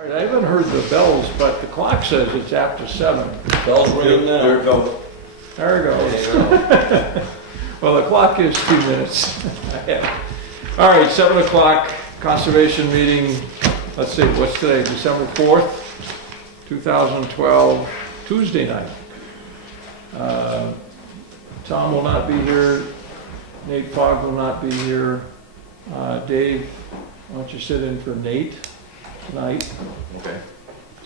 All right, I haven't heard the bells, but the clock says it's after 7. Bells ringing now. There it goes. There it goes. Well, the clock is 2 minutes. All right, 7 o'clock, conservation meeting. Let's see, what's today? December 4th, 2012, Tuesday night. Tom will not be here. Nate Fogg will not be here. Dave, why don't you sit in for Nate tonight? Okay.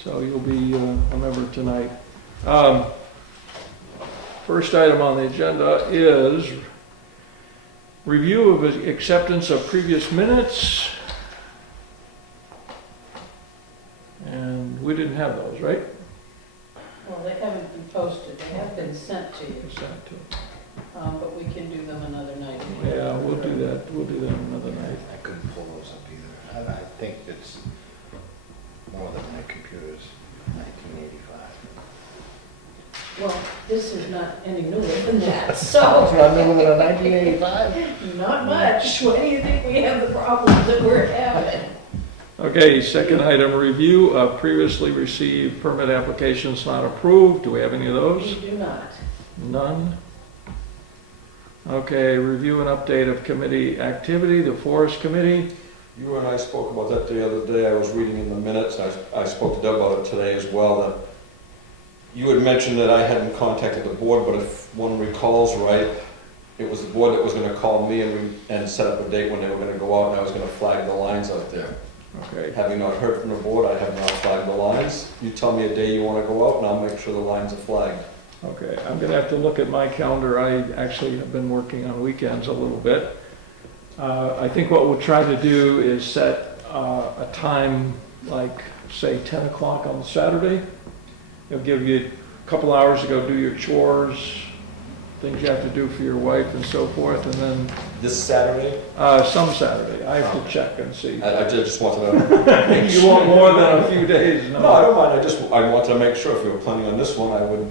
So you'll be a member tonight. First item on the agenda is review of acceptance of previous minutes. And we didn't have those, right? Well, they haven't been posted, they have been sent to you, Sent to- but we can do them another night. Yeah, we'll do that. We'll do that another night. I couldn't pull those up either. I think it's more than my computer's 1985. Well, this is not any newer than that, so. It's not newer than 1985? Not much. Why do you think we have the problems that we're having? Okay, second item, review of previously received permit applications not approved. Do we have any of those? We do not. None. Okay, review and update of committee activity, the Forest Committee. You and I spoke about that the other day. I was reading in the minutes. I spoke to Doug about it today as well. That you had mentioned that I hadn't contacted the board, but if one recalls right, it was the board that was going to call me and set up a date when they were going to go out, and I was going to flag the lines out there. Okay, Having not heard from the board, I have not flagged the lines. You tell me a day you want to go out, and I'll make sure the lines are flagged. okay. I'm gonna have to look at my calendar. I actually have been working on weekends a little bit. I think what we'll try to do is set a time, like, say, 10 o'clock on Saturday. It'll give you a couple hours to go do your chores, things you have to do for your wife and so forth, and then This Saturday? some Saturday. I have to check and see. I just wanted to. You want more than a few days? No, I don't mind. I want to make sure if we were planning on this one, I would.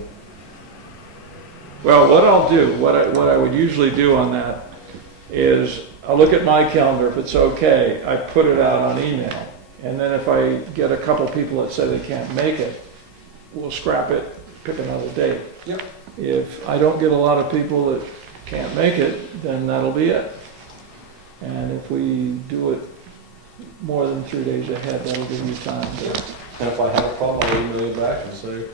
Well, what I'll do, what I would usually do on that is I'll look at my calendar. If it's okay, I put it out on email. And then if I get a couple people that say they can't make it, we'll scrap it, pick another date. Yep. If I don't get a lot of people that can't make it, then that'll be it. And if we do it more than 3 days ahead, that'll give me time to, And if I have a problem, I'll email you back and say.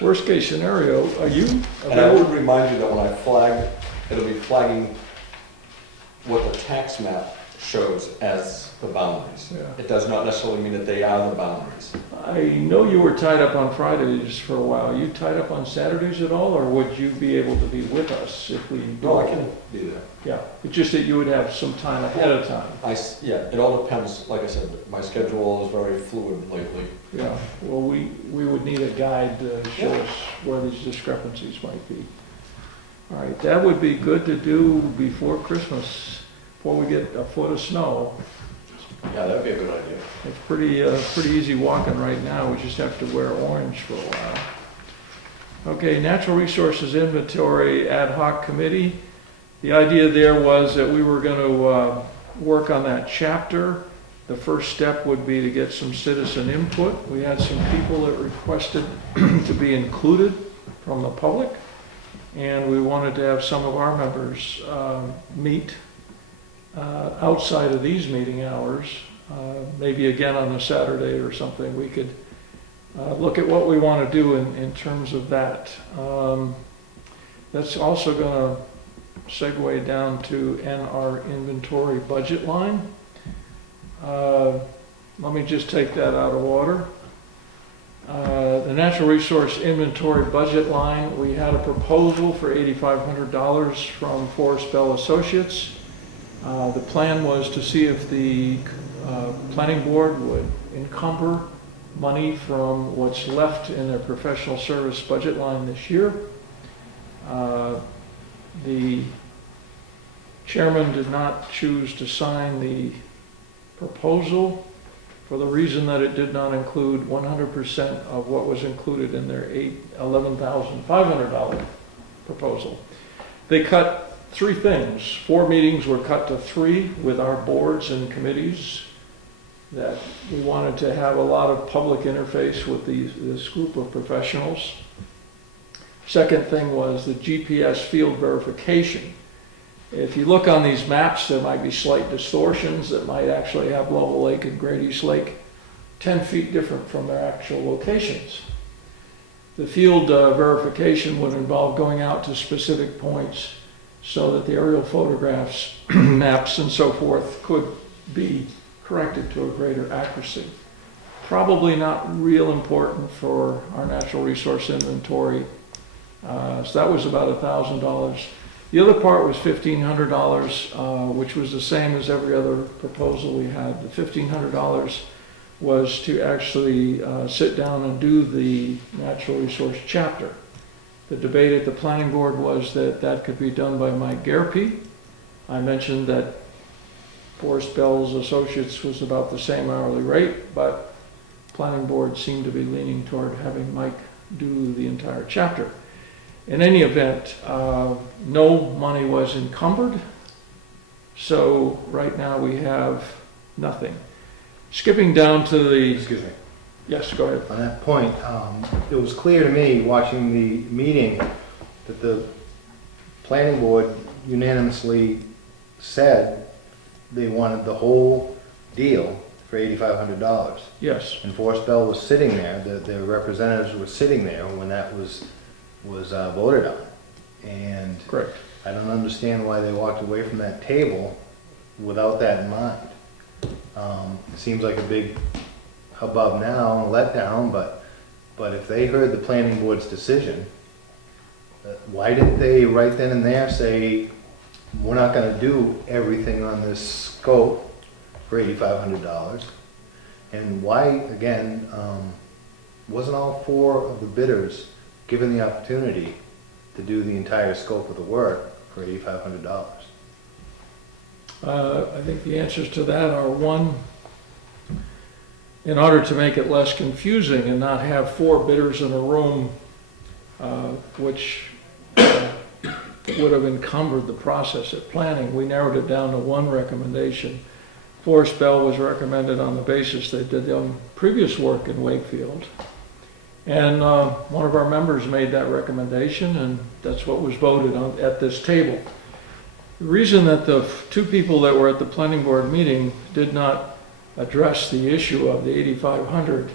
Worst case scenario, are you And I would available? remind you that when I flag, it'll be flagging what the tax map shows as the boundaries. Yeah. It does not necessarily mean that they are the boundaries. I know you were tied up on Fridays for a while. Are you tied up on Saturdays at all, or would you be able to be with us if we do? No, I can be there. Yeah, it's just that you would have some time ahead of time. Yeah, it all depends. Like I said, my schedule is very fluid lately. Yeah, well, we would need a guide to show us where these discrepancies might be. All right, that would be good to do before Christmas, before we get a foot of snow. Yeah, that'd be a good idea. It's pretty easy walking right now. We just have to wear orange for a while. Okay, Natural Resources Inventory Ad Hoc Committee. The idea there was that we were going to work on that chapter. The first step would be to get some citizen input. We had some people that requested to be included from the public, and we wanted to have some of our members meet outside of these meeting hours, maybe again on a Saturday or something. We could look at what we want to do in terms of that. That's also going to segue down to our inventory budget line. Let me just take that out of order. The Natural Resource Inventory budget line, we had a proposal for $8,500 from Forest Bell Associates. The plan was to see if the planning board would encumber money from what's left in their professional service budget line this year. The chairman did not choose to sign the proposal for the reason that it did not include 100% of what was included in their $11,500 proposal. They cut 3 things. 4 meetings were cut to 3 with our boards and committees. that we wanted to have a lot of public interface with this group of professionals. Second thing was the GPS field verification. If you look on these maps, there might be slight distortions that might actually have Level Lake and Great East Lake 10 feet different from their actual locations. The field verification would involve going out to specific points so that the aerial photographs, maps, and so forth could be corrected to a greater accuracy. Probably not real important for our natural resource inventory. So that was about $1,000. The other part was $1,500, which was the same as every other proposal we had. The $1,500 was to actually sit down and do the natural resource chapter. The debate at the planning board was that that could be done by Mike Garpy. I mentioned that Forrest Bell's Associates was about the same hourly rate, but planning board seemed to be leaning toward having Mike do the entire chapter. In any event, no money was encumbered, so right now we have nothing. Skipping down to the... Excuse me. Yes, go ahead. On that point, it was clear to me, watching the meeting, that the planning board unanimously said they wanted the whole deal for $8,500. Yes. And Forrest Bell was sitting there, their representatives were sitting there when that was voted on. And Correct. I don't understand why they walked away from that table without that in mind. It seems like a big hubbub now, a letdown, but if they heard the planning board's decision, why didn't they right then and there say, we're not gonna do everything on this scope for $8,500? And why, again, wasn't all 4 of the bidders given the opportunity to do the entire scope of the work for $8,500? I think the answers to that are, one, in order to make it less confusing and not have 4 bidders in a room, which would have encumbered the process of planning, we narrowed it down to 1 recommendation. Forrest Bell was recommended on the basis they did previous work in Wakefield. And one of our members made that recommendation, and that's what was voted on at this table. The reason that the 2 people that were at the planning board meeting did not address the issue of the $8,500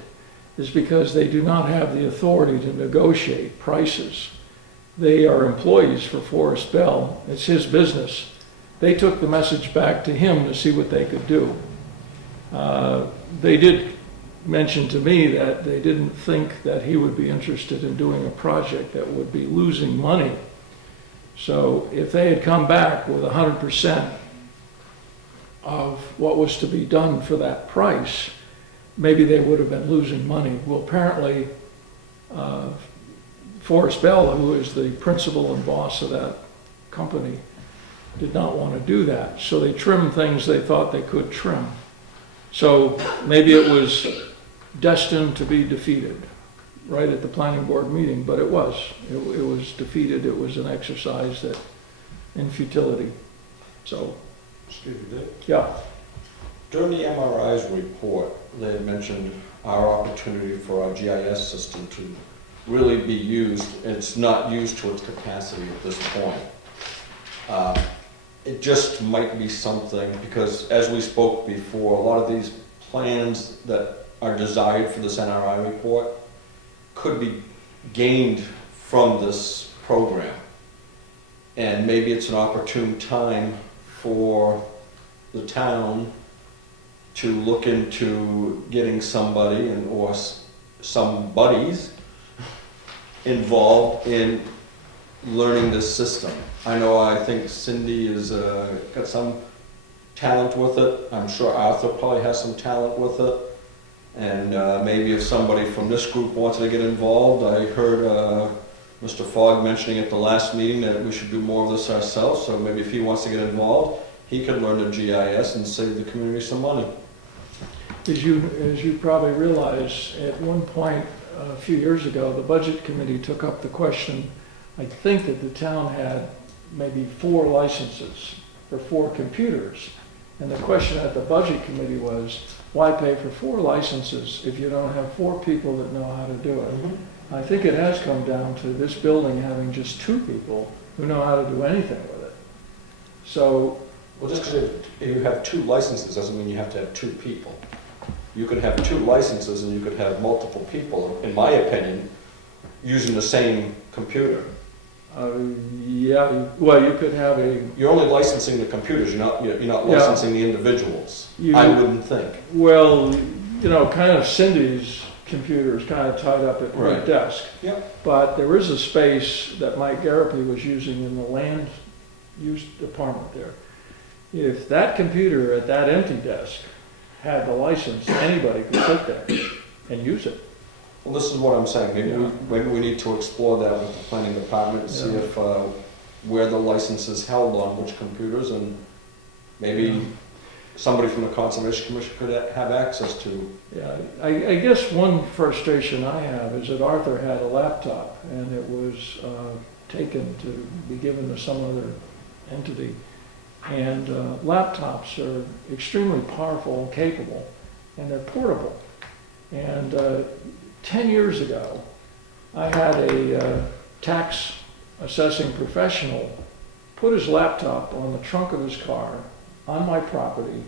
is because they do not have the authority to negotiate prices. They are employees for Forrest Bell. It's his business. They took the message back to him to see what they could do. They did mention to me that they didn't think that he would be interested in doing a project that would be losing money. So if they had come back with 100% of what was to be done for that price, maybe they would have been losing money. Well, apparently, Forrest Bell, who is the principal and boss of that company, did not want to do that. So they trimmed things they thought they could trim. So maybe it was destined to be defeated right at the planning board meeting, but it was. It was defeated. It was an exercise that in futility. So, Excuse me, Dave. yeah. During the MRI's report, they had mentioned our opportunity for our GIS system to really be used. It's not used to its capacity at this point. It just might be something, because as we spoke before, a lot of these plans that are desired for this NRI report could be gained from this program. And maybe it's an opportune time for the town to look into getting somebody or some buddies involved in learning this system. I think Cindy has got some talent with it. I'm sure Arthur probably has some talent with it. And maybe if somebody from this group wanted to get involved, I heard Mr. Fogg mentioning at the last meeting that we should do more of this ourselves. So maybe if he wants to get involved, he could learn the GIS and save the community some money. As you probably realize, at one point a few years ago, the budget committee took up the question. I think that the town had maybe 4 licenses for 4 computers, And the question at the budget committee was, why pay for 4 licenses if you don't have 4 people that know how to do it? I think it has come down to this building having just 2 people who know how to do anything with it. So, Well, just because you have 2 licenses doesn't mean you have to have 2 people. You could have 2 licenses and you could have multiple people, in my opinion, using the same computer. yeah, well, you could have a, You're only licensing the computers, you're not Yeah. licensing the individuals, You- I wouldn't think. well, you know, kind of Cindy's computer is kind of tied up at her Right. desk. Yep. But there is a space that Mike Garapi was using in the land use department there. If that computer at that empty desk had the license, anybody could sit there and use it. Well, this is what I'm saying, Yeah. maybe we need to explore that with the planning department and see Yeah. if, where the license is held on which computers, and maybe somebody from the Conservation Commission could have access to. Yeah, I guess one frustration I have is that Arthur had a laptop and it was taken to be given to some other entity. And laptops are extremely powerful and capable, and they're portable. And 10 years ago, I had a tax assessing professional put his laptop on the trunk of his car on my property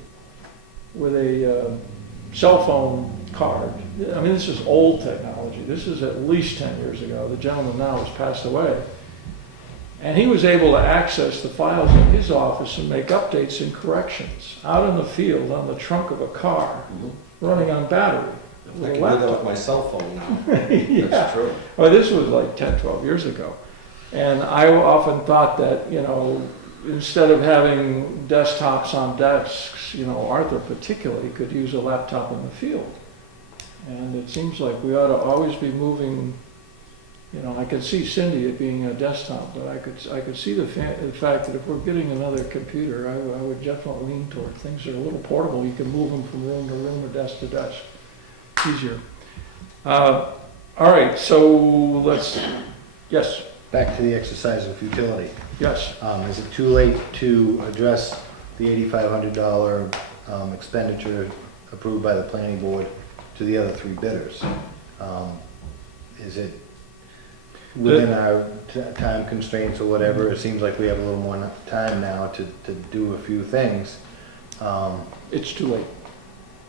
with a cell phone card. I mean, this is old technology. This is at least 10 years ago. The gentleman now has passed away. And he was able to access the files in his office and make updates and corrections out in the field on the trunk of a car running on battery. I With a can do that laptop. with my cell phone now. Yeah. That's true. Well, this was like 10, 12 years ago. And I often thought that, you know, instead of having desktops on desks, you know, Arthur particularly could use a laptop in the field. And it seems like we ought to always be moving, you know, I could see Cindy it being a desktop, but I could see the fact that if we're getting another computer, I would definitely lean toward things that are a little portable. You can move them from room to room or desk to desk. Easier. All right, so let's, yes, Back to the exercise of futility. yes. Is it too late to address the $8,500 expenditure approved by the planning board to the other 3 bidders? Is it within our time constraints or whatever? It seems like we have a little more time now to do a few things. It's too late.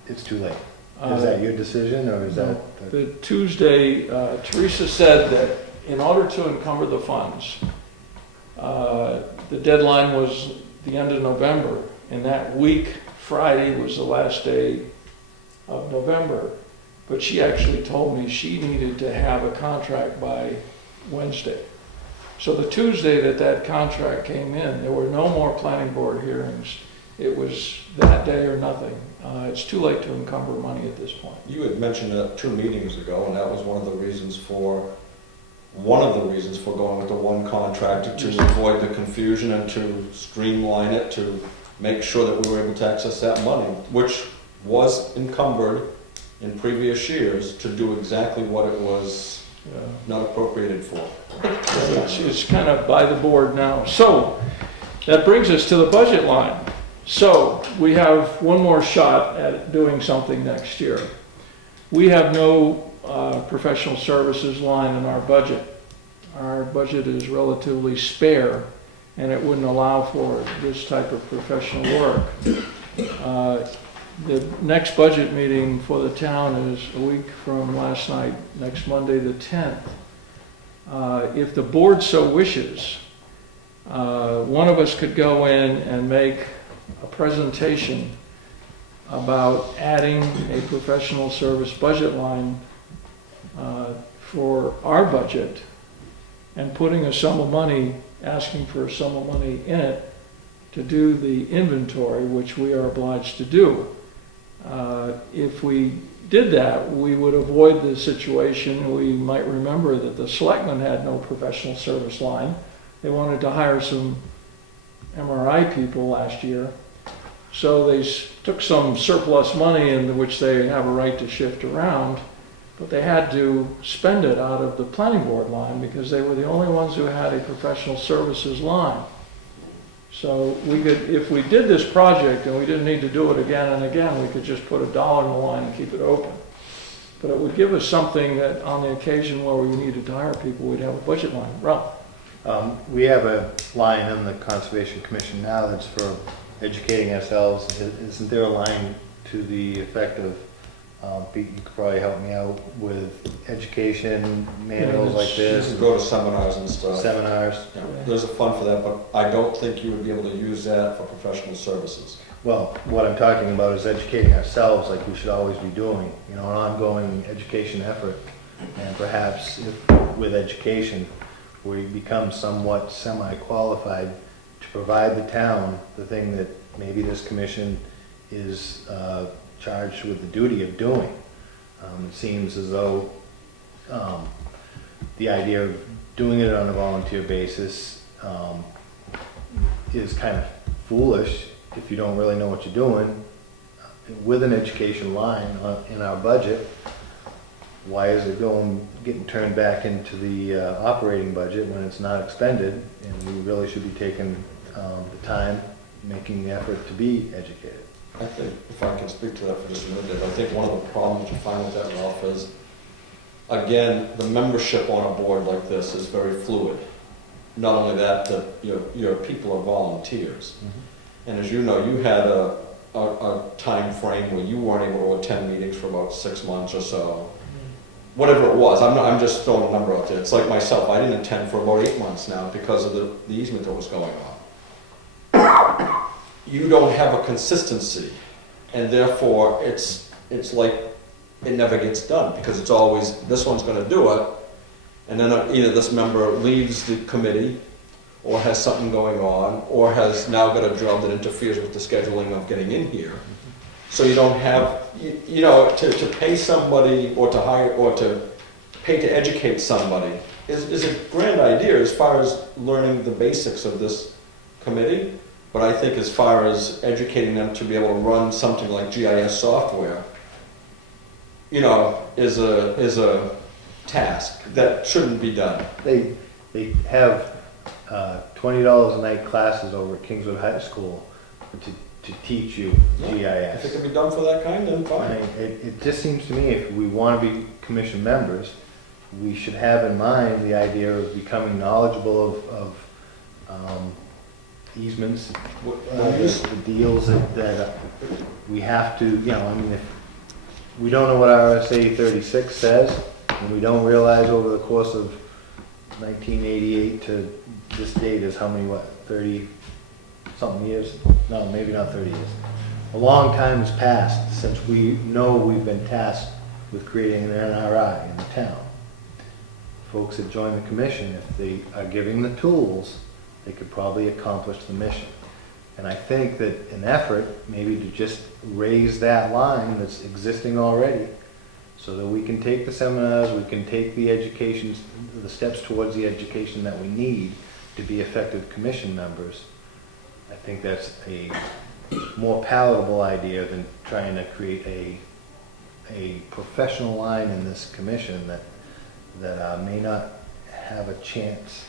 It's too late. Is that your decision, or is that? The Tuesday, Teresa said that in order to encumber the funds, the deadline was the end of November, and that week, Friday, was the last day of November. But she actually told me she needed to have a contract by Wednesday. So the Tuesday that contract came in, there were no more planning board hearings. It was that day or nothing. It's too late to encumber money at this point. You had mentioned that 2 meetings ago, and that was one of the reasons for going with the one contractor, to avoid the confusion and to streamline it, to make sure that we were able to access that money, which was encumbered in previous years to do exactly what it was not appropriated for. It's kind of by the board now. So that brings us to the budget line. So we have one more shot at doing something next year. We have no professional services line in our budget. Our budget is relatively spare, and it wouldn't allow for this type of professional work. The next budget meeting for the town is a week from last night, next Monday the 10th. If the board so wishes, one of us could go in and make a presentation about adding a professional service budget line for our budget and putting a sum of money, asking for a sum of money in it to do the inventory, which we are obliged to do. If we did that, we would avoid the situation. We might remember that the selectmen had no professional service line. They wanted to hire some MRI people last year. So they took some surplus money in which they have a right to shift around, but they had to spend it out of the planning board line because they were the only ones who had a professional services line. So we could, if we did this project and we didn't need to do it again and again, we could just put a dollar in the line and keep it open. But it would give us something that on the occasion where we needed to hire people, we'd have a budget line. Ralph? We have a line in the Conservation Commission now that's for educating ourselves. Isn't there a line to the effect of, Pete, you could probably help me out with education, manuals like You this, can go to seminars and stuff. seminars? Yeah, there's a fund for that, but I don't think you would be able to use that for professional services. Well, what I'm talking about is educating ourselves like we should always be doing, you know, an ongoing education effort. And perhaps if, with education, we become somewhat semi-qualified to provide the town the thing that maybe this commission is charged with the duty of doing. It seems as though the idea of doing it on a volunteer basis is kind of foolish if you don't really know what you're doing. With an education line in our budget, why is it getting turned back into the operating budget when it's not expended? And we really should be taking the time, making the effort to be educated. I think, if I can speak to that for just a minute, I think one of the problems you find with that, Ralph, is, again, the membership on a board like this is very fluid. Not only that, your people are volunteers. And as you know, you had a time frame where you weren't able to attend meetings for about 6 months or so. Whatever it was, I'm just throwing a number out there. It's like myself, I didn't attend for about 8 months now because of the easement that was going on. You don't have a consistency, and therefore it's like it never gets done, because it's always, this one's gonna do it, and then either this member leaves the committee, or has something going on, or has now got a job that interferes with the scheduling of getting in here. So you don't have, you know, to pay somebody, or to hire, or to pay to educate somebody is a grand idea as far as learning the basics of this committee. But I think as far as educating them to be able to run something like GIS software, you know, is a task that shouldn't be done. They have $20 a night classes over at Kingswood High School to teach you GIS. If it can be done for that kind, then I fine. mean, it just seems to me if we want to be commission members, we should have in mind the idea of becoming knowledgeable of easements, the deals that we have to, you know, I mean, if we don't know what RSA 36 says, and we don't realize over the course of 1988 to this date is how many, 30-something years? No, maybe not 30 years. A long time has passed since we know we've been tasked with creating an NRI in the town. Folks that join the commission, if they are given the tools, they could probably accomplish the mission. And I think that an effort maybe to just raise that line that's existing already, so that we can take the seminars, we can take the education, the steps towards the education that we need to be effective commission members. I think that's a more palatable idea than trying to create a professional line in this commission that may not have a chance.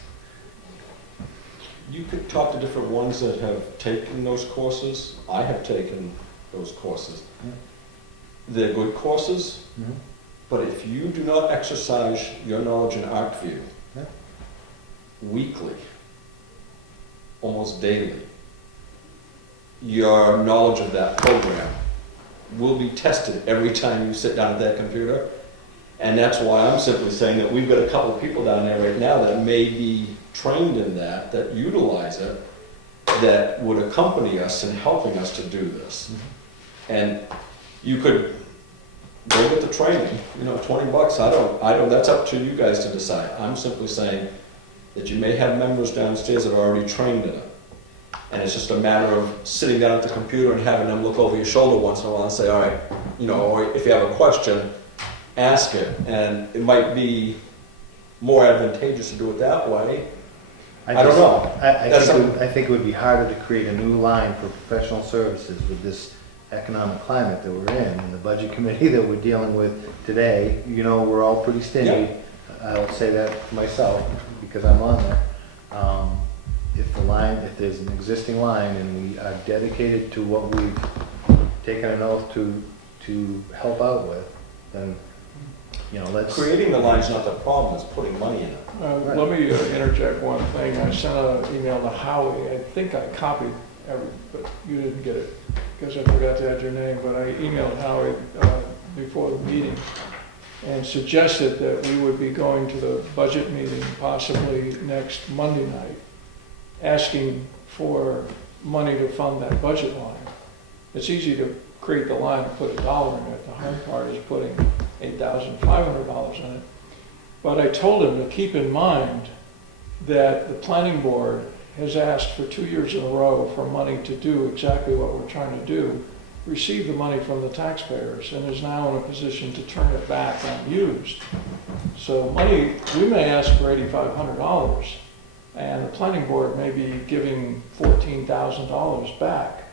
You could talk to different ones that have taken those courses. I have taken those courses. Yeah. They're good courses, Mm-hmm. but if you do not exercise your knowledge in ArcView Yeah. weekly, almost daily, your knowledge of that program will be tested every time you sit down at that computer. And that's why I'm simply saying that we've got a couple of people down there right now that may be trained in that utilize it, that would accompany us in helping us to do this. Mm-hmm. And you could go get the training, you know, $20, I don't, that's up to you guys to decide. I'm simply saying that you may have members downstairs that are already trained in it. And it's just a matter of sitting down at the computer and having them look over your shoulder once in a while and say, all right, you know, or if you have a question, ask it. And it might be more advantageous to do it that way. I don't know. I think it would be harder to create a new line for professional services with this economic climate that we're in, and the budget committee that we're dealing with today. You know, we're all pretty stingy. I'll say that myself because I'm on there. if there's an existing line and we are dedicated to what we've taken an oath to help out with, then, let's. Creating the line's not the problem, it's putting money in it. Let me interject one thing. I sent an email to Howie. I think I copied but you didn't get it because I forgot to add your name. But I emailed Howie before the meeting and suggested that we would be going to the budget meeting possibly next Monday night, asking for money to fund that budget line. It's easy to create the line and put a dollar in it. The hard part is putting $8,500 in it. But I told him to keep in mind that the planning board has asked for 2 years in a row for money to do exactly what we're trying to do, receive the money from the taxpayers, and is now in a position to turn it back unused. So money, we may ask for $8,500, and the planning board may be giving $14,000 back.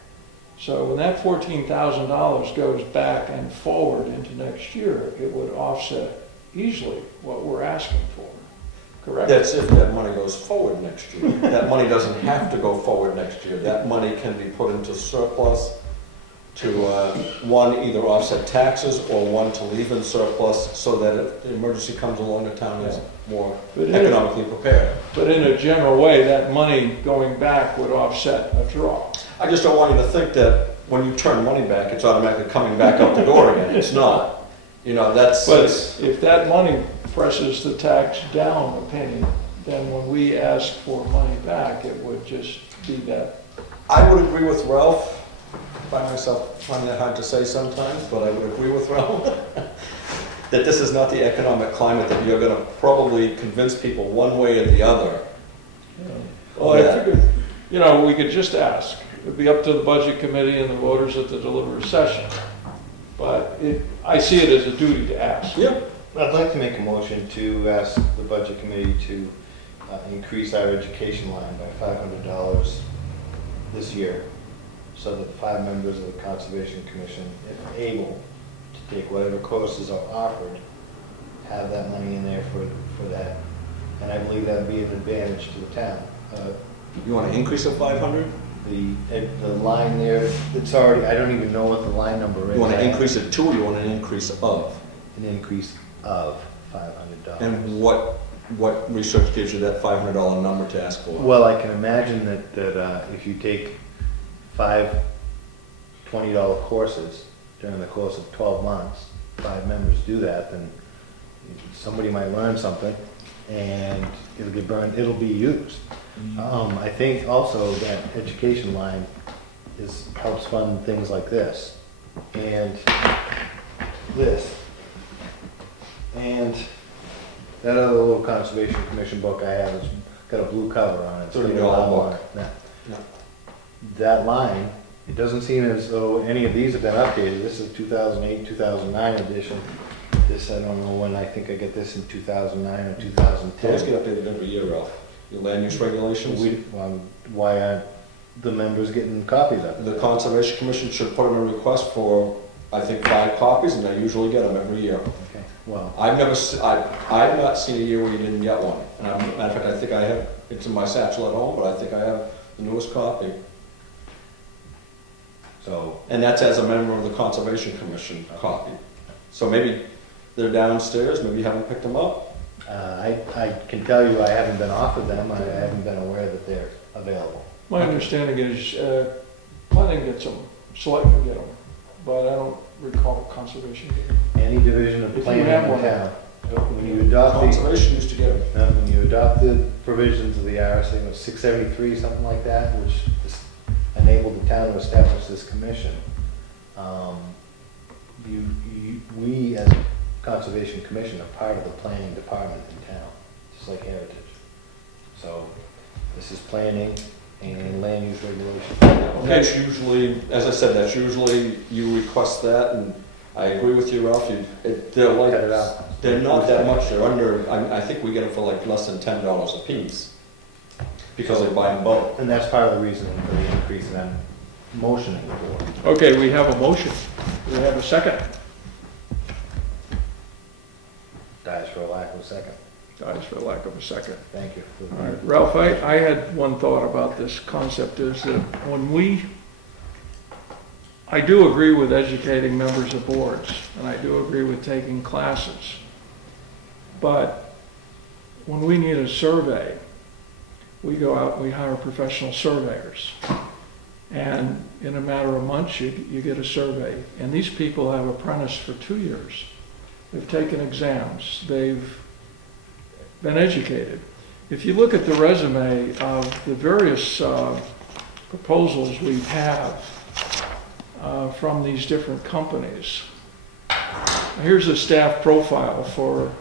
So when that $14,000 goes back and forward into next year, it would offset easily what we're asking for, correct? That's if that money goes forward next year. That money doesn't have to go forward next year. That money can be put into surplus to, one, either offset taxes or one, to leave in surplus so that if the emergency comes along, the town is more economically prepared. But in a general way, that money going back would offset a draw. I just don't want you to think that when you turn money back, it's automatically coming back out the door again. It's not. But if that money presses the tax down opinion, then when we ask for money back, it would just be that. I would agree with Ralph. I find myself finding that hard to say sometimes, but I would agree with Ralph that this is not the economic climate that you're going to probably convince people one way or the other. Well, I figured, we could just ask. It'd be up to the budget committee and the voters at the deliberative session. But I see it as a duty to ask. Yeah. I'd like to make a motion to ask the budget committee to increase our education line by $500 this year, so that 5 members of the Conservation Commission, if able to take whatever courses are offered, have that money in there for that. And I believe that'd be an advantage to the town. You want to increase it 500? The line there, it's already, I don't even know what the line number is. You want to increase it to, or you want an increase of? An increase of $500. And what research gives you that $500 number to ask for? Well, I can imagine that if you take 5 $20 courses during the course of 12 months, 5 members do that, then somebody might learn something and it'll get burned, it'll be used. I think also that education line helps fund things like this and this. And that other little Conservation Commission book I have has got a blue cover on it. It's $30 got a lot more. book. Yeah. That line, it doesn't seem as though any of these have been updated. This is 2008, 2009 edition. This, I don't know when, I think I get this in 2009 or 2010. Those get updated every year, Ralph. Your land use regulations? Why aren't the members getting copies of it? The Conservation Commission should put in a request for, I think, 5 copies, and they usually get them every year. Okay, well, I've not seen a year where you didn't get one. And matter of fact, I think I have, it's in my satchel at home, but I think I have the newest copy. so, And that's as a member of the Conservation Commission copy. So maybe they're downstairs, maybe you haven't picked them up. I can tell you I haven't been offered them. I haven't been aware that they're available. My understanding is planning gets them, select can get them, but I don't recall conservation getting them. Any division of If you planning have in one. town, when you adopt the, Conservation used to get them. when you adopt the provisions of the RSA, it was 673, something like that, which enabled the town to establish this commission. We as a Conservation Commission are part of the planning department in town, just like Heritage. So this is planning and land use regulation. That's usually, as I said, that's usually, you request that, and I agree with you, Ralph, they're like, Cut it out. they're not that much, they're under, I think we get them for like less than $10 a piece, because they buy them bulk. And that's part of the reason for the increase in motioning the board. Okay, we have a motion. Do we have a second? Dies for a lack of a second. dies for lack of a second. Thank you. All right, Ralph, I had one thought about this concept is that I do agree with educating members of boards, and I do agree with taking classes. But when we need a survey, we go out and we hire professional surveyors. And in a matter of months, you get a survey. And these people have apprenticed for 2 years. They've taken exams. They've been educated. If you look at the resume of the various proposals we have from these different companies, here's a staff profile for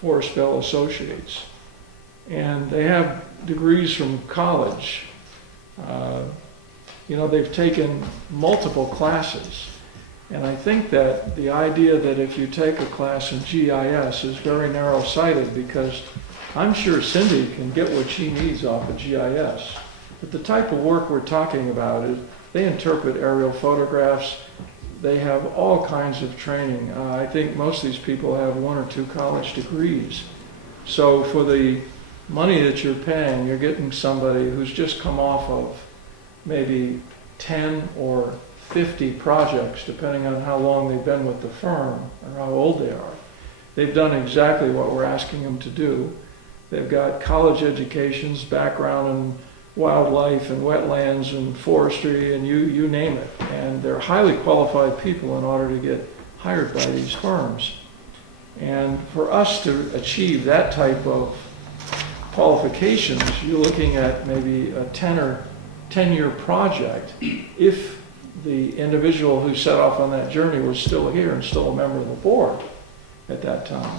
Forestville Associates. And they have degrees from college. They've taken multiple classes. And I think that the idea that if you take a class in GIS is very narrow-sighted, because I'm sure Cindy can get what she needs off of GIS. But the type of work we're talking about is they interpret aerial photographs. They have all kinds of training. I think most of these people have 1 or 2 college degrees. So for the money that you're paying, you're getting somebody who's just come off of maybe 10 or 50 projects, depending on how long they've been with the firm or how old they are. They've done exactly what we're asking them to do. They've got college educations, background in wildlife and wetlands and forestry and you name it. And they're highly qualified people in order to get hired by these firms. And for us to achieve that type of qualifications, you're looking at maybe a 10-year project if the individual who set off on that journey was still here and still a member of the board at that time.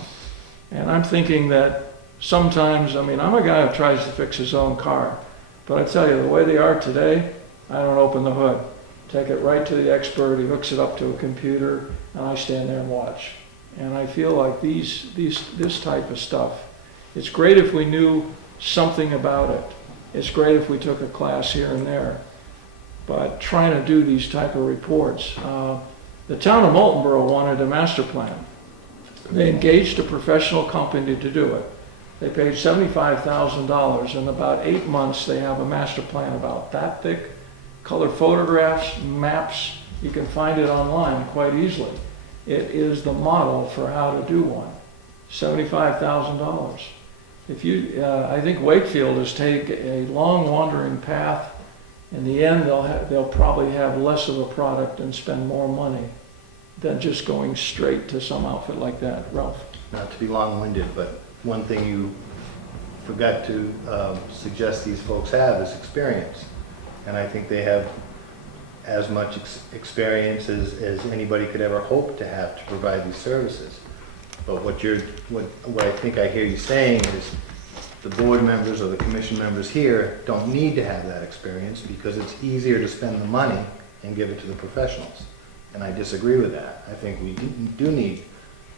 And I'm thinking that sometimes, I'm a guy who tries to fix his own car, but I tell you, the way they are today, I don't open the hood. Take it right to the expert, he hooks it up to a computer, and I stand there and watch. And I feel like this type of stuff, it's great if we knew something about it. It's great if we took a class here and there. But trying to do these type of reports, the town of Moultonborough wanted a master plan. They engaged a professional company to do it. They paid $75,000. In about 8 months, they have a master plan about that thick, color photographs, maps. You can find it online quite easily. It is the model for how to do one. $75,000. I think Wakefield has taken a long wandering path. In the end, they'll probably have less of a product and spend more money than just going straight to some outfit like that. Ralph? Not to be long-winded, but one thing you forgot to suggest these folks have is experience. And I think they have as much experience as anybody could ever hope to have to provide these services. But what I think I hear you saying is the board members or the commission members here don't need to have that experience because it's easier to spend the money and give it to the professionals. And I disagree with that. I think we do need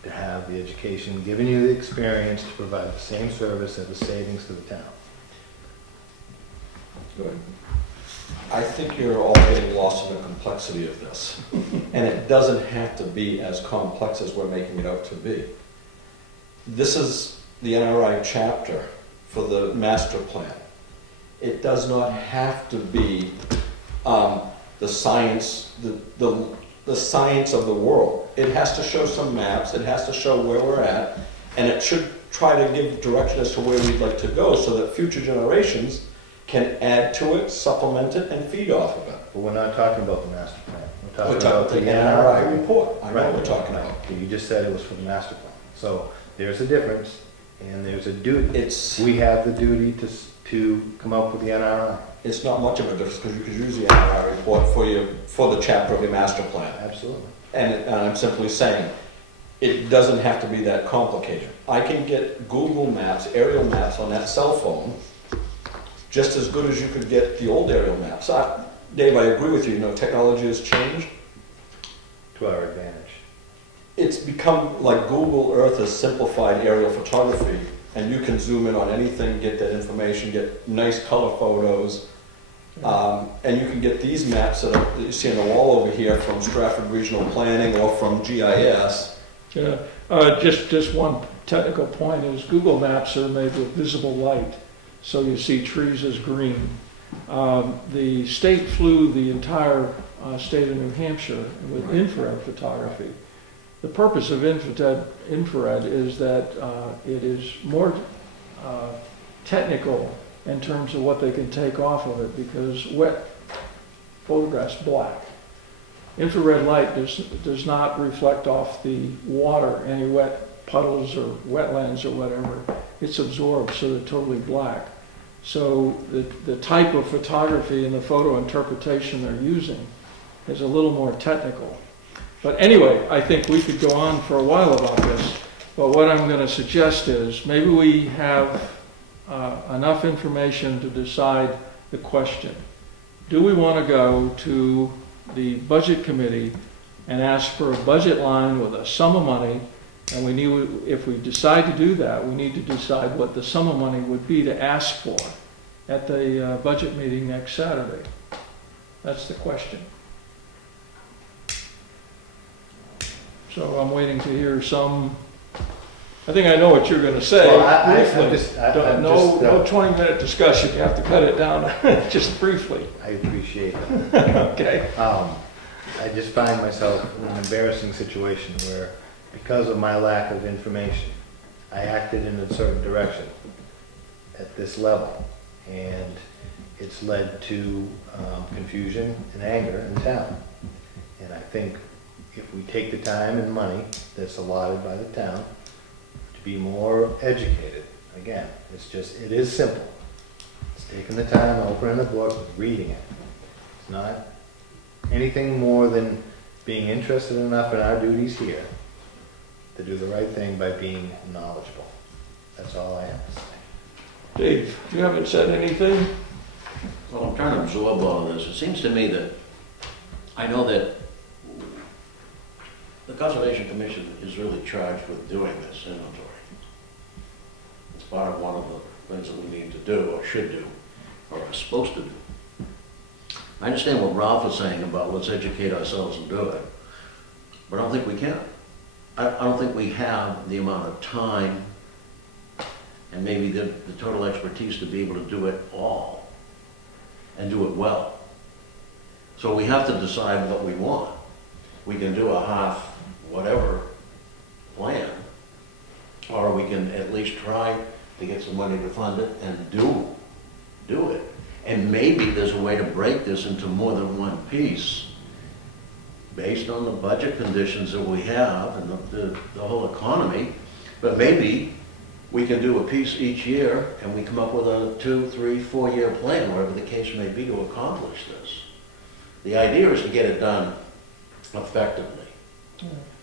to have the education, giving you the experience to provide the same service at the savings to the town. Good. I think you're all getting lost in the complexity of this. And it doesn't have to be as complex as we're making it out to be. This is the NRI chapter for the master plan. It does not have to be the science, the science of the world. It has to show some maps, it has to show where we're at, and it should try to give direction as to where we'd like to go so that future generations can add to it, supplement it, and feed off of it. But we're not talking about the master plan. We're talking about the NRI report. I know Right. what we're talking about. You just said it was for the master plan. So there's a difference, and there's a duty. It's We have the duty to come up with the NRI. it's not much of a difference because you could use the NRI report for the chapter of your master plan. Absolutely. And I'm simply saying, it doesn't have to be that complicated. I can get Google Maps, aerial maps on that cell phone, just as good as you could get the old aerial maps. Dave, I agree with you, technology has changed. To our advantage. It's become like Google Earth has simplified aerial photography, and you can zoom in on anything, get that information, get nice color photos, and you can get these maps that you see on the wall over here from Stratford Regional Planning or from GIS, Yeah, just one technical point is Google Maps are made with visible light, so you see trees as green. The state flew the entire state of New Hampshire with infrared photography. The purpose of infrared is that it is more technical in terms of what they can take off of it, because wet photographs black. Infrared light does not reflect off the water, any wet puddles or wetlands or whatever. It's absorbed, so they're totally black. So the type of photography and the photo interpretation they're using is a little more technical. But anyway, I think we could go on for a while about this, but what I'm going to suggest is maybe we have enough information to decide the question. Do we want to go to the budget committee and ask for a budget line with a sum of money? And we need, if we decide to do that, we need to decide what the sum of money would be to ask for at the budget meeting next Saturday. That's the question. So I'm waiting to hear some, I think I know what you're going to say. Well, Briefly. No 20-minute discussion, you have to cut it down just briefly. I appreciate that. Okay. I just find myself in an embarrassing situation where, because of my lack of information, I acted in a certain direction at this level, and it's led to confusion and anger in town. And I think if we take the time and money that's allotted by the town to be more educated, again, it is simple. It's taking the time, opening the book, reading it. It's not anything more than being interested enough in our duties here to do the right thing by being knowledgeable. That's all I have to say. Dave, you haven't said anything? Well, I'm trying to absorb all of this. It seems to me that, I know that the Conservation Commission is really charged with doing this inventory. It's part of one of the things that we need to do, or should do, or are supposed to do. I understand what Ralph is saying about let's educate ourselves and do it, but I don't think we can. I don't think we have the amount of time and maybe the total expertise to be able to do it all and do it well. So we have to decide what we want. We can do a half whatever plan, or we can at least try to get some money to fund it and do it. And maybe there's a way to break this into more than one piece based on the budget conditions that we have and the whole economy. But maybe we can do a piece each year and we come up with a 2, 3, 4 year plan, whatever the case may be, to accomplish this. The idea is to get it done effectively.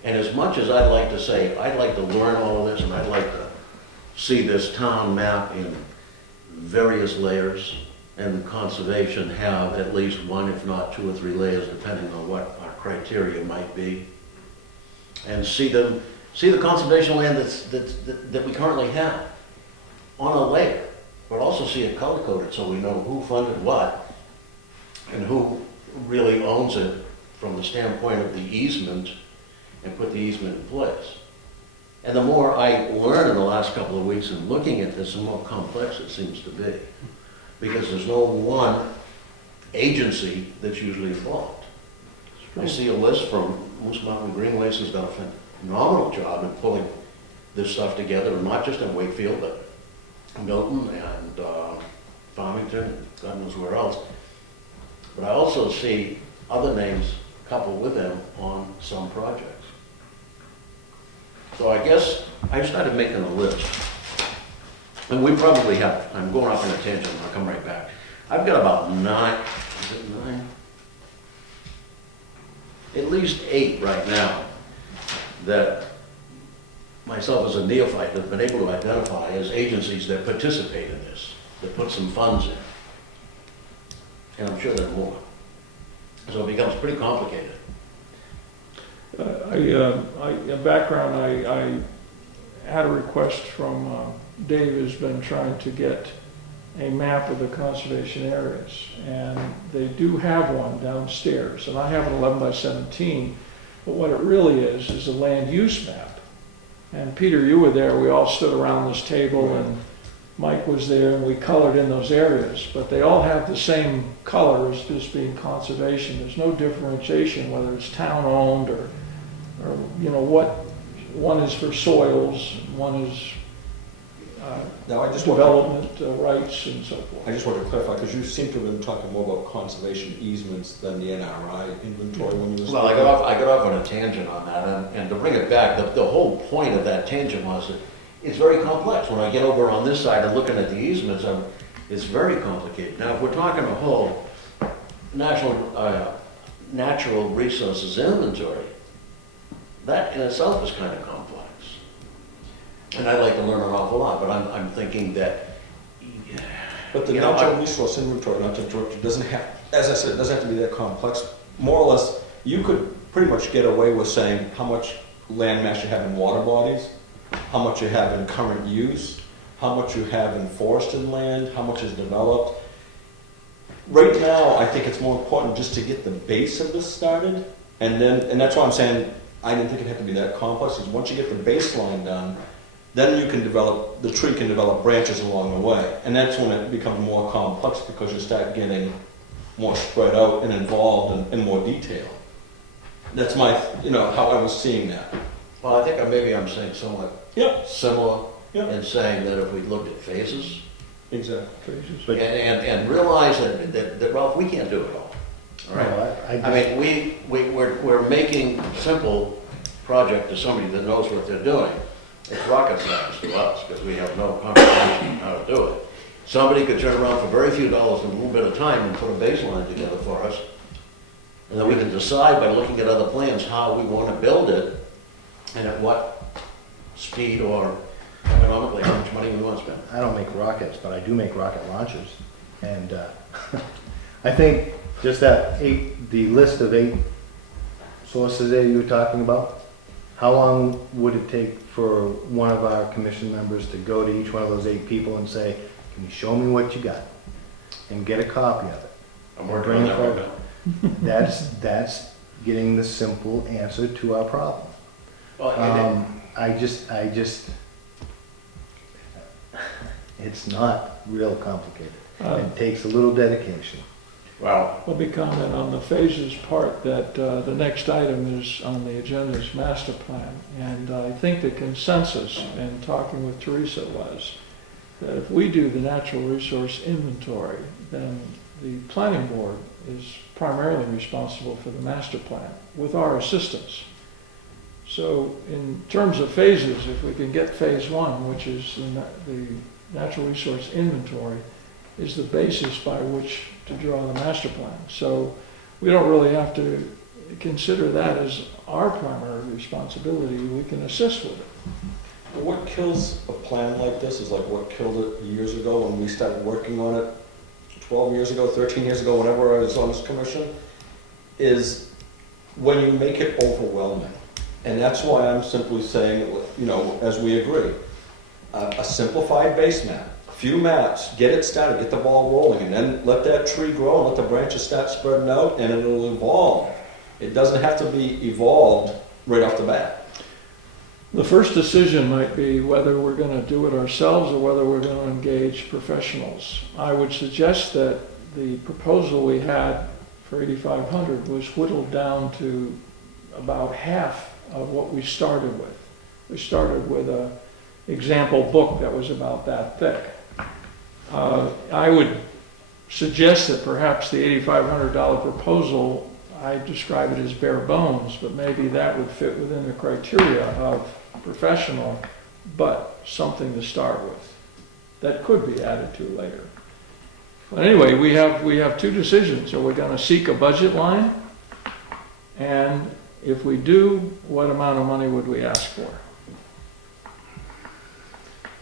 And as much as I'd like to say, I'd like to learn all of this and I'd like to see this town map in various layers, and conservation have at least one, if not 2 or 3 layers, depending on what our criteria might be, and see the conservation land that we currently have on a layer, but also see it color-coded so we know who funded what and who really owns it from the standpoint of the easement, and put the easement in place. And the more I learn in the last couple of weeks in looking at this, the more complex it seems to be. Because there's no one agency that's usually involved. I see a list from Moose Mountain Greenways has done a phenomenal job in pulling this stuff together, and not just in Wakefield, but Milton and Farmington, and God knows where else. But I also see other names coupled with them on some projects. So I guess I started making a list. And we probably have, I'm going off on a tangent, I'll come right back. I've got about 9, is it 9? At least 8 right now that myself as a neophyte have been able to identify as agencies that participate in this, that put some funds in. And I'm sure there are more. So it becomes pretty complicated. I had a request from Dave, who's been trying to get a map of the conservation areas, and they do have one downstairs, and I have an 11 by 17, but what it really is a land use map. And Peter, you were there, we all stood around this table and Mike was there and we colored in those areas, but they all have the same colors, just being conservation. There's no differentiation whether it's town-owned or, you know, what, one is for soils, one is Now, I just development rights and so forth. I just want to clarify, because you seem to have been talking more about conservation easements than the NRI inventory when you were Well, I speaking. got off on a tangent on that, and to bring it back, the whole point of that tangent was that it's very complex. When I get over on this side and looking at the easements, it's very complicated. Now, if we're talking a whole natural resources inventory, that in itself is kind of complex. And I'd like to learn an awful lot, but I'm thinking that, But the you know, natural resource inventory, not to interrupt you, doesn't have, as I said, it doesn't have to be that complex. More or less, you could pretty much get away with saying how much land mass you have in water bodies, how much you have in current use, how much you have in forested land, how much is developed. Right now, I think it's more important just to get the base of this started, and that's why I'm saying I didn't think it had to be that complex, is once you get the baseline done, then you can develop, the tree can develop branches along the way. And that's when it becomes more complex because you start getting more spread out and involved in more detail. That's my, you know, how I was seeing that. well, I think maybe I'm saying somewhat Yep, similar yep, in saying that if we looked at phases, exactly. Phases. But- and realize that, Ralph, we can't do it all. All right? No, I mean, we're making simple project to somebody that knows what they're doing. It's rocket science to us, because we have no comprehension on how to do it. Somebody could turn around for very few dollars and a little bit of time and put a baseline together for us. And then we can decide by looking at other plans how we want to build it and at what speed or economically, how much money we want to spend. I don't make rockets, but I do make rocket launchers. And I think just the list of 8 sources that you were talking about, how long would it take for one of our commission members to go to each one of those 8 people and say, can you show me what you got? And get a copy of it. I'm working on that right now. That's getting the simple answer to our problem. Well, and It's not real complicated. Uh, It takes a little dedication. well, Let me comment on the phases part, that the next item is on the agenda is master plan. And I think the consensus in talking with Teresa was that if we do the natural resource inventory, then the planning board is primarily responsible for the master plan with our assistance. So in terms of phases, if we can get phase 1, which is the natural resource inventory, is the basis by which to draw the master plan. So we don't really have to consider that as our primary responsibility. We can assist with it. What kills a plan like this is like what killed it years ago when we started working on it, 12 years ago, 13 years ago, whenever I was on this commission, is when you make it overwhelming. And that's why I'm simply saying, you know, as we agree, a simplified base map, a few maps, get it started, get the ball rolling, and then let that tree grow and let the branches start spreading out, and it'll evolve. It doesn't have to be evolved right off the bat. The first decision might be whether we're going to do it ourselves or whether we're going to engage professionals. I would suggest that the proposal we had for 8,500 was whittled down to about half of what we started with. We started with an example book that was about that thick. I would suggest that perhaps the $8,500 proposal, I describe it as bare bones, but maybe that would fit within the criteria of professional, but something to start with that could be added to later. But anyway, we have 2 decisions. Are we going to seek a budget line? And if we do, what amount of money would we ask for?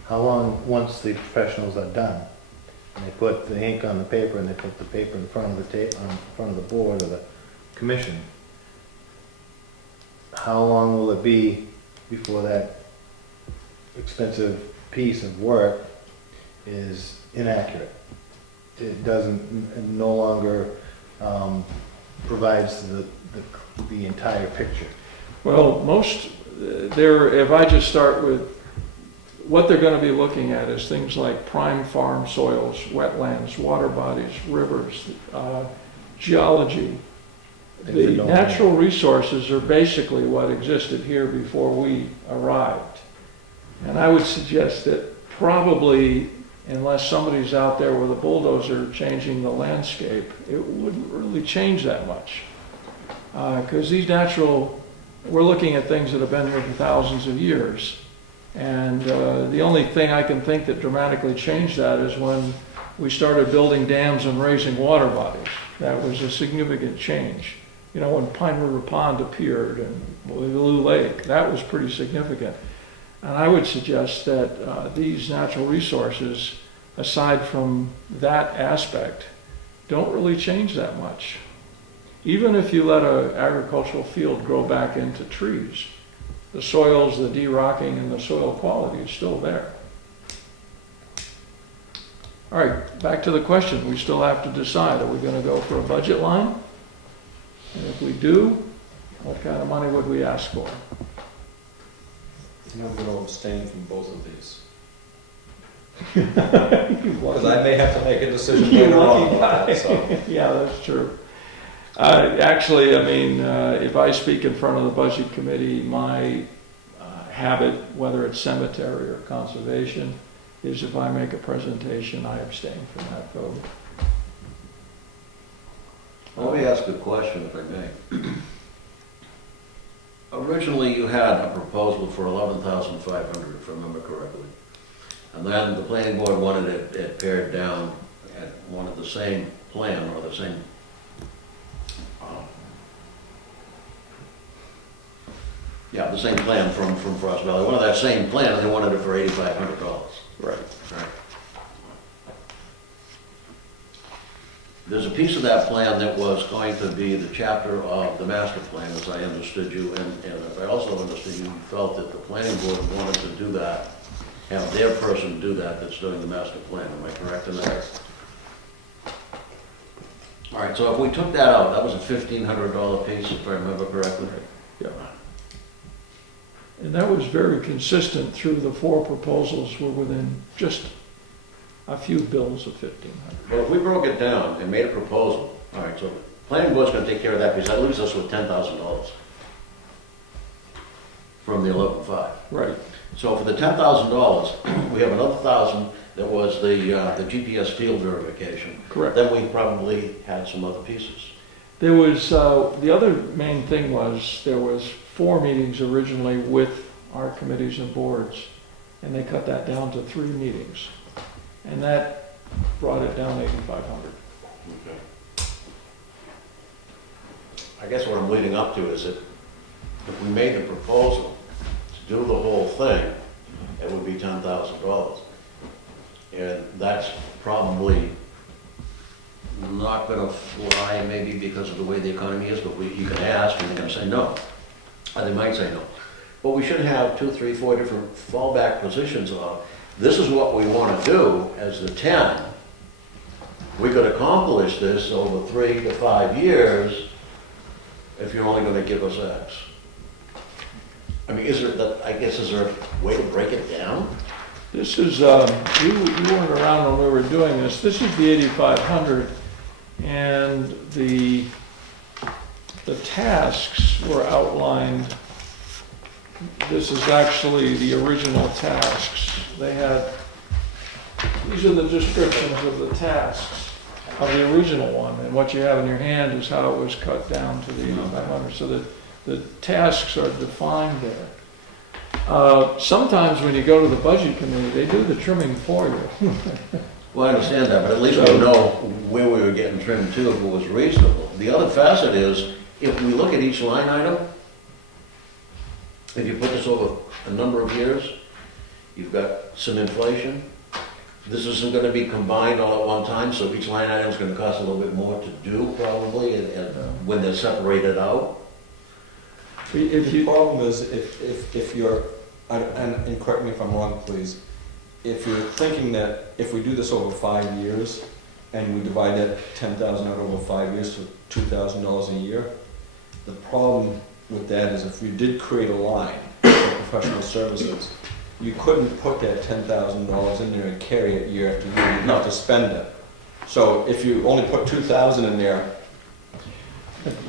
How long, once the professionals are done, and they put the ink on the paper and they put the paper in front of the in front of the board or the commission, how long will it be before that expensive piece of work is inaccurate? It no longer provides the entire picture. Well, most if I just start with, what they're gonna be looking at is things like prime farm soils, wetlands, water bodies, rivers, geology. Things that The don't- natural resources are basically what existed here before we arrived. And I would suggest that probably, unless somebody's out there with a bulldozer changing the landscape, it wouldn't really change that much. Because we're looking at things that have been here for thousands of years. And the only thing I can think that dramatically changed that is when we started building dams and raising water bodies. That was a significant change. You know, when Pine River Pond appeared and Blue Lake, that was pretty significant. And I would suggest that these natural resources, aside from that aspect, don't really change that much. Even if you let an agricultural field grow back into trees, the soils, the de-rocking, and the soil quality is still there. All right, back to the question. We still have to decide, are we going to go for a budget line? And if we do, what kind of money would we ask for? And I'm gonna abstain from both of these. You Because I may have to make a decision You later on lucky about guy. that, so. Yeah, that's true. Actually, I mean, if I speak in front of the budget committee, my habit, whether it's cemetery or conservation, is if I make a presentation, I abstain from that vote. Let me ask a question, if I may. Originally, you had a proposal for $11,500, if I remember correctly. And then the planning board wanted it pared down and wanted the same plan or the same, the same plan from Frost Valley. Wanted that same plan, and they wanted it for $8,500. Right. Right. There's a piece of that plan that was going to be the chapter of the master plan, as I understood you, and if I also understood you, felt that the planning board wanted to do that, have their person do that that's doing the master plan. Am I correct in that? All right, so if we took that out, that was a $1,500 piece, if I remember correctly. Yeah. And that was very consistent through the four proposals were within just a few bills of $1,500. Well, if we broke it down and made a proposal, all right, so the planning board's gonna take care of that piece, that leaves us with $10,000 from the 11.5. Right. So for the $10,000, we have another $1,000 that was the GPS field verification. Correct. Then we probably had some other pieces. There was, the other main thing was, there was 4 meetings originally with our committees and boards, and they cut that down to 3 meetings. And that brought it down to $8,500. Okay. I guess what I'm leading up to is that if we made the proposal to do the whole thing, it would be $10,000. And that's probably not gonna fly, maybe because of the way the economy is, but you can ask and they're gonna say no. Or they might say no. But we should have 2, 3, 4 different fallback positions of, this is what we wanna do as the town. We could accomplish this over 3 to 5 years if you're only gonna give us X. I mean, is there a way to break it down? This is, you weren't around when we were doing this. This is the 8,500, and the tasks were outlined. This is actually the original tasks. They had, these are the descriptions of the tasks of the original one, and what you have in your hand is how it was cut down to the 8,500, so that the tasks are defined there. Sometimes when you go to the budget committee, they do the trimming for you. Well, I understand that, but at least we know where we were getting trimmed to if it was reasonable. The other facet is, if we look at each line item, if you put this over a number of years, you've got some inflation. This isn't gonna be combined all at one time, so each line item is gonna cost a little bit more to do probably, and when they're separated out. The problem is if you're, and correct me if I'm wrong, please, if you're thinking that if we do this over 5 years and we divide that 10,000 out over 5 years for $2,000 a year, the problem with that is if we did create a line professional services, you couldn't put that $10,000 in there and carry it year after year, you'd have to spend it. So if you only put 2,000 in there,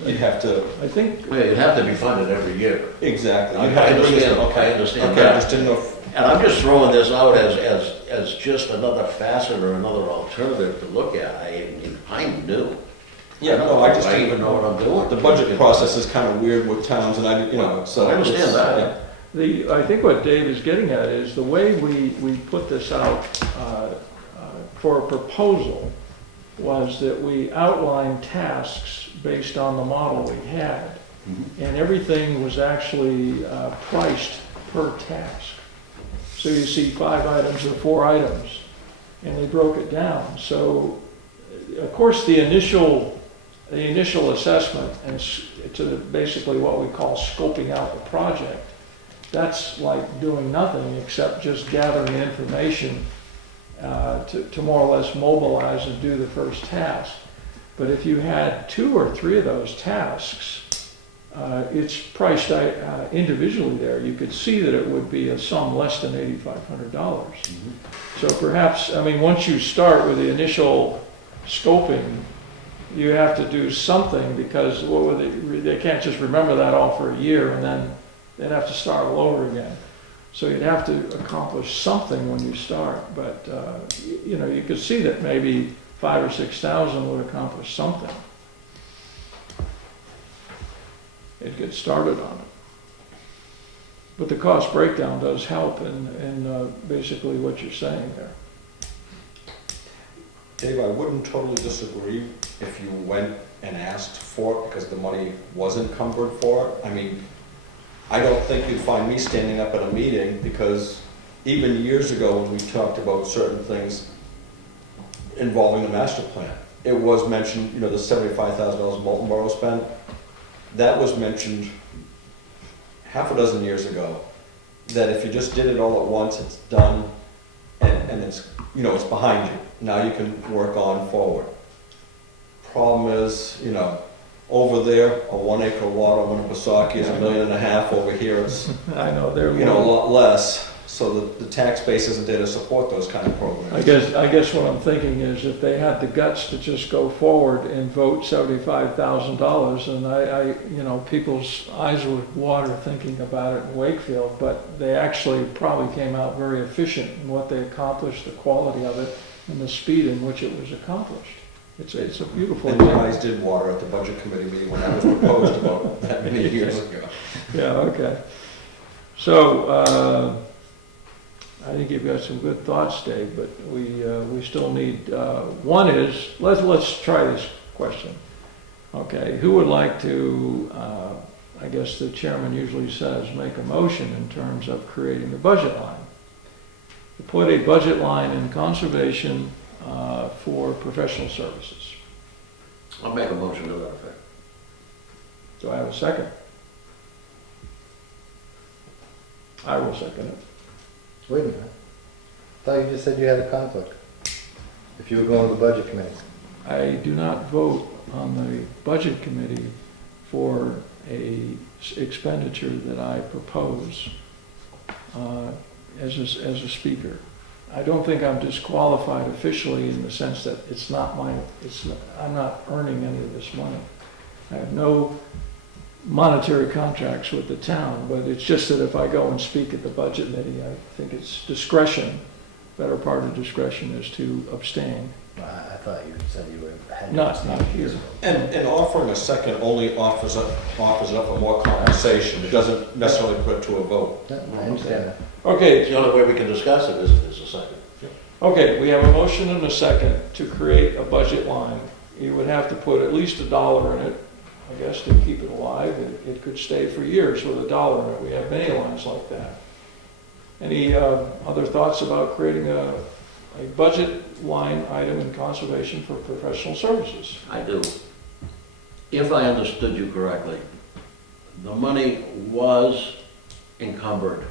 you'd have to, I think, Well, it'd have to be funded every year. exactly. I You'd have to bring this- understand, I okay, understand okay, I that. just didn't know if, And I'm just throwing this out as just another facet or another alternative to look at. I'm new. yeah, no, I just I even didn't know what I'm doing. The budget process is kind of weird with towns, and so. I understand it's- that. I think what Dave is getting at is the way we put this out for a proposal was that we outlined tasks based on the model we had, and everything was actually priced per task. So you see 5 items or 4 items, and they broke it down. So, of course, the initial assessment, and to basically what we call scoping out the project, that's like doing nothing except just gathering information to more or less mobilize and do the first task. But if you had 2 or 3 of those tasks, it's priced individually there. You could see that it would be a sum less than $8,500. So perhaps, I mean, once you start with the initial scoping, you have to do something, because they can't just remember that all for a year and then they'd have to start all over again. So you'd have to accomplish something when you start, but you could see that maybe 5,000 or 6,000 would accomplish something. It'd get started on it. But the cost breakdown does help in basically what you're saying there. Dave, I wouldn't totally disagree if you went and asked for it because the money was encumbered for it. I mean, I don't think you'd find me standing up at a meeting, because even years ago when we talked about certain things involving the master plan, it was mentioned, the $75,000 Molten Borough spent, that was mentioned half a dozen years ago, that if you just did it all at once, it's done, and it's, it's behind you. Now you can work on forward. Problem is, over there, a 1 acre lot on Winnipesaukee is $1.5 million. Over here, it's, I know, they're a lot less. So the tax base isn't there to support those kind of programs. I guess what I'm thinking is if they had the guts to just go forward and vote $75,000, and people's eyes would water thinking about it in Wakefield, but they actually probably came out very efficient in what they accomplished, the quality of it, and the speed in which it was accomplished. It's a beautiful And the thing. eyes did water at the budget committee meeting when that was proposed about that many years ago. Yeah, okay. So, I think you've got some good thoughts, Dave, but we still need, one is, let's try this question. Okay, who would like to, I guess the chairman usually says, make a motion in terms of creating a budget line? To put a budget line in conservation for professional services. I'll make a motion to that effect. Do I have a second? I will second it. Wait a minute. I thought you just said you had a conflict. If you were going to the budget committee. I do not vote on the budget committee for a expenditure that I propose as a speaker. I don't think I'm disqualified officially in the sense that I'm not earning any of this money. I have no monetary contracts with the town, but it's just that if I go and speak at the budget committee, I think it's discretion. Better part of discretion is to abstain. I thought you said you had. Not here. And offering a second only offers up for more compensation. It doesn't necessarily put it to a vote. Yeah, I understand that. Okay, The only way we can discuss it is a second. okay, we have a motion and a second to create a budget line. You would have to put at least $1 in it, I guess, to keep it alive. It could stay for years with $1 in it. We have many lines like that. Any other thoughts about creating a budget line item in conservation for professional services? I do. If I understood you correctly, the money was encumbered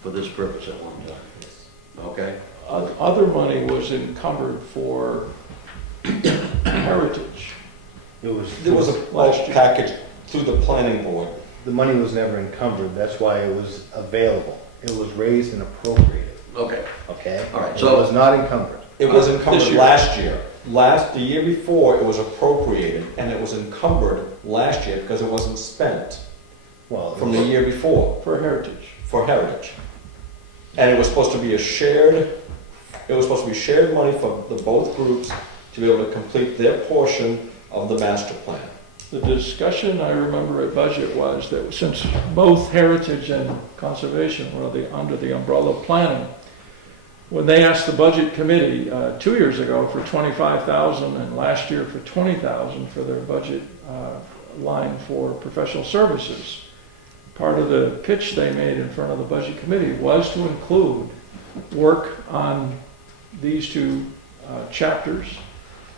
for this purpose at one time. Okay? Other money was encumbered for heritage. It was. There was a Last year. package through the planning board the money was never encumbered, that's why it was available. It was raised and appropriated, Okay, okay? all right, It so, was not encumbered. It was encumbered This year. last year. The year before, it was appropriated, and it was encumbered last year because it wasn't spent Well, from the year before For heritage. for heritage. And it was supposed to be shared money for the both groups to be able to complete their portion of the master plan. The discussion I remember at budget was that since both heritage and conservation were under the umbrella of planning, when they asked the budget committee 2 years ago for $25,000 and last year for $20,000 for their budget line for professional services, part of the pitch they made in front of the budget committee was to include work on these two chapters.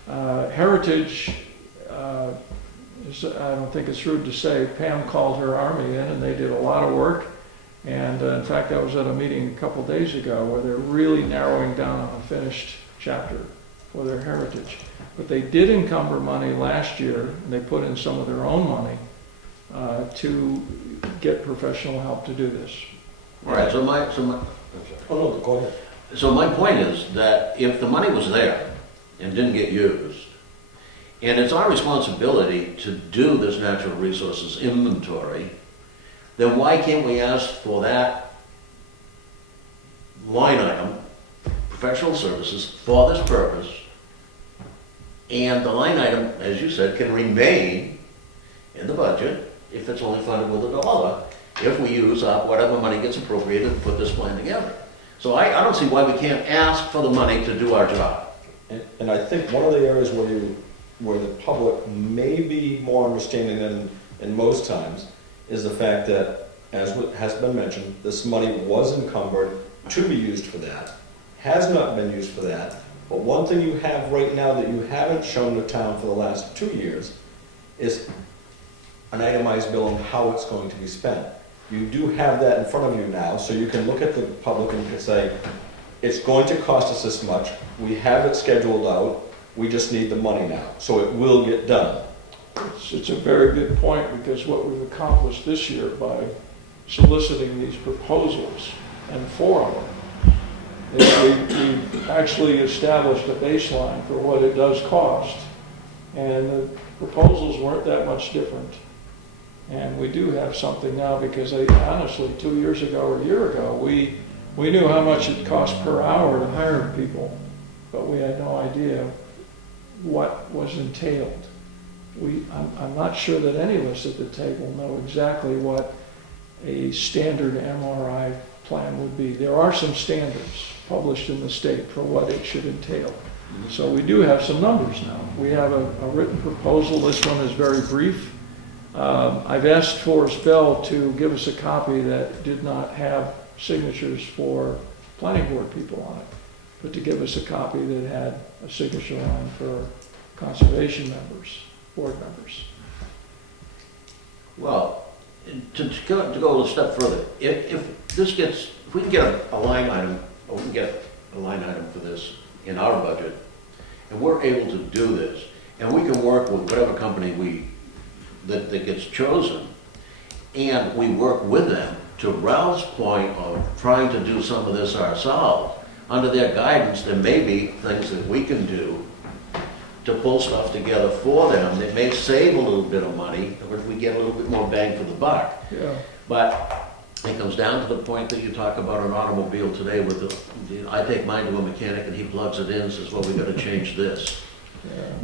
Heritage, I don't think it's rude to say, Pam called her army in and they did a lot of work. And in fact, I was at a meeting a couple days ago where they're really narrowing down on a finished chapter for their heritage. But they did encumber money last year, and they put in some of their own money to get professional help to do this. all right, so I'm sorry. Oh, no, go ahead. So my point is that if the money was there and didn't get used, and it's our responsibility to do this natural resources inventory, then why can't we ask for that line item, professional services, for this purpose? And the line item, as you said, can remain in the budget if it's only funded with $1, if we use up whatever money gets appropriated to put this plan together. So I don't see why we can't ask for the money to do our job. And I think one of the areas where the public may be more understanding than in most times is the fact that, as has been mentioned, this money was encumbered to be used for that, has not been used for that. But one thing you have right now that you haven't shown the town for the last 2 years is an itemized bill on how it's going to be spent. You do have that in front of you now, so you can look at the public and you can say, it's going to cost us this much, we have it scheduled out, we just need the money now, so it will get done. It's a very good point, because what we've accomplished this year by soliciting these proposals and 4 of them, is we actually established a baseline for what it does cost, and the proposals weren't that much different. And we do have something now, because honestly, 2 years ago or a year ago, we knew how much it cost per hour to hire people, but we had no idea what was entailed. I'm not sure that any of us at the table know exactly what a standard MRI plan would be. There are some standards published in the state for what it should entail. So we do have some numbers now. We have a written proposal. This one is very brief. I've asked Forrest Bell to give us a copy that did not have signatures for planning board people on it, but to give us a copy that had a signature line for conservation members, board members. Well, to go a step further, if we can get a line item, or we can get a line item for this in our budget, and we're able to do this, and we can work with whatever company that gets chosen, and we work with them, to Ralph's point of trying to do some of this ourselves, under their guidance, there may be things that we can do to pull stuff together for them that may save a little bit of money, or if we get a little bit more bang for the buck. Yeah. But it comes down to the point that you talk about an automobile today with I take mine to a mechanic and he plugs it in and says, well, we gotta change this.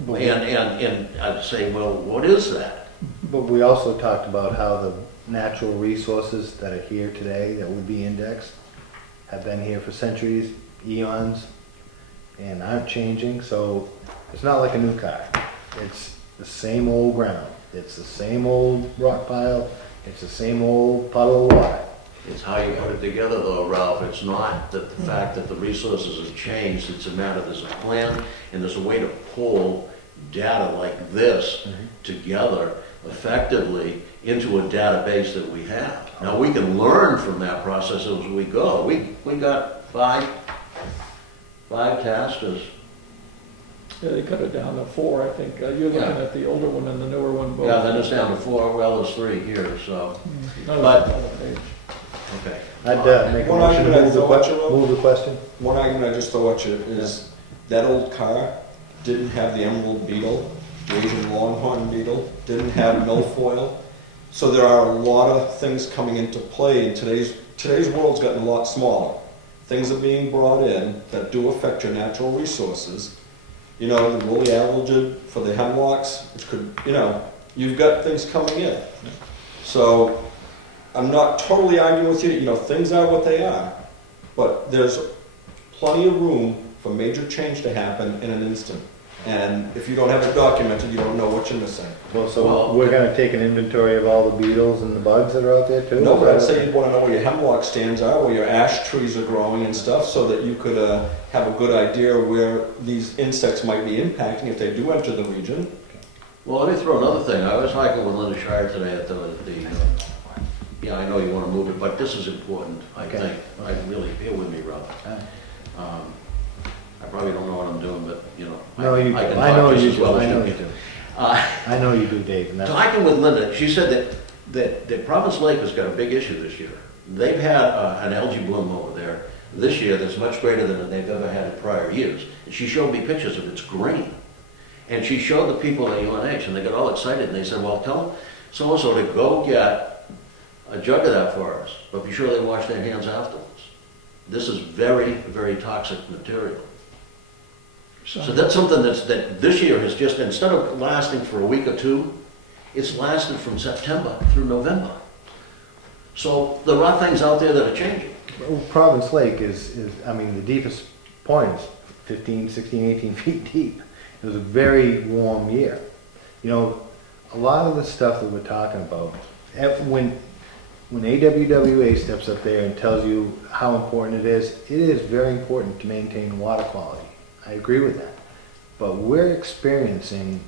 Yeah. And I'd say, well, what is that? But we also talked about how the natural resources that are here today that would be indexed have been here for centuries, eons, and aren't changing, so it's not like a new car. It's the same old ground. It's the same old rock pile. It's the same old puddle of water. It's how you put it together though, Ralph. It's not that the fact that the resources have changed, it's a matter, there's a plan and there's a way to pull data like this together effectively into a database that we have. Now we can learn from that process as we go. We got five tasks Yeah, they cut it down to 4, I think. You're looking Yeah. at the older one and the newer one both. Yeah, then it's down to 4, well, there's 3 here, so, No, but- it's on the page. okay. I'd make a One motion to argument I move the throw at you, Rob? move the question. One argument I just throw at you is that old car didn't have the emerald beetle, the Asian longhorn beetle, didn't have milfoil. So there are a lot of things coming into play, and today's world's gotten a lot smaller. Things are being brought in that do affect your natural resources. You know, the woolly algid for the hemlocks, which could, you know, you've got things coming in. So I'm not totally arguing with you, you know, things are what they are, but there's plenty of room for major change to happen in an instant. And if you don't have it documented, you don't know what you're missing. Well, so Well- we're gonna take an inventory of all the beetles and the bugs that are out there too? No, but I'd say you'd want to know where your hemlock stands are, where your ash trees are growing and stuff, so that you could have a good idea where these insects might be impacting if they do enter the region. Well, let me throw another thing. I was talking with Linda Shire today at the yeah, I know you want to move it, but this is important, I Okay. think. I really, bear with me, Rob. I probably don't know what I'm doing, but, you know. No, you do. I can I know talk just you as do. well I as know you you can. do. Uh, I know you do, Dave, and that's, Talking with Linda, she said that Province Lake has got a big issue this year. They've had an algae bloom over there this year that's much greater than they've ever had in prior years. And she showed me pictures of it's green. And she showed the people at UNH, and they got all excited, and they said, well, tell so-and-so to go get a jug of that for us, but be sure they wash their hands afterwards. This is very, very toxic material. So that's something that this year has just, instead of lasting for a week or two, it's lasted from September through November. So there are things out there that are changing. Province Lake is, I mean, the deepest point is 15, 16, 18 feet deep. It was a very warm year. You know, a lot of the stuff that we're talking about, when AWWA steps up there and tells you how important it is very important to maintain water quality. I agree with that. But we're experiencing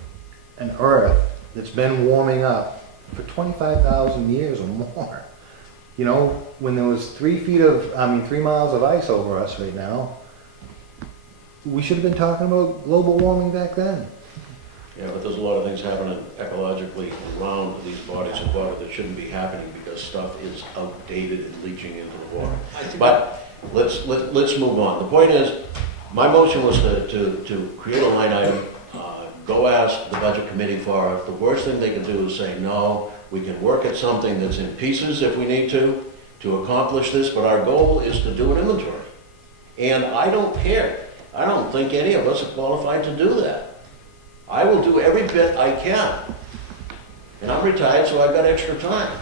an earth that's been warming up for 25,000 years or more. You know, when there was 3 miles of ice over us right now, we should have been talking about global warming back then. Yeah, but there's a lot of things happening ecologically around these bodies of water that shouldn't be happening because stuff is outdated and leaching into the water. But let's move on. The point is, my motion was to create a line item, go ask the budget committee for it. The worst thing they can do is say, no, we can work at something that's in pieces if we need to accomplish this, but our goal is to do an inventory. And I don't care. I don't think any of us are qualified to do that. I will do every bit I can. And I'm retired, so I've got extra time.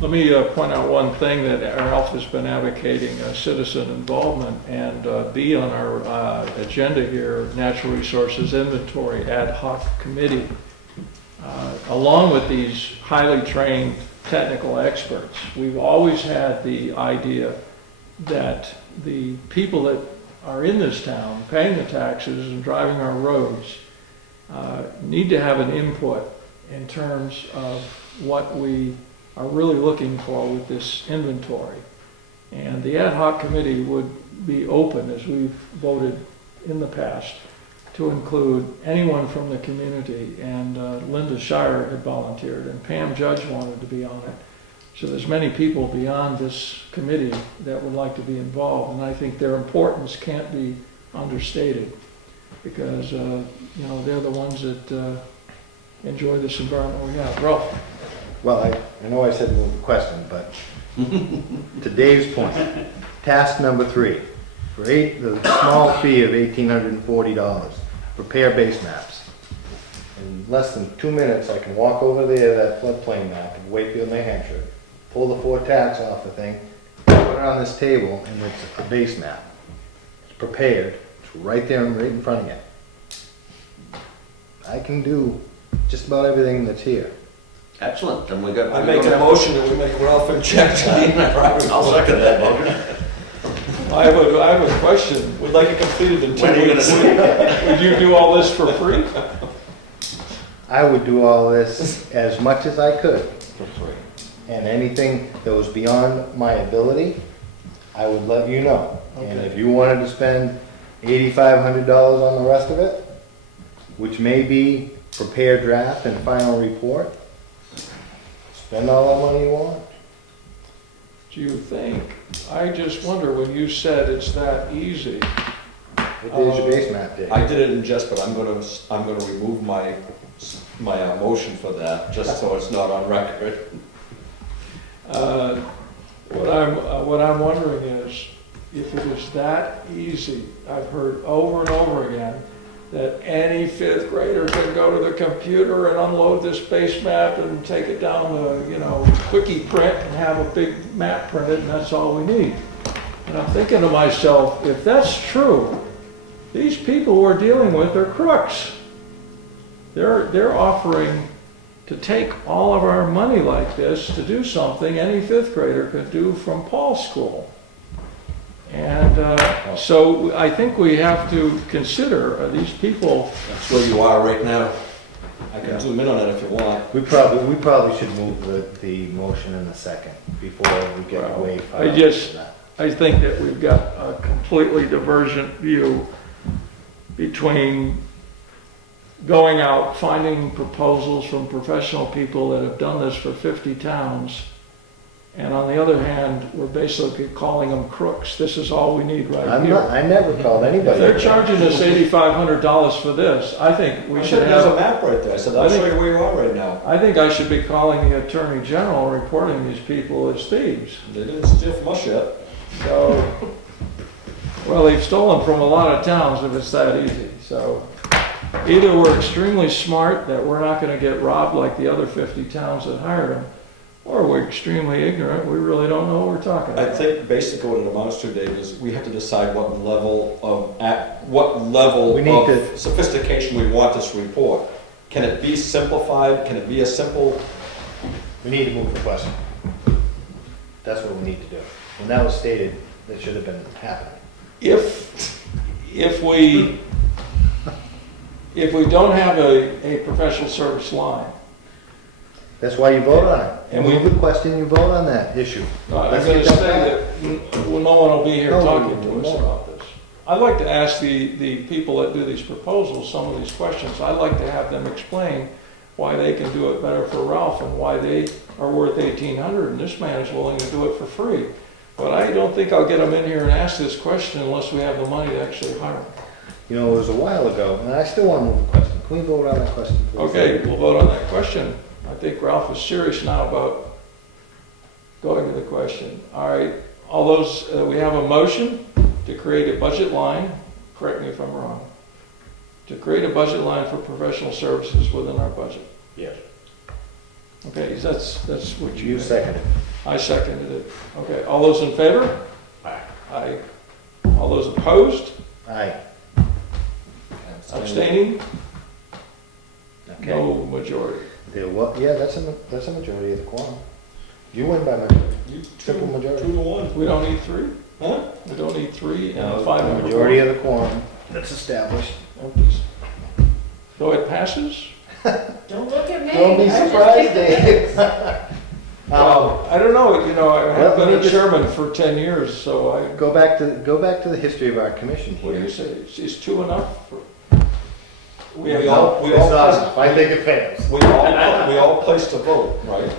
Let me point out one thing that Ralph has been advocating, citizen involvement, and be on our agenda here, Natural Resources Inventory Ad Hoc Committee. Along with these highly trained technical experts, we've always had the idea that the people that are in this town, paying the taxes and driving our roads, need to have an input in terms of what we are really looking for with this inventory. And the ad hoc committee would be open, as we've voted in the past, to include anyone from the community. And Linda Shire had volunteered, and Pam Judge wanted to be on it. So there's many people beyond this committee that would like to be involved, and I think their importance can't be understated, because you know, they're the ones that enjoy this environment we have. Ralph? Well, I know I said move the question, but to Dave's point, task number 3, for the small fee of $1,840, prepare base maps. In less than 2 minutes, I can walk over there, that floodplain map of Wakefield, New Hampshire, pull the 4 tacks off the thing, put it on this table, and it's a base map. It's prepared, it's right there and right in front of you. I can do just about everything that's here. Excellent, then we got. I make a motion that we make Ralph and Jack to be in the private. I'll second that motion. I have a question. We'd like it completed in 2 When are you gonna weeks. do it? Would you do all this for free? I would do all this as much as I could for free. And anything that was beyond my ability, I would let you know. And Okay. if you wanted to spend $8,500 on the rest of it, which may be prepare draft and final report. Spend all the money you want. Do you think, I just wonder, when you said it's that easy, What day is your base map day? I did it in jest, but I'm gonna remove my motion for that, just so it's not on record. what I'm wondering is, if it is that easy, I've heard over and over again, that any fifth grader can go to the computer and unload this base map and take it down the, quickie print and have a big map printed, and that's all we need. And I'm thinking to myself, if that's true, these people we're dealing with are crooks. They're offering to take all of our money like this to do something any fifth grader could do from Paul's school. And so I think we have to consider, are these people, That's where you are right now. I can zoom in on it if you want. We probably should move the motion in the second before we get Well, way far. I think that we've got a completely divergent view between going out, finding proposals from professional people that have done this for 50 towns, and on the other hand, we're basically calling them crooks. This is all we need right here. I never called If anybody. they're charging us $8,500 for this, I think we I should said there's a have, map right there. I said, I'll show you where you are right now. I think I should be calling the Attorney General and reporting these people as thieves. They didn't steal from us yet. So, well, they've stolen from a lot of towns if it's that easy. So either we're extremely smart that we're not gonna get robbed like the other 50 towns that hired them, or we're extremely ignorant, we really don't know what we're talking I about. think basically what it amounts to, Dave, is we have to decide what level We need of sophistication we want this report. Can it be simplified? Can it be a simple? We need to move the question. That's what we need to do. When that was stated, that should have been happening. If we don't have a professional service line, That's why you vote on it. And And we- move the question, you vote on that issue. I'm Let's gonna get say that that no one will be here No, talking to us no. about this. I'd like to ask the people that do these proposals some of these questions. I'd like to have them explain why they can do it better for Ralph and why they are worth $1,800 and this man is willing to do it for free. But I don't think I'll get them in here and ask this question unless we have the money to actually hire them. You know, it was a while ago, and I still want to move the question. Can we vote on that question, please? Okay, we'll vote on that question. I think Ralph is serious now about going to the question. All right, all those, we have a motion to create a budget line, correct me if I'm wrong, to create a budget line for professional services within our budget. Yes. Okay, that's what you You seconded. I seconded it. Okay, all those in favor? Aye. Aye. All those opposed? Aye. Abstaining? Okay. No majority. Yeah, that's a majority of the quorum. You win by majority. Simple majority. 2-1. We don't need three? Huh? We don't need three and No, a five the member majority board? of the quorum that's established. So it passes? Don't look at me. Don't be I just surprised, kicked the Dave. bits. Well, I don't know, I have Let been me a just- chairman for 10 years, so Go back to the history of our commission what do here. you say? Is two enough? We We have, all- It's not. I think it fails. We all placed a vote, right?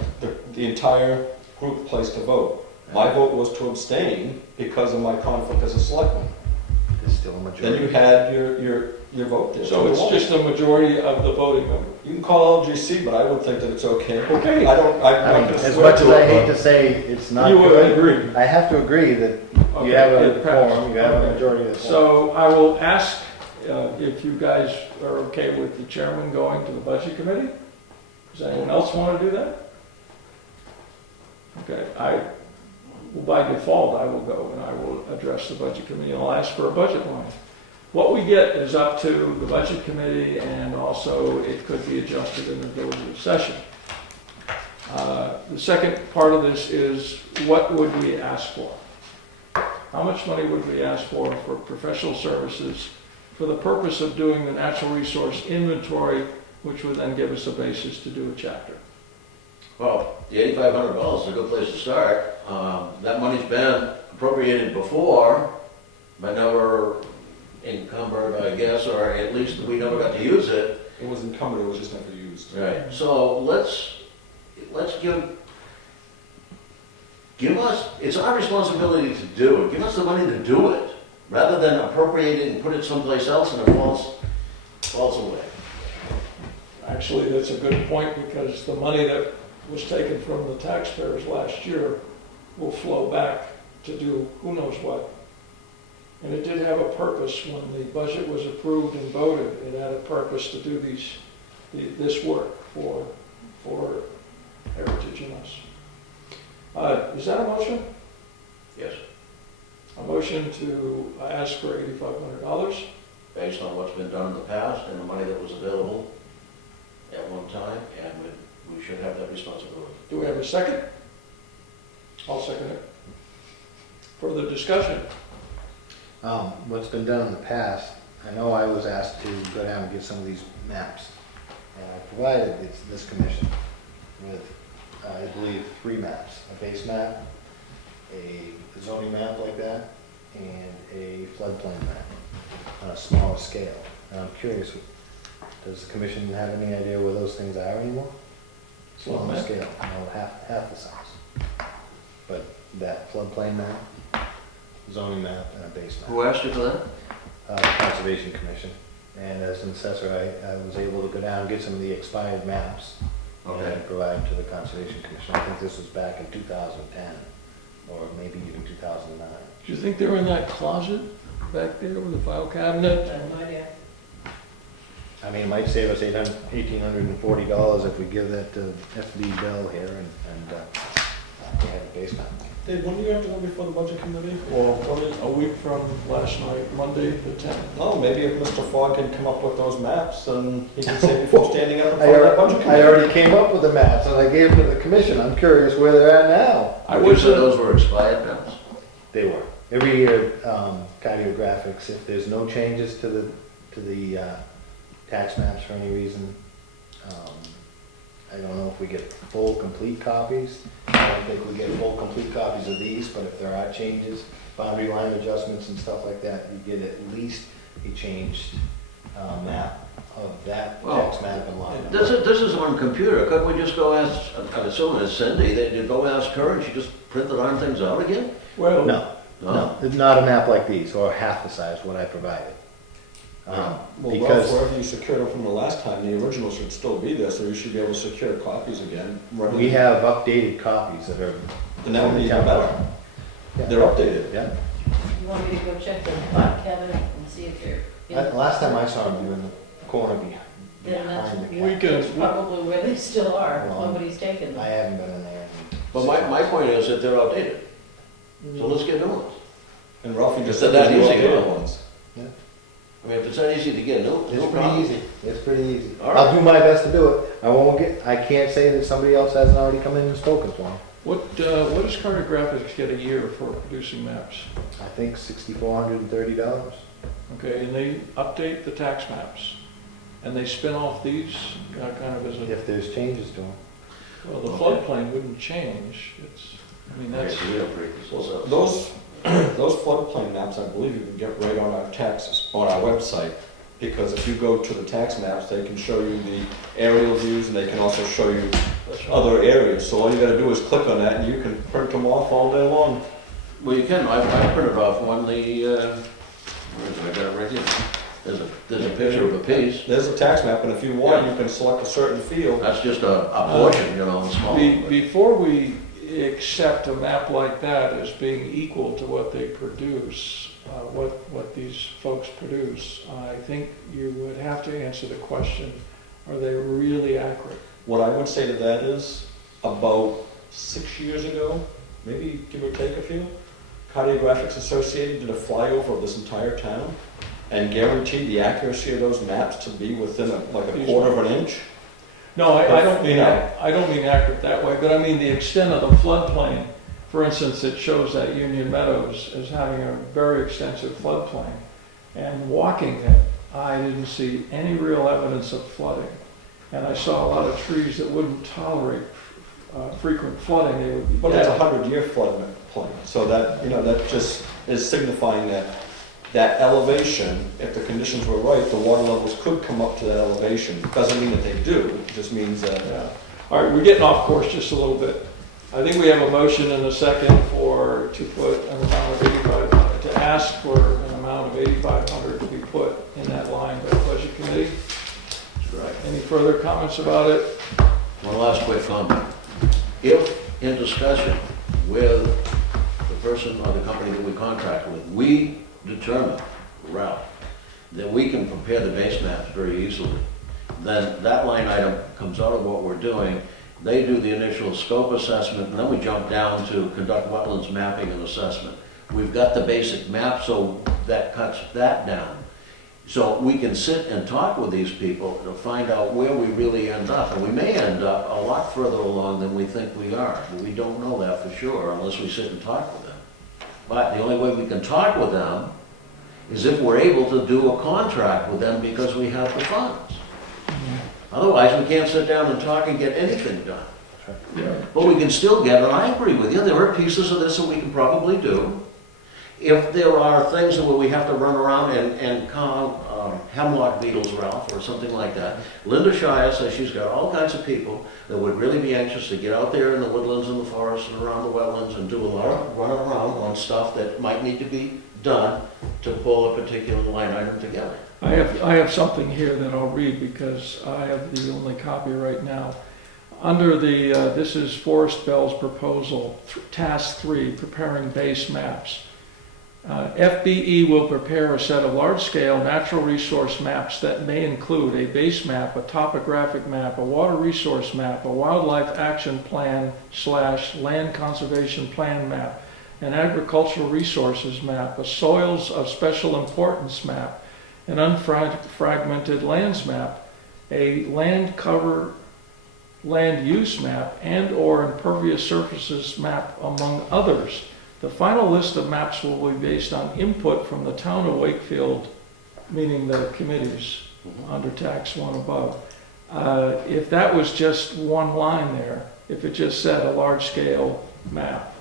The entire group placed a vote. My vote was to abstain because of my conflict as a selectman. There's still a Then you majority. had your vote there. so it's 2-1. just a majority of the voting members. You can call LGC, but I would think that it's okay. Okay. I don't, I I'm mean, not gonna as swear much as to I it, hate but- to say it's not You would good, agree? I have to agree that Okay, you have a it passed. quorum, you have a Okay. majority of the quorum. So I will ask if you guys are okay with the chairman going to the budget committee? Does anyone else want to do that? Okay, by default, I will go and I will address the budget committee and I'll ask for a budget line. What we get is up to the budget committee and also it could be adjusted in the deliberative session. The second part of this is what would we ask for? How much money would we ask for professional services for the purpose of doing the natural resource inventory, which would then give us a basis to do a chapter? Well, the $8,500 is a good place to start. That money's been appropriated before, but never encumbered, I guess, or at least we never got to use it. It was encumbered, it was just never used. Right. So let's give us, it's our responsibility to do it, give us the money to do it, rather than appropriate it and put it someplace else and it falls away. Actually, that's a good point, because the money that was taken from the taxpayers last year will flow back to do who knows what. And it did have a purpose when the budget was approved and voted. It had a purpose to do this work for Heritage and us. Is that a motion? Yes. A motion to ask for $8,500? Based on what's been done in the past and the money that was available at one time, and we should have that responsibility. Do we have a second? I'll second it. Further discussion? What's been done in the past, I know I was asked to go down and get some of these maps. And I provided this commission with, I believe, 3 maps. A base map, a zoning map like that, and a floodplain map on a smaller scale. And I'm curious, does the commission have any idea where those things are anymore? Smaller map? scale, no, half the size. But that floodplain map, zoning map, and a base map. Who asked you for that? Conservation Commission. And as an assessor, I was able to go down and get some of the expired maps and provide them to the Conservation Commission. I think this was back in 2010, or maybe even 2009. Do you think they're in that closet back there with the file cabinet? I have no idea. I mean, it might save us $1,840 if we give that to FD Bell here and they have a base map. Dave, when do you have to go before the budget committee? Well, a week from last night, Monday the 10th. No, maybe if Mr. Fogg can come up with those maps, and he can say before standing up in I front of that budget committee. already came up with the maps and I gave them to the commission. I'm curious where they're at now. You said those were expired maps? They were. Every year, cardiographics, if there's no changes to the tax maps for any reason, I don't know if we get full, complete copies. I don't think we get full, complete copies of these, but if there are changes, boundary line adjustments and stuff like that, you get at least a changed map of that tax map and line. This is on computer, couldn't we just go ask, I assume it's Cindy, that you go ask her and she just print the darn things out again? Well, No, it's not a map like these, or half the size what I provided. Well, Because wherever you secured them from the last time, the original should still be there, so you should be able to secure copies again. we have updated copies that are. And that would be even better. Yeah. They're updated. Yeah. You want me to go check the file cabinet and see if they're in? Last time I saw them, you were in the corner Then that's, behind the we cat. can, that's probably where they still are, Well, nobody's taken I them. haven't been in there. But my point is that they're outdated, so let's get new ones. And Ralphie just Is said that there's no easy, updated huh? ones. I mean, if it's that easy to get new, It's no pretty problem. easy, it's pretty easy. All right. I'll do my best to do it. I can't say that somebody else hasn't already come in and spoken to them. what does cartographics get a year for producing maps? I think $6,430. Okay, and they update the tax maps, and they spin off these kind of as a, If there's changes to them. well, the floodplain wouldn't change. That's, Okay, so we don't break this. Well, those floodplain maps, I believe you can get right on our taxes, on our website, because if you go to the tax maps, they can show you the aerial views, and they can also show you other areas. So all you gotta do is click on that, and you can print them off all day long. Well, you can, I printed off one, where is it, I got it right here. There's a picture of a piece, There's a tax map, and if you want, you can select a certain field. that's just a portion, you know, small. before we accept a map like that as being equal to what they produce, what these folks produce, I think you would have to answer the question, are they really accurate? What I would say to that is, about 6 years ago, maybe give or take a few, Cartographics Associated did a flyover of this entire town and guaranteed the accuracy of those maps to be within like a quarter of an inch. No, I don't mean, Yeah. I don't mean accurate that way, but I mean the extent of the floodplain. For instance, it shows that Union Meadows as having a very extensive floodplain. And walking it, I didn't see any real evidence of flooding. And I saw a lot of trees that wouldn't tolerate frequent flooding. They would be But it's dead. 100-year floodplain, so that, that just is signifying that that elevation, if the conditions were right, the water levels could come up to that elevation. Doesn't mean that they do, it just means that. Yeah. All right, we're getting off course just a little bit. I think we have a motion and a second to put an amount of 8,500, to ask for an amount of 8,500 to be put in that line by the Budget Committee. That's right. Any further comments about it? One last quick comment. If in discussion with the person or the company that we contract with, we determine, Ralph, that we can prepare the base maps very easily, then that line item comes out of what we're doing. They do the initial scope assessment, and then we jump down to conduct wetlands mapping and assessment. We've got the basic map, so that cuts that down. So we can sit and talk with these people to find out where we really end up. And we may end up a lot further along than we think we are. But we don't know that for sure unless we sit and talk with them. But the only way we can talk with them is if we're able to do a contract with them because we have the funds. Otherwise, we can't sit down and talk and get anything done. Yeah. But we can still get, and I agree with you, there are pieces of this that we can probably do. If there are things where we have to run around and count hemlock beetles, Ralph, or something like that, Linda Shire says she's got all kinds of people that would really be anxious to get out there in the woodlands and the forests and around the wetlands and do a lot of running around on stuff that might need to be done to pull a particular line item together. I have something here that I'll read because I have the only copy right now. Under the, this is Forrest Bell's proposal, Task 3, preparing base maps. FBE will prepare a set of large-scale natural resource maps that may include a base map, a topographic map, a water resource map, a wildlife action plan / land conservation plan map, an agricultural resources map, a soils of special importance map, an unfragmented lands map, a land cover land use map, and/or impervious surfaces map, among others. The final list of maps will be based on input from the town of Wakefield, meaning the committees under tax 1 above. If that was just one line there, if it just said a large-scale map,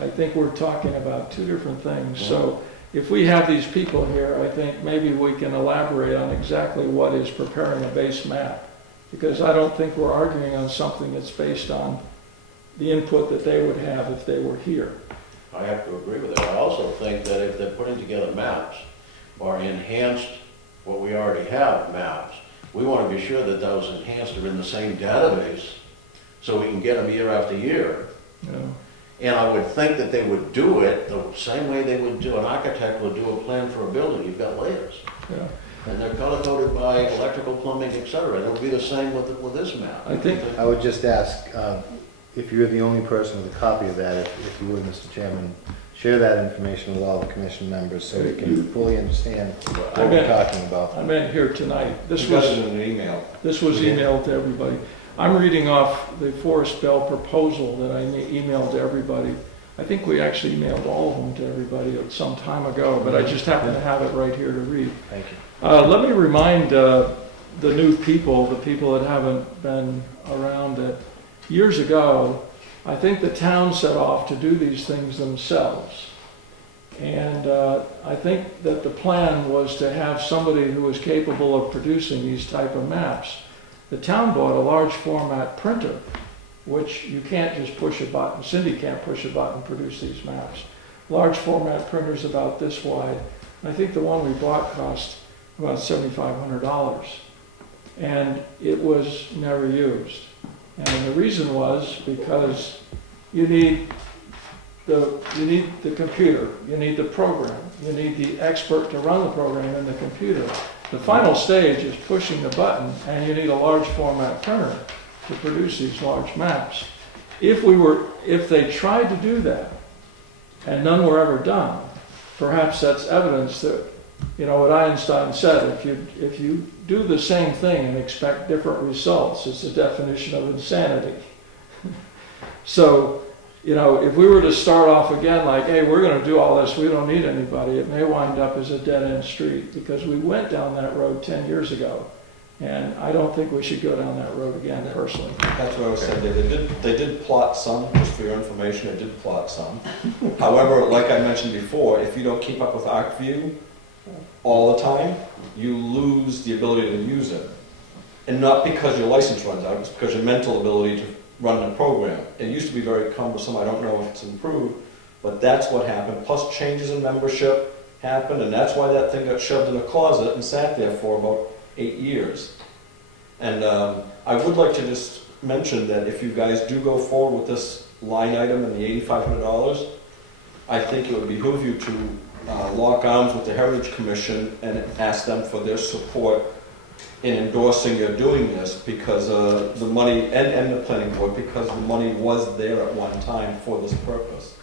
I think we're talking about two different things. So if we have these people here, I think maybe we can elaborate on exactly what is preparing a base map. Because I don't think we're arguing on something that's based on the input that they would have if they were here. I have to agree with that. I also think that if they're putting together maps or enhanced what we already have maps, we want to be sure that those enhanced are in the same database so we can get them year after year. Yeah. And I would think that they would do it the same way they would do, an architect would do a plan for a building. You've got layers. Yeah. And they're color-coded by electrical, plumbing, et cetera. It would be the same with this map. I think I would just ask, if you're the only person with a copy of that, if you would, Mr. Chairman, share that information with all the commission members so we can fully understand what we're talking about. I meant here tonight. This You got was it in an email. This was emailed to everybody. I'm reading off the Forrest Bell proposal that I emailed to everybody. I think we actually emailed all of them to everybody some time ago, but I just happen to have it right here to read. Thank you. Let me remind the new people, the people that haven't been around, that years ago, I think the town set off to do these things themselves. And I think that the plan was to have somebody who was capable of producing these type of maps. The town bought a large format printer, which you can't just push a button. Cindy can't push a button and produce these maps. Large format printers about this wide. I think the one we bought cost about $7,500. And it was never used. And the reason was because you need the computer, you need the program, you need the expert to run the program in the computer. The final stage is pushing the button, and you need a large format printer to produce these large maps. If they tried to do that, and none were ever done, perhaps that's evidence that, you know, what Einstein said, if you do the same thing and expect different results, it's a definition of insanity. So, you know, if we were to start off again like, hey, we're going to do all this, we don't need anybody, it may wind up as a dead-end street, because we went down that road 10 years ago, And I don't think we should go down that road again personally. That's what I was saying, they did plot some, just for your information, they did plot some. However, like I mentioned before, if you don't keep up with ArcView all the time, you lose the ability to use it. And not because your license runs out, it's because your mental ability to run the program. It used to be very cumbersome, I don't know if it's improved, but that's what happened. Plus changes in membership happened, and that's why that thing got shoved in a closet and sat there for about 8 years. And I would like to just mention that if you guys do go forward with this line item and the $8,500, I think it would behoove you to lock arms with the Heritage Commission and ask them for their support in endorsing your doing this, because the money, and the planning board, because the money was there at one time for this purpose.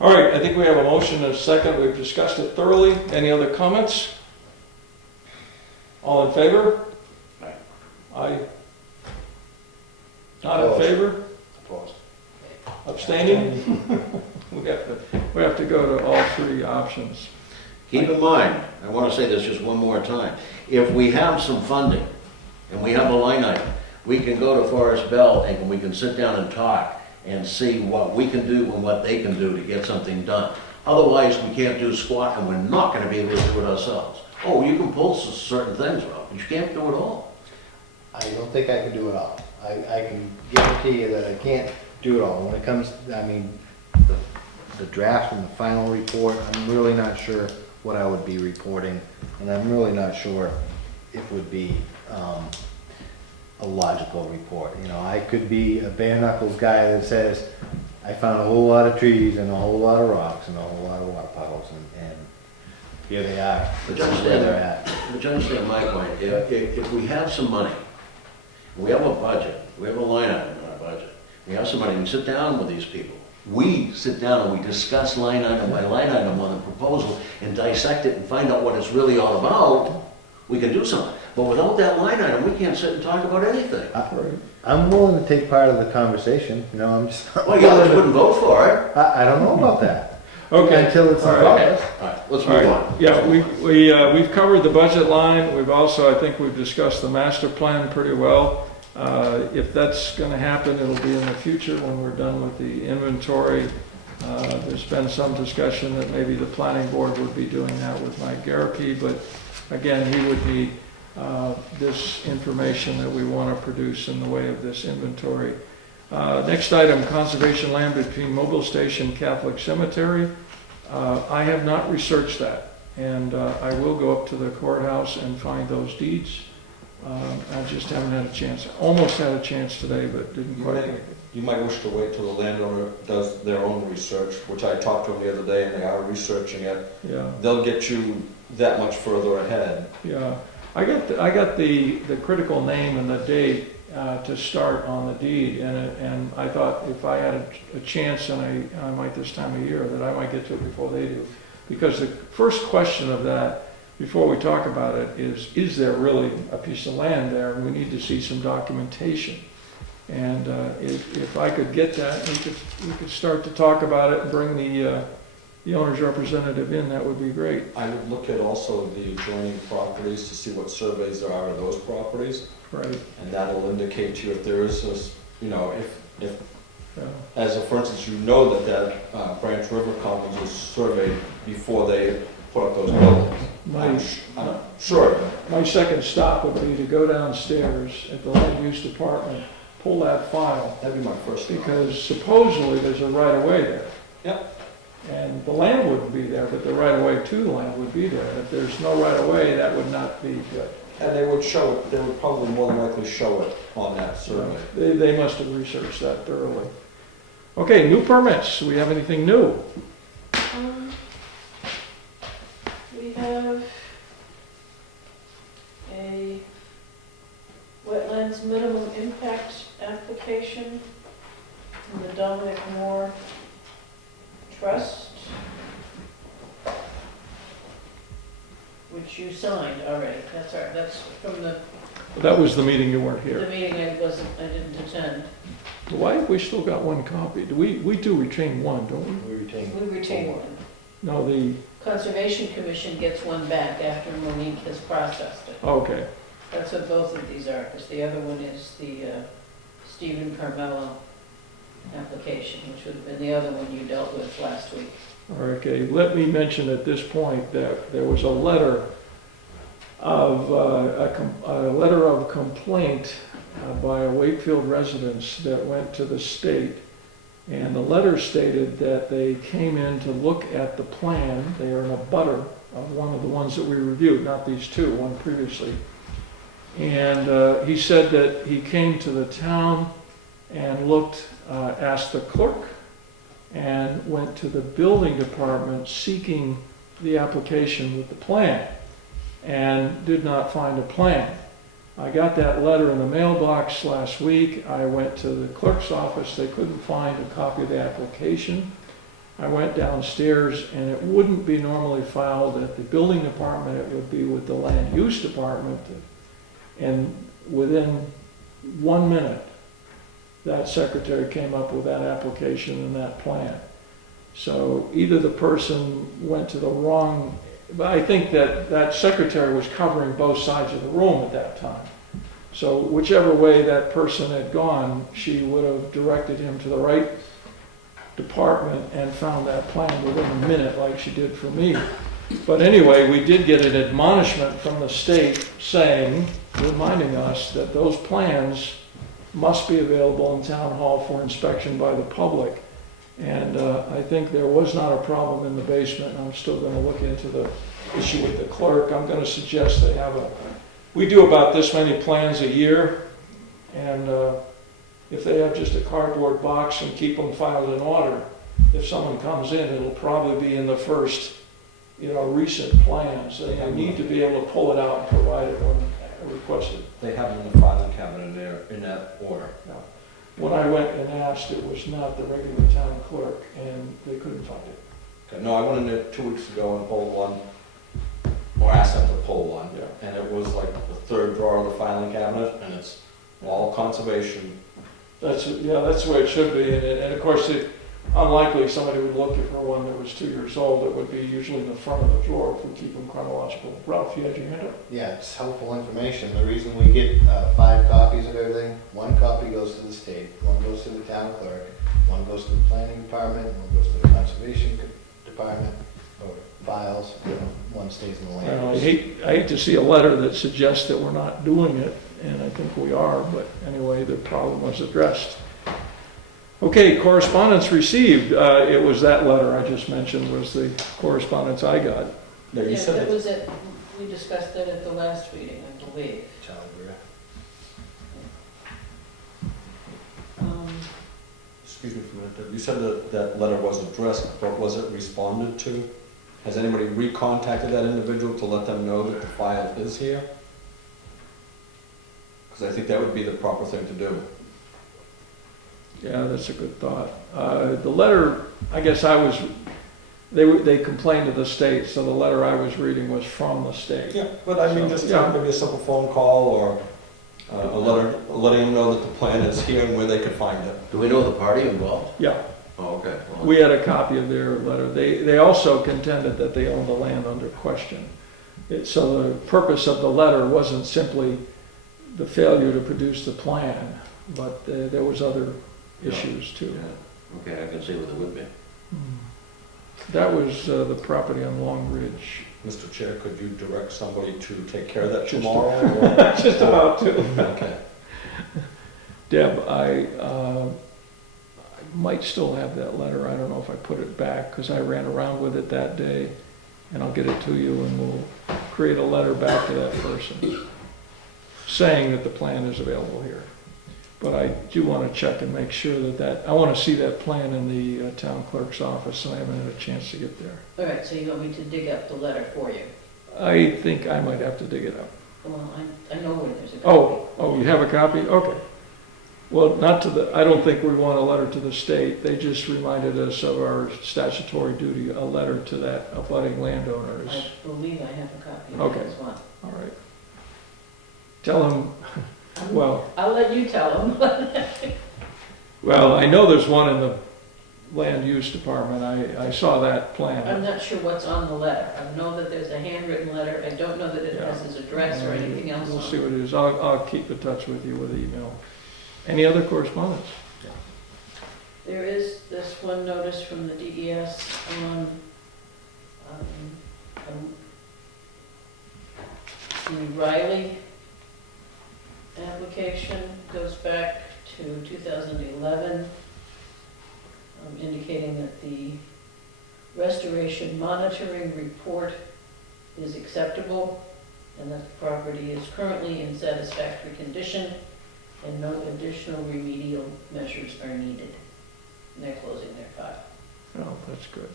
All right, I think we have a motion and a second. We've discussed it thoroughly. Any other comments? All in favor? Aye. Aye. Not in favor? Opposed. Abstaining? We have to go to all three options. Keep in mind, I want to say this just one more time, if we have some funding and we have a line item, we can go to Forest Bell and we can sit down and talk and see what we can do and what they can do to get something done. Otherwise, we can't do squat and we're not going to be able to do it ourselves. Oh, you can pull certain things off, but you can't do it all. I don't think I can do it all. I can guarantee you that I can't do it all. When it comes, I mean, the draft and the final report, I'm really not sure what I would be reporting, and I'm really not sure it would be a logical report. You know, I could be a bare knuckles guy that says, I found a whole lot of trees and a whole lot of rocks and a whole lot of water puddles, and here they are. But This is where they're at. But you understand my point, if we have some money, we have a budget, we have a line item in our budget, we have some money, we sit down with these people. We sit down and we discuss line item by line item on the proposal and dissect it and find out what it's really all about, we can do something. But without that line item, we can't sit and talk about anything. I'm willing to take part of the conversation, you know, I'm just. Well, you guys wouldn't vote for it. I don't know about that. Okay. Until it's All in right. progress. All right, let's All move right. on. Yeah, we've covered the budget line. We've also, I think we've discussed the master plan pretty well. If that's going to happen, it'll be in the future when we're done with the inventory. There's been some discussion that maybe the planning board would be doing that with Mike Garrity, but again, he would need this information that we want to produce in the way of this inventory. Next item, conservation land between Mobile Station Catholic Cemetery. I have not researched that, and I will go up to the courthouse and find those deeds. I just haven't had a chance. Almost had a chance today, but didn't quite make it. You might wish to wait till the landowner does their own research, which I talked to them the other day, and they are researching it. Yeah, They'll get you that much further ahead. yeah. I got the critical name and the date to start on the deed, and I thought if I had a chance, and I might this time of year, that I might get to it before they do. Because the first question of that, before we talk about it, is there really a piece of land there? We need to see some documentation. And if I could get that, we could start to talk about it and bring the owner's representative in, that would be great. I would look at also the adjoining properties to see what surveys there are of those properties, Right. and that'll indicate to you if there is this, you know, if Yeah. as a, for instance, you know that Branch River Commons was surveyed before they put up those buildings. I'm sure. My second stop would be to go downstairs at the land use department, pull that file, That'd be my first thing. because supposedly there's a right of way there. Yep. And the land wouldn't be there, but the right of way to the land would be there. If there's no right of way, that would not be good. And they would show it, they would probably more than likely show it on that survey. They must have researched that thoroughly. Okay, new permits. Do we have anything new? We have a wetlands minimum impact application from the Dominic Moore Trust, which you signed already. That's from the That was the meeting you weren't here. meeting I didn't attend. Why have we still got one copy? We do retain one, don't we? We retain. We retain one. No, the, Conservation Commission gets one back after Monique has processed it. okay. That's what both of these are, because the other one is the Stephen Carmelo application, which would have been the other one you dealt with last week. Okay, let me mention at this point that there was a letter of, a letter of complaint by a Wakefield residents that went to the state. And the letter stated that they came in to look at the plan. They are an abutter of one of the ones that we reviewed, not these two, one previously. And he said that he came to the town and looked, asked the clerk, and went to the building department seeking the application with the plan, and did not find a plan. I got that letter in the mailbox last week. I went to the clerk's office. They couldn't find a copy of the application. I went downstairs, and it wouldn't be normally filed at the building department. It would be with the land use department. And within 1 minute, that secretary came up with that application and that plan. So either the person went to the wrong, but I think that that secretary was covering both sides of the room at that time. So whichever way that person had gone, she would have directed him to the right department and found that plan within a minute, like she did for me. But anyway, we did get an admonishment from the state saying, reminding us that those plans must be available in town hall for inspection by the public. And I think there was not a problem in the basement. I'm still going to look into the issue with the clerk. I'm going to suggest they have we do about this many plans a year, and if they have just a cardboard box and keep them filed in order, if someone comes in, it'll probably be in the first, recent plans. They need to be able to pull it out and provide it when requested. They have them in the filing cabinet there, in that order. When I went and asked, it was not the regular town clerk, and they couldn't find it. Okay, no, I went in there 2 weeks ago and pulled one, or asked them to pull one. Yeah. And it was like the third drawer of the filing cabinet, and it's all conservation. That's the way it should be, and of course, unlikely somebody would look for one that was 2 years old. It would be usually in the front of the drawer if we keep them chronological. Ralph, you had your hand up? Yeah, it's helpful information. The reason we get 5 copies of everything, 1 copy goes to the state, 1 goes to the town clerk, 1 goes to the planning department, 1 goes to the conservation department, or files, 1 stays in the land. Well, I hate to see a letter that suggests that we're not doing it, and I think we are, but anyway, the problem was addressed. Okay, correspondence received. It was that letter I just mentioned was the correspondence I got. No, you Yeah, said that that. was it, we discussed that at the last meeting, I believe. Excuse me for a minute. You said that that letter was addressed, but was it responded to? Has anybody recontacted that individual to let them know that the file is here? Because I think that would be the proper thing to do. Yeah, that's a good thought. The letter, I guess they complained to the state, so the letter I was reading was from the state. Yeah, but I mean, just maybe a simple phone call or a letter letting them know that the plan is here and where they could find it. Do we know the party involved? Yeah, Oh, okay. Well, we had a copy of their letter. They also contended that they owned the land under question. So the purpose of the letter wasn't simply the failure to produce the plan, but there was other issues too. yeah. Okay, I can see what it would be. That was the property on Long Ridge. Mr. Chair, could you direct somebody to take care of that Just- tomorrow? Or? Just about to. Okay. Deb, I might still have that letter. I don't know if I put it back because I ran around with it that day, and I'll get it to you and we'll create a letter back to that person saying that the plan is available here. But I do want to check and make sure I want to see that plan in the town clerk's office, and I haven't had a chance to get there. All right, so you want me to dig up the letter for you? I think I might have to dig it up. Well, I know where there's a copy. Oh, you have a copy? Okay. Well, I don't think we want a letter to the state. They just reminded us of our statutory duty, a letter to that abutting landowners. I believe I have a copy of Okay. that as well. All right. Tell them, well, I'll let you tell them. I know there's one in the land use department. I saw that I'm plan. not sure what's on the letter. I know that there's a handwritten letter. I don't know that it has his address or anything else We'll on see it. what it is. I'll keep in touch with you with email. Any other correspondence? There is this one notice from the DES on, the Riley application, goes back to 2011, indicating that the restoration monitoring report is acceptable and that the property is currently in satisfactory condition and no additional remedial measures are needed. And they're closing their file. Oh, that's good.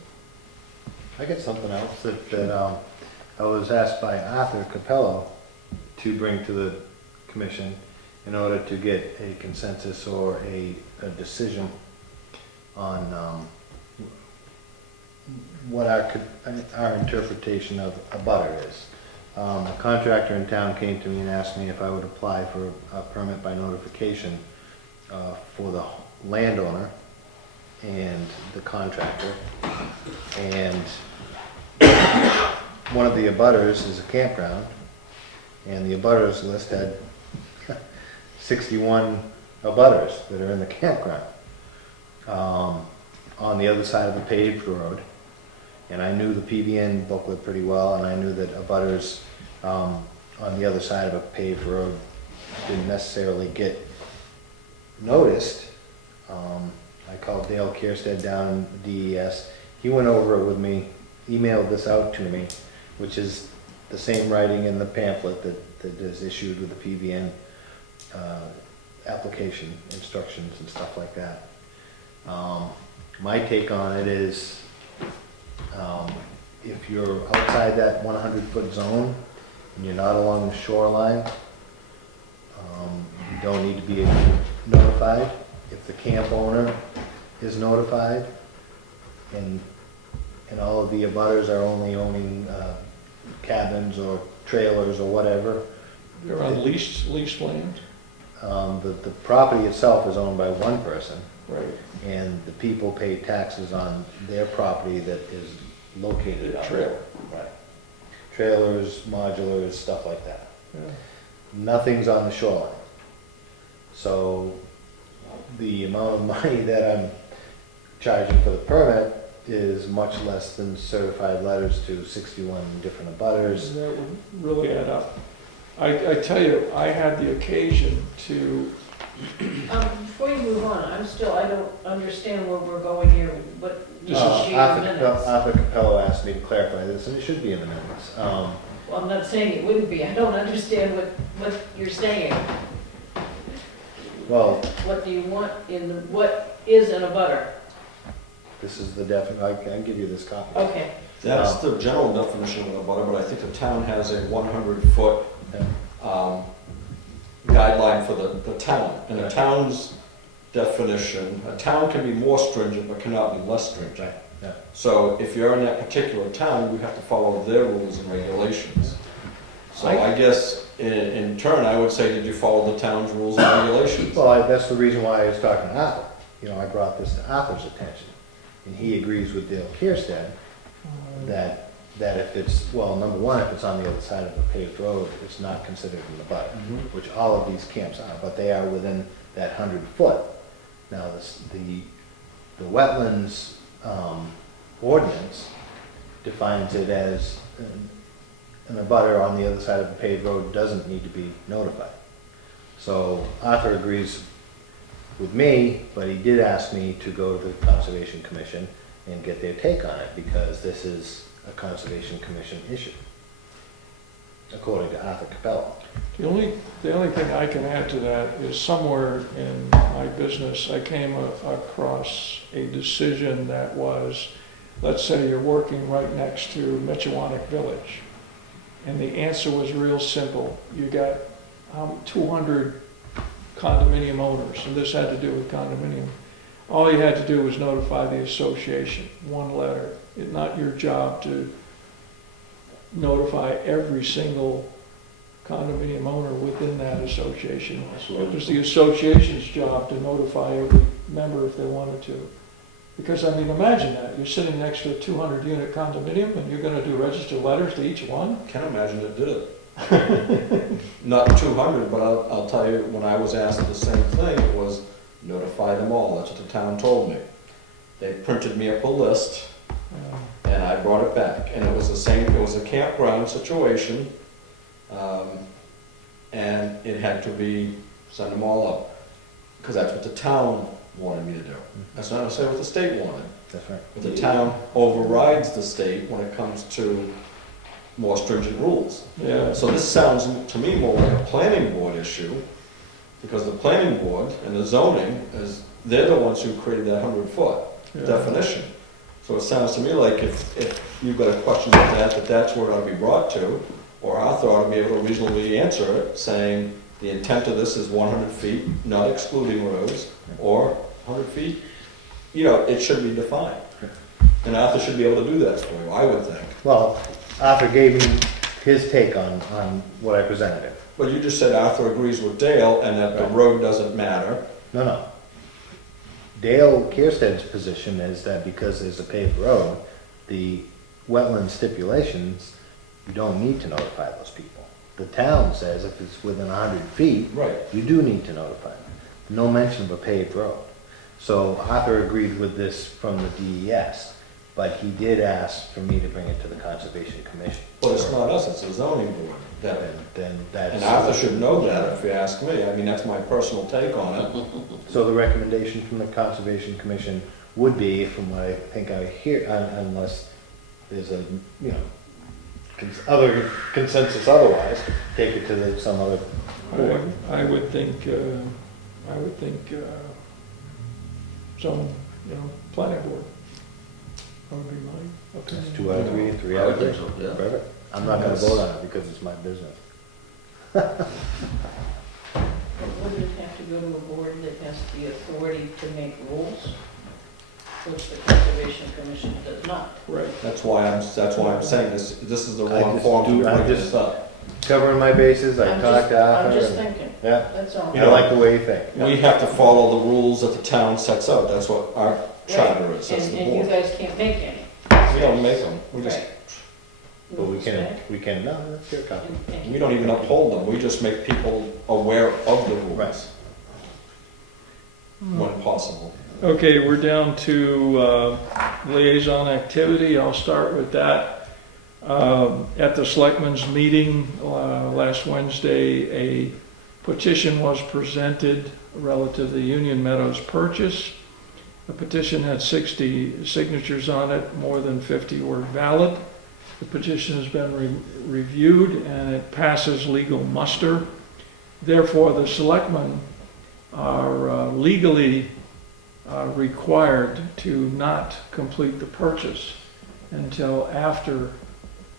I got something else that I was asked by Arthur Capello to bring to the commission in order to get a consensus or a decision on what our interpretation of a butter is. A contractor in town came to me and asked me if I would apply for a permit by notification for the landowner and the contractor. And one of the abutters is a campground, and the abutters list had 61 abutters that are in the campground on the other side of a paved road. And I knew the PBN booklet pretty well, and I knew that abutters on the other side of a paved road didn't necessarily get noticed. I called Dale Kierstead down in DES. He went over it with me, emailed this out to me, which is the same writing in the pamphlet that is issued with the PBN application instructions and stuff like that. My take on it is, if you're outside that 100-foot zone and you're not along the shoreline, you don't need to be notified. If the camp owner is notified and all of the abutters are only owning cabins or trailers or whatever. They're on leased land? The property itself is owned by one person, Right. and the people pay taxes on their property that is located The out trailer. there. Right. Trailers, modulars, stuff like that. Yeah. Nothing's on the shoreline. So the amount of money that I'm charging for the permit is much less than certified letters to 61 different abutters. That would really add up. I tell you, I had the occasion to, Before you move on, I don't understand where we're going here, but This is Arthur minutes. Capello asked me to clarify this, and it should be in the minutes. Well, I'm not saying it wouldn't be, I don't understand what you're saying. Well, What do you want what is an abutter? this is the I can give you this copy. Okay, That's the general definition of a butter, but I think the town has a 100-foot guideline for the town. And the town's definition, a town can be more stringent but cannot be less stringent. Yeah. So if you're in that particular town, you have to follow their rules and regulations. So I guess in turn, I would say, did you follow the town's rules and regulations? Well, that's the reason why I was talking to Arthur. You know, I brought this to Arthur's attention, and he agrees with Dale Kierstead that if it's, well, number one, if it's on the other side of a paved road, it's not considered an abutter, which all of these camps are, but they are within that 100-foot. Now, the wetlands ordinance defines it as an abutter on the other side of a paved road doesn't need to be notified. So Arthur agrees with me, but he did ask me to go to the Conservation Commission and get their take on it, because this is a Conservation Commission issue, according to Arthur Capello. the only thing I can add to that is somewhere in my business, I came across a decision that was, let's say you're working right next to Mechawanik Village, and the answer was real simple. You got 200 condominium owners, and this had to do with condominium. All you had to do was notify the association, one letter. It's not your job to notify every single condominium owner within that association. It was the association's job to notify every member if they wanted to. Because, I mean, imagine that, you're sitting next to a 200-unit condominium, and you're gonna do registered letters to each one? Can't imagine it did it. Not 200, but I'll tell you, when I was asked the same thing, it was notify them all, that's what the town told me. They printed me up a list, and I brought it back, and it was the same, it was a campground situation, and it had to be, send them all up, because that's what the town wanted me to do. That's not necessarily what the state wanted, That's right. but the town overrides the state when it comes to more stringent rules. Yeah, So this sounds to me more like a planning board issue, because the planning board and the zoning is, they're the ones who created that 100-foot yeah. definition. So it sounds to me like if you've got a question about that, that's where it ought to be brought to, or Arthur ought to be able to reasonably answer it, saying the intent of this is 100 feet, not excluding roads, or 100 feet. You know, it should be defined. And Arthur should be able to do that for you, I would think. Well, Arthur gave me his take on what I presented him. But you just said Arthur agrees with Dale and that the Right. road doesn't matter. No. Dale Kierstead's position is that because there's a paved road, the wetland stipulations, you don't need to notify those people. The town says if it's within 100 feet, Right. you do need to notify them. No mention of a paved road. So Arthur agreed with this from the DES, but he did ask for me to bring it to the Conservation Commission. But it's not us, it's the zoning board. That, Then that's. and Arthur should know that if you ask me. I mean, that's my personal take on it. So the recommendation from the Conservation Commission would be, from what I think I hear, unless there's a, you know, other consensus otherwise, take it to some other board. I would think, some, planning board. That would be my opinion. It's 2 out of 3, 3 I out would of think 3. so, yeah. Perfect. I'm not gonna vote on it because it's my business. But wouldn't it have to go to a board that has the authority to make rules, which the Conservation Commission does not? Right. That's why I'm saying this is the I wrong just form to do- I bring just- this up. Covering my bases, I talked to Arthur. I'm just and- thinking, Yeah, that's all. I like the way you think. We have to follow the rules that the town sets out. That's what our charter is, that's the And you board. guys can't make any. We don't make them, we just, Right. But we can, no, that's your copy. we don't even uphold them. We just make people aware of the Right. rules when possible. Okay, we're down to liaison activity. I'll start with that. At the selectmen's meeting last Wednesday, a petition was presented relative to the Union Meadows purchase. The petition had 60 signatures on it, more than 50 were valid. The petition has been reviewed and it passes legal muster. Therefore, the selectmen are legally required to not complete the purchase until after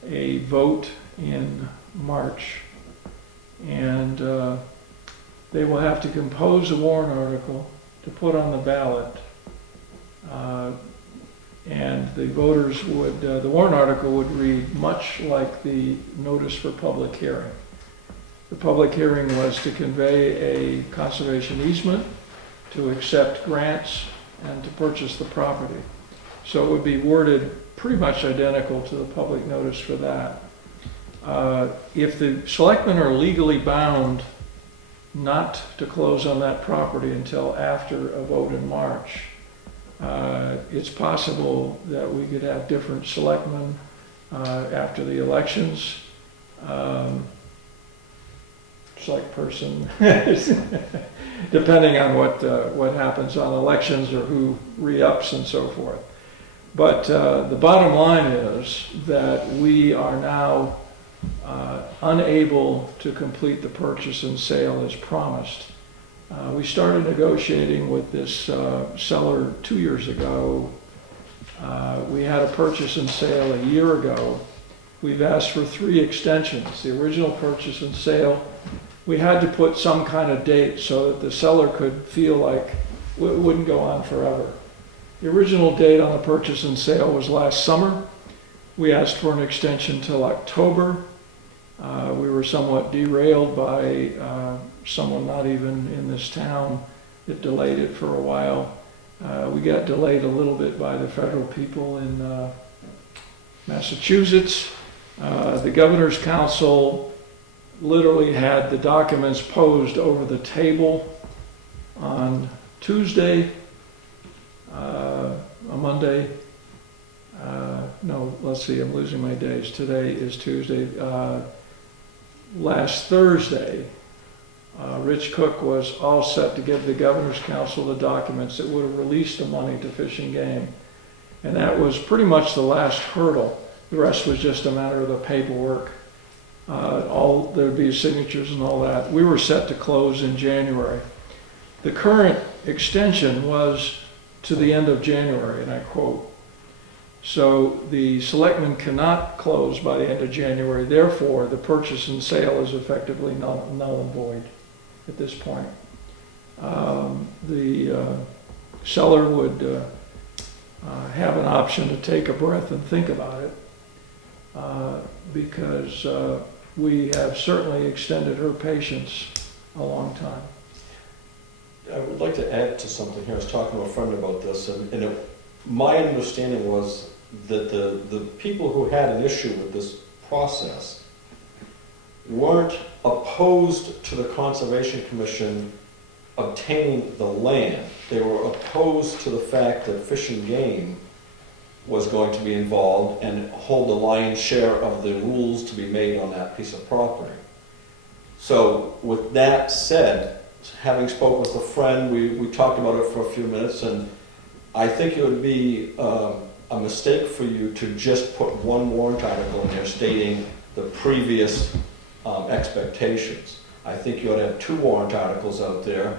a vote in March. And they will have to compose a warrant article to put on the ballot. And the voters would, the warrant article would read much like the notice for public hearing. The public hearing was to convey a conservation easement, to accept grants, and to purchase the property. So it would be worded pretty much identical to the public notice for that. If the selectmen are legally bound not to close on that property until after a vote in March, it's possible that we could have different selectmen after the elections. Select person, depending on what happens on elections or who re-ups and so forth. But the bottom line is that we are now unable to complete the purchase and sale as promised. We started negotiating with this seller 2 years ago. We had a purchase and sale a year ago. We've asked for 3 extensions. The original purchase and sale, we had to put some kind of date so that the seller could feel like it wouldn't go on forever. The original date on the purchase and sale was last summer. We asked for an extension till October. We were somewhat derailed by someone not even in this town that delayed it for a while. We got delayed a little bit by the federal people in Massachusetts. The Governor's Council literally had the documents posed over the table on Tuesday, a Monday. No, let's see, I'm losing my days. Today is Tuesday. Last Thursday, Rich Cook was all set to give the Governor's Council the documents that would have released the money to Fish and Game. And that was pretty much the last hurdle. The rest was just a matter of the paperwork. There'd be signatures and all that. We were set to close in January. The current extension was to the end of January, and I quote, "So the selectmen cannot close by the end of January, therefore the purchase and sale is effectively null and void at this point." The seller would have an option to take a breath and think about it, because we have certainly extended her patience a long time. I would like to add to something here. I was talking to a friend about this, and my understanding was that the people who had an issue with this process weren't opposed to the Conservation Commission obtaining the land. They were opposed to the fact that Fish and Game was going to be involved and hold the lion's share of the rules to be made on that piece of property. So with that said, having spoke with a friend, we talked about it for a few minutes, and I think it would be a mistake for you to just put one warrant article in there stating the previous expectations. I think you ought to have two warrant articles out there.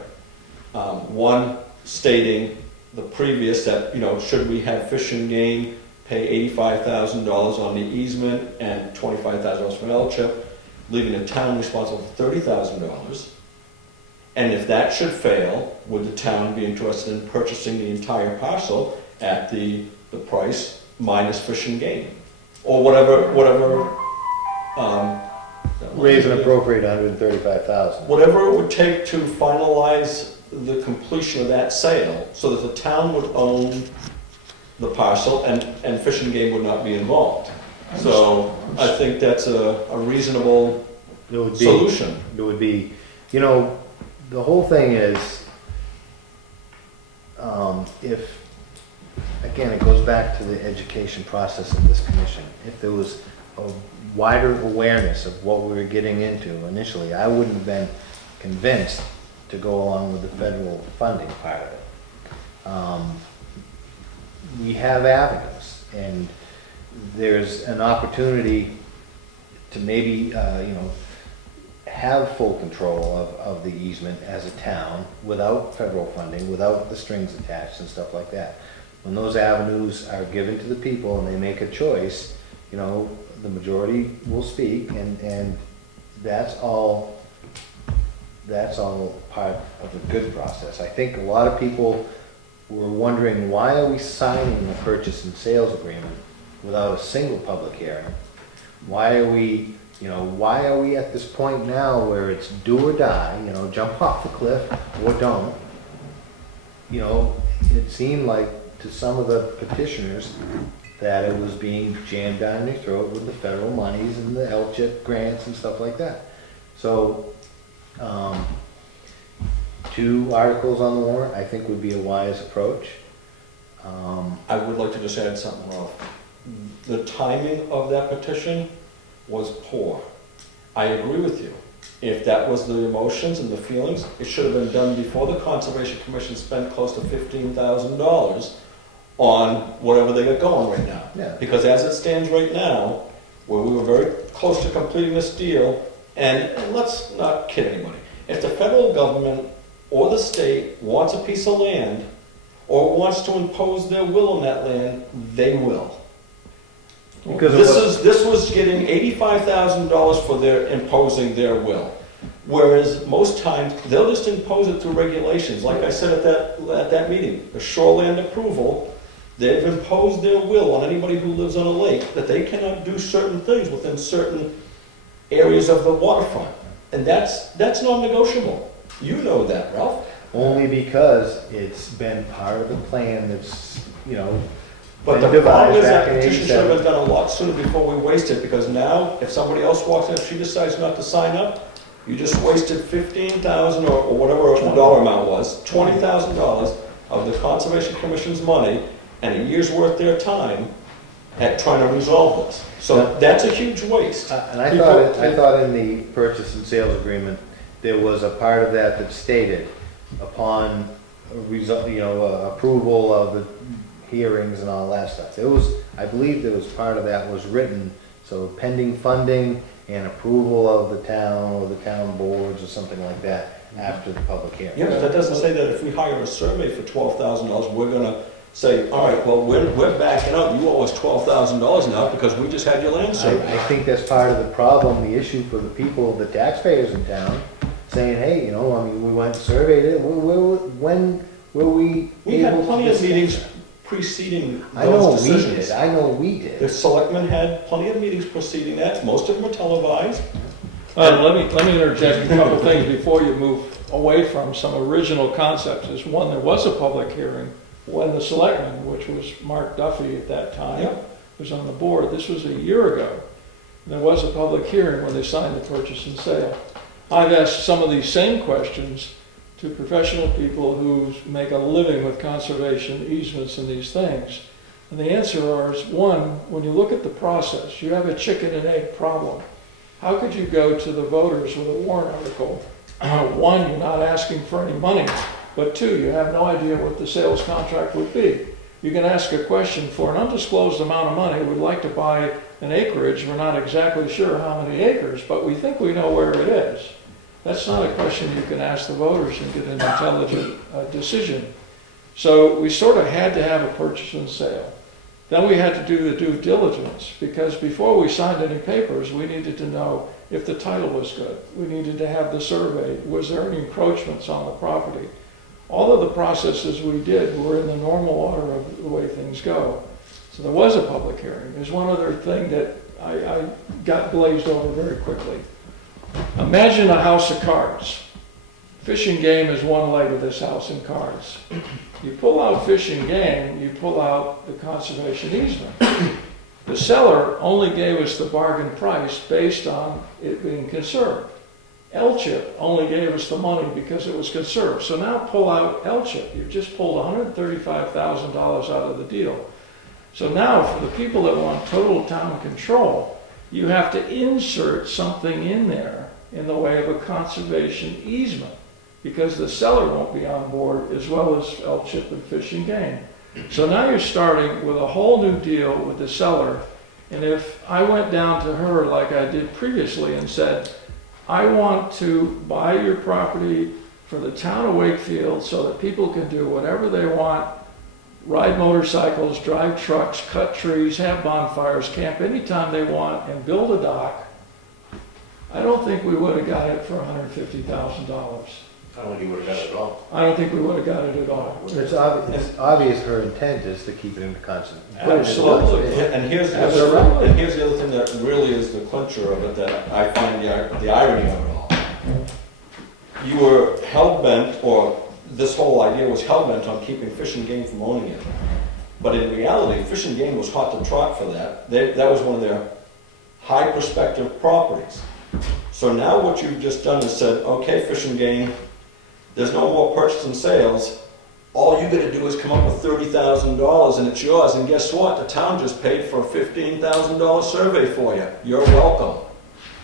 One stating the previous, that, should we have Fish and Game pay $85,000 on the easement and $25,000 from LCHIP, leaving the town responsible for $30,000. And if that should fail, would the town be interested in purchasing the entire parcel at the price minus Fish and Game? Or whatever. Raise and appropriate $135,000. Whatever it would take to finalize the completion of that sale, so that the town would own the parcel and Fish and Game would not be involved. So I think that's a reasonable solution. It would be, the whole thing is, if, again, it goes back to the education process of this commission. If there was a wider awareness of what we were getting into initially, I wouldn't have been convinced to go along with the federal funding part of it. We have avenues, and there's an opportunity to maybe, have full control of the easement as a town without federal funding, without the strings attached and stuff like that. When those avenues are given to the people and they make a choice, the majority will speak, and that's all part of a good process. I think a lot of people were wondering, why are we signing a purchase and sales agreement without a single public hearing? Why are we at this point now where it's do or die, jump off the cliff or don't? It seemed like to some of the petitioners that it was being jammed down their throat with the federal monies and the LCHIP grants and stuff like that. So, 2 articles on the warrant, I think, would be a wise approach. I would like to just add something, Ralph. The timing of that petition was poor. I agree with you. If that was the emotions and the feelings, it should have been done before the Conservation Commission spent close to $15,000 on whatever they got going right now. Yeah. Because as it stands right now, where we were very close to completing this deal, and let's not kid anybody, if the federal government or the state wants a piece of land or wants to impose their will on that land, they will. Because this was getting $85,000 for their imposing their will. Whereas most times, they'll just impose it through regulations. Like I said at that meeting, the shoreland approval, they've imposed their will on anybody who lives on a lake that they cannot do certain things within certain areas of the waterfront. And that's non-negotiable. You know that, Ralph. only because it's been part of the plan that's, you know, But been the problem devised is that back in petition should have 87. been done a lot sooner before we waste it, because now, if somebody else walks in, if she decides not to sign up, you just wasted $15,000 or whatever the dollar amount was, $20,000 of the Conservation Commission's money and a year's worth of their time at trying to resolve this. So that's a huge waste. And I thought in the purchase and sales agreement, there was a part of that that stated upon approval of the hearings and all that stuff. I believe there was part of that was written, so pending funding and approval of the town or the town boards or something like that after the public hearing. Yeah, but that doesn't say that if we hire a survey for $12,000, we're gonna say, all right, well, we're backing out, you owe us $12,000 now because we just had your land survey. I think that's part of the problem, the issue for the people, the taxpayers in town, saying, hey, you know, I mean, we went and surveyed it, when were we We had able to plenty of discuss meetings it? preceding I know those we decisions. did, I know we did. The selectmen had plenty of meetings preceding that, most of them were televised. Let me interject a couple things before you move away from some original concepts. Is one, there was a public hearing when the selectman, which was Mark Duffy at that time, Yeah. was on the board. This was a year ago. There was a public hearing when they signed the purchase and sale. I've asked some of these same questions to professional people who make a living with conservation easements and these things. And the answer is, one, when you look at the process, you have a chicken and egg problem. How could you go to the voters with a warrant article? One, you're not asking for any money, but two, you have no idea what the sales contract would be. You can ask a question for an undisclosed amount of money, we'd like to buy an acreage, we're not exactly sure how many acres, but we think we know where it is. That's not a question you can ask the voters and get an intelligent decision. So we sort of had to have a purchase and sale. Then we had to do the due diligence, because before we signed any papers, we needed to know if the title was good. We needed to have the survey. Was there any encroachments on the property? All of the processes we did were in the normal order of the way things go. So there was a public hearing. There's one other thing that I got glazed over very quickly. Imagine a house of cards. Fish and game is one leg of this house in cards. You pull out fish and game, you pull out the conservation easement. The seller only gave us the bargain price based on it being conserved. L-chip only gave us the money because it was conserved. So now pull out L-chip. You've just pulled $135,000 out of the deal. So now for the people that want total town control, you have to insert something in there in the way of a conservation easement, because the seller won't be on board as well as L-chip and fish and game. So now you're starting with a whole new deal with the seller. And if I went down to her like I did previously and said, I want to buy your property for the town of Wakefield so that people can do whatever they want, ride motorcycles, drive trucks, cut trees, have bonfires, camp anytime they want, and build a dock, I don't think we would have got it for $150,000. I don't think you would have got it at all. I don't think we would have got it at all. It's obvious her intent is to keep it in the constant. Absolutely. And here's the Absolutely. other, and here's the other thing that really is the clincher of it, that I find the irony of it all. You were hell-bent, or this whole idea was hell-bent on keeping Fish and Game from owning it. But in reality, Fish and Game was hot to trot for that. That was one of their high prospective properties. So now what you've just done is said, okay, Fish and Game, there's no more purchase and sales. All you gotta do is come up with $30,000 and it's yours. And guess what? The town just paid for a $15,000 survey for you. You're welcome.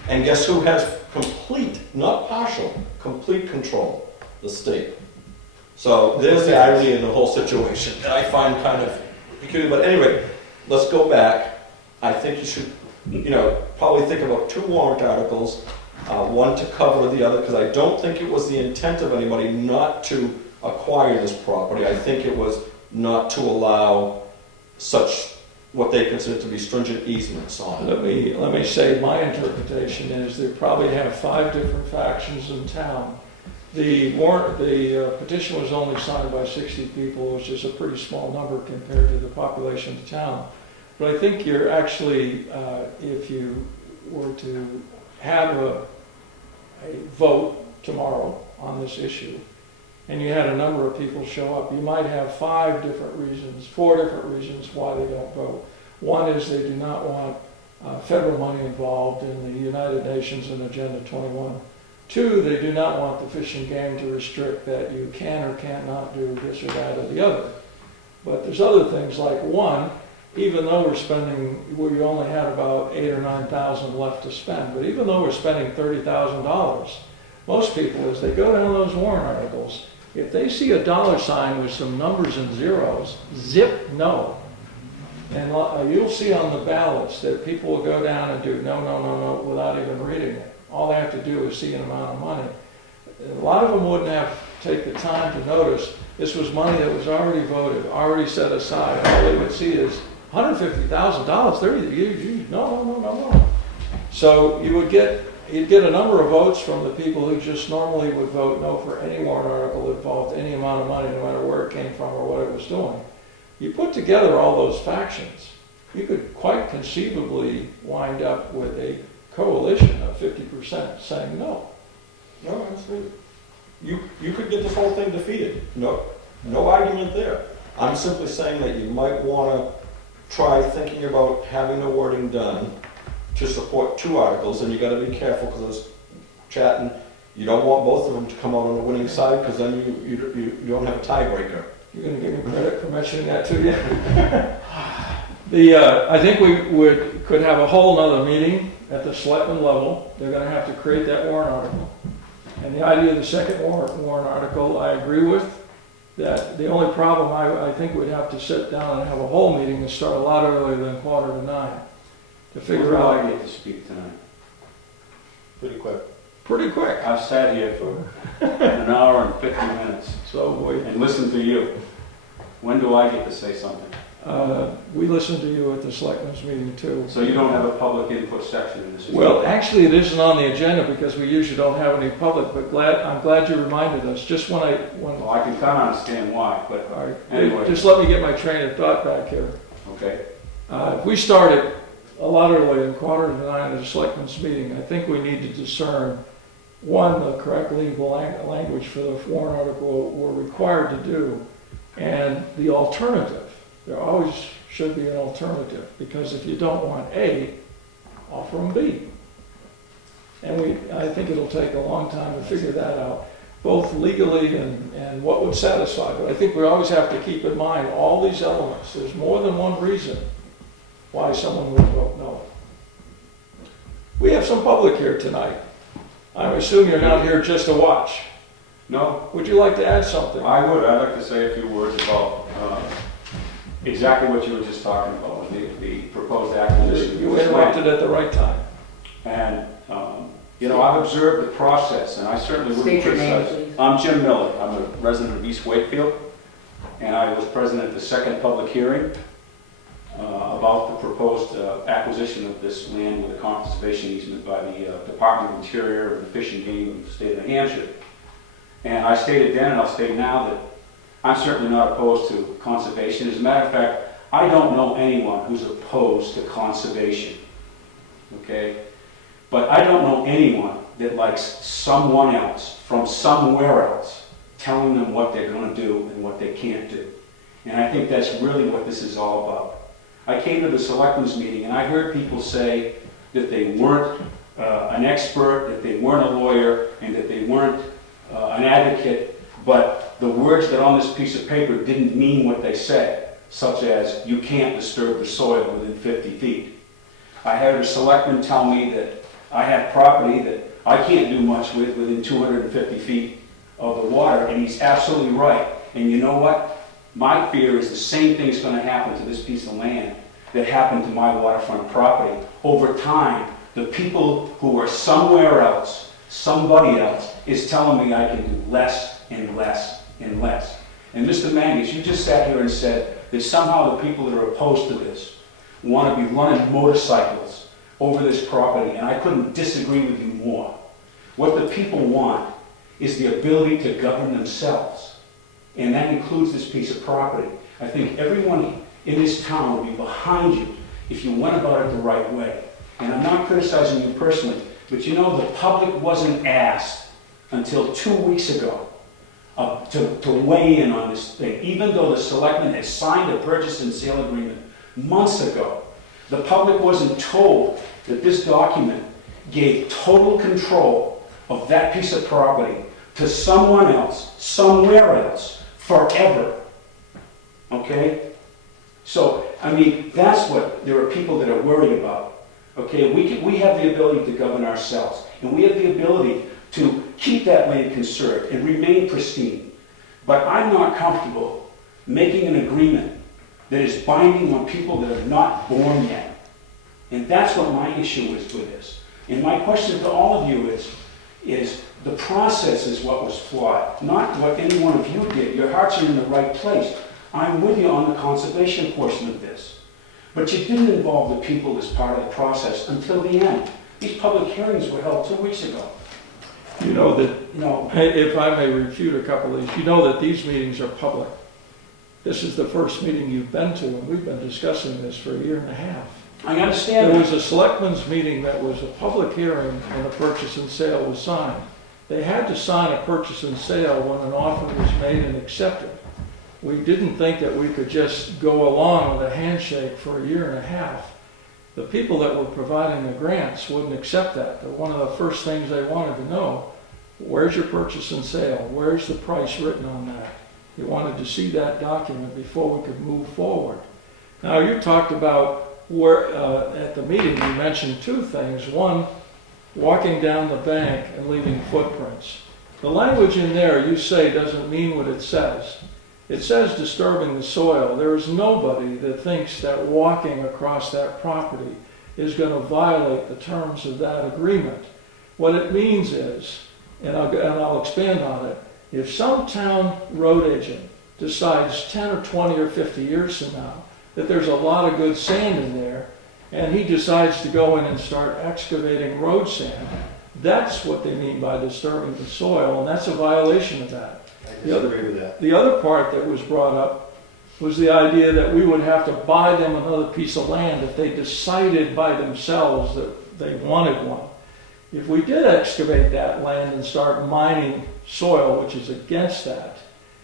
And guess who has complete, not partial, complete control? The state. So there's the irony in the whole situation that I find kind of peculiar. But anyway, let's go back. I think you should, probably think about 2 warrant articles. One to cover the other, because I don't think it was the intent of anybody not to acquire this property. I think it was not to allow such, what they consider to be stringent easements on it. Let me say my interpretation is they probably have 5 different factions in town. The petition was only signed by 60 people, which is a pretty small number compared to the population of the town. But I think you're actually, if you were to have a vote tomorrow on this issue, and you had a number of people show up, you might have 5 different reasons, 4 different reasons why they don't vote. One is they do not want federal money involved in the United Nations and Agenda 21. 2, they do not want the Fish and Game to restrict that you can or cannot do this or that or the other. But there's other things like, 1, even though we only had about 8,000 or 9,000 left to spend, but even though we're spending $30,000, most people, as they go down those warrant articles, if they see a dollar sign with some numbers and zeros, zip no. And you'll see on the ballots that people will go down and do no, no, no, no, without even reading it. All they have to do is see an amount of money. A lot of them wouldn't have to take the time to notice this was money that was already voted, already set aside. All they would see is $150,000, no, no, no, no. So you'd get a number of votes from the people who just normally would vote no for any warrant article that involved any amount of money, no matter where it came from or what it was doing. You put together all those factions, you could quite conceivably wind up with a coalition of 50% saying no. No, absolutely. You could get this whole thing defeated. No argument there. I'm simply saying that you might want to try thinking about having the wording done to support 2 articles, and you got to be careful because I was chatting. You don't want both of them to come out on the winning side because then you don't have a tiebreaker. You're going to give me credit for mentioning that to you. I think we could have a whole nother meeting at the selectmen level. They're going to have to create that warrant article. And the idea of the second warrant article, I agree with. That the only problem, I think we'd have to sit down and have a whole meeting and start a lot earlier than 8:45 to figure out. I get to speak tonight. Pretty quick. Pretty quick. I've sat here for an hour and 50 minutes So and listened to you. When do I get to say something? we listened to you at the selectmen's meeting too. So you don't have a public input section in this? Well, actually, it isn't on the agenda because we usually don't have any public. But I'm glad you reminded us. Just when Well, I can kind of understand why, but all right, anyway. just let me get my train of thought back here. Okay. If we started a lot earlier than 8:45 at a selectmen's meeting, I think we need to discern, 1, the correct legal language for the warrant article we're required to do, and the alternative. There always should be an alternative, because if you don't want A, offer them B. And I think it'll take a long time to figure that out, both legally and what would satisfy. But I think we always have to keep in mind all these elements. There's more than one reason why someone would vote no. We have some public here tonight. I assume you're not here just to watch. No, Would you like to add something? I would. I'd like to say a few words about exactly what you were just talking about, the proposed acquisition. You interrupted at the right time. And, I've observed the process, and I certainly wouldn't State your name, criticize. please. I'm Jim Miller. I'm a resident of East Wakefield, and I was present at the second public hearing about the proposed acquisition of this land with a conservation easement by the Department of Interior and the Fish and Game of the state of New Hampshire. And I stated then, and I'll state now, that I'm certainly not opposed to conservation. As a matter of fact, I don't know anyone who's opposed to conservation, okay? But I don't know anyone that likes someone else from somewhere else telling them what they're going to do and what they can't do. And I think that's really what this is all about. I came to the selectmen's meeting and I heard people say that they weren't an expert, that they weren't a lawyer, and that they weren't an advocate, but the words that on this piece of paper didn't mean what they said, such as, you can't disturb the soil within 50 feet. I had a selectman tell me that I have property that I can't do much with within 250 feet of the water, and he's absolutely right. And you know what? My fear is the same thing's going to happen to this piece of land that happened to my waterfront property. Over time, the people who are somewhere else, somebody else, is telling me I can do less and less and less. And Mr. Mangus, you just sat here and said that somehow the people that are opposed to this want to be running motorcycles over this property, and I couldn't disagree with you more. What the people want is the ability to govern themselves, and that includes this piece of property. I think everyone in this town will be behind you if you went about it the right way. And I'm not criticizing you personally, but the public wasn't asked until 2 weeks ago to weigh in on this thing, even though the selectmen had signed a purchase and sale agreement months ago. The public wasn't told that this document gave total control of that piece of property to someone else, somewhere else, forever. Okay? So, I mean, that's what there are people that are worried about. Okay? We have the ability to govern ourselves, and we have the ability to keep that land conserved and remain pristine. But I'm not comfortable making an agreement that is binding on people that are not born yet. And that's what my issue is with this. And my question to all of you is the process is what was flawed, not what any one of you did. Your hearts are in the right place. I'm with you on the conservation portion of this. But you didn't involve the people as part of the process until the end. These public hearings were held 2 weeks ago. You know that, if I may refute a couple of these, you know that these meetings are public. This is the first meeting you've been to, and we've been discussing this for a year and a half. I understand There that. was a selectmen's meeting that was a public hearing when a purchase and sale was signed. They had to sign a purchase and sale when an offer was made and accepted. We didn't think that we could just go along with a handshake for a year and a half. The people that were providing the grants wouldn't accept that. One of the first things they wanted to know, where's your purchase and sale? Where's the price written on that? You wanted to see that document before we could move forward. Now, you talked about where, at the meeting, you mentioned two things. One, walking down the bank and leaving footprints. The language in there you say doesn't mean what it says. It says disturbing the soil. There is nobody that thinks that walking across that property is going to violate the terms of that agreement. What it means is, and I'll expand on it, if some town road agent decides 10 or 20 or 50 years from now that there's a lot of good sand in there, and he decides to go in and start excavating road sand, that's what they mean by disturbing the soil, and that's a violation of that. I disagree with that. The other part that was brought up was the idea that we would have to buy them another piece of land if they decided by themselves that they wanted one. If we did excavate that land and start mining soil, which is against that,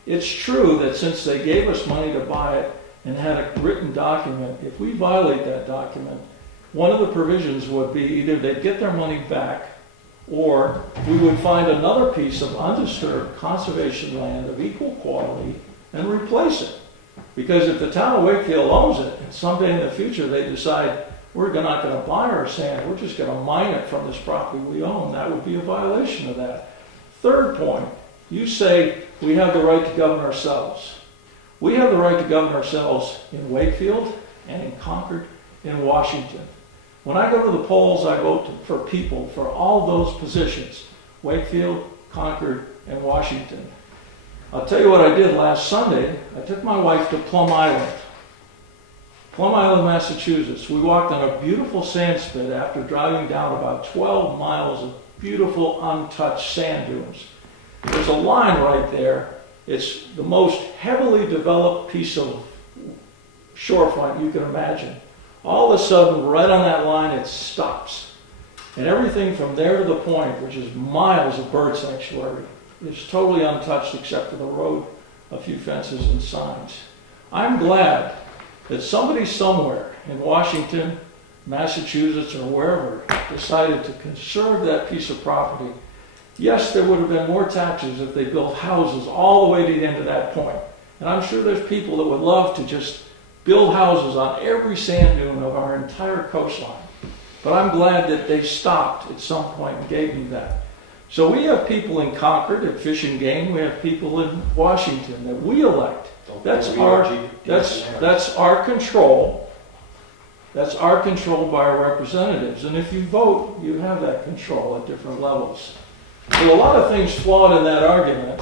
it's true that since they gave us money to buy it and had a written document, if we violate that document, one of the provisions would be either they'd get their money back, or we would find another piece of undisturbed conservation land of equal quality and replace it. Because if the town of Wakefield owns it, and someday in the future they decide we're not going to buy our sand, we're just going to mine it from this property we own, that would be a violation of that. Third point, you say we have the right to govern ourselves. We have the right to govern ourselves in Wakefield and in Concord, in Washington. When I go to the polls, I vote for people for all those positions, Wakefield, Concord, and Washington. I'll tell you what I did last Sunday. I took my wife to Plum Island, Massachusetts. We walked on a beautiful sand spit after driving down about 12 miles of beautiful untouched sand dunes. There's a line right there. It's the most heavily developed piece of shorefront you can imagine. All of a sudden, right on that line, it stops. And everything from there to the point, which is miles of bird sanctuary, is totally untouched except for the road, a few fences and signs. I'm glad that somebody somewhere in Washington, Massachusetts, or wherever decided to conserve that piece of property. Yes, there would have been more taxes if they built houses all the way to the end of that point. And I'm sure there's people that would love to just build houses on every sand dune of our entire coastline. But I'm glad that they stopped at some point and gave me that. So we have people in Concord at Fish and Game. We have people in Washington that we elect. That's our control. That's our control by our representatives. And if you vote, you have that control at different levels. So a lot of things flawed in that argument.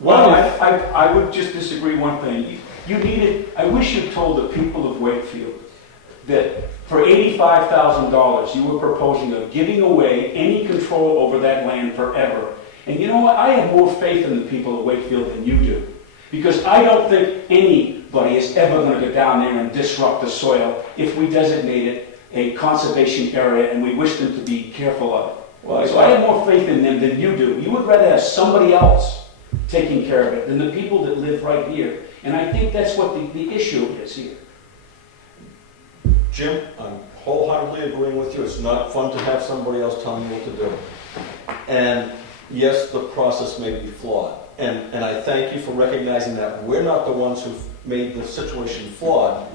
Well, I would just disagree one thing. I wish you told the people of Wakefield that for $85,000 you were proposing of giving away any control over that land forever. And you know what? I have more faith in the people of Wakefield than you do. Because I don't think anybody is ever going to go down there and disrupt the soil if we designate it a conservation area and we wish them to be careful of it. So I have more faith in them than you do. You would rather have somebody else taking care of it than the people that live right here. And I think that's what the issue is here. Jim, I'm wholeheartedly agreeing with you. It's not fun to have somebody else tell me what to do. And yes, the process may be flawed. And I thank you for recognizing that we're not the ones who've made the situation flawed.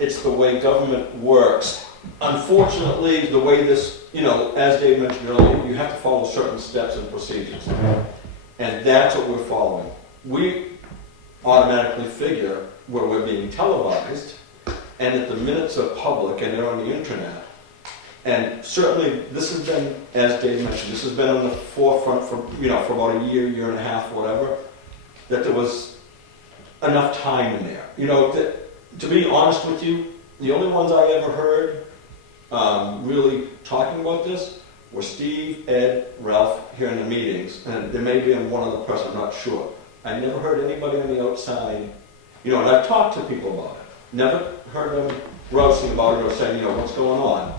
It's the way government works. Unfortunately, the way this, as Dave mentioned earlier, you have to follow certain steps and procedures. And that's what we're following. We automatically figure where we're being televised, and that the minutes are public and they're on the internet. And certainly, this has been, as Dave mentioned, this has been on the forefront for about a year and a half, whatever, that there was enough time in there. To be honest with you, the only ones I ever heard really talking about this were Steve, Ed, Ralph here in the meetings, and there may be one other person, I'm not sure. I never heard anybody on the outside, and I've talked to people about it. Never heard them roasting about it or saying, what's going on.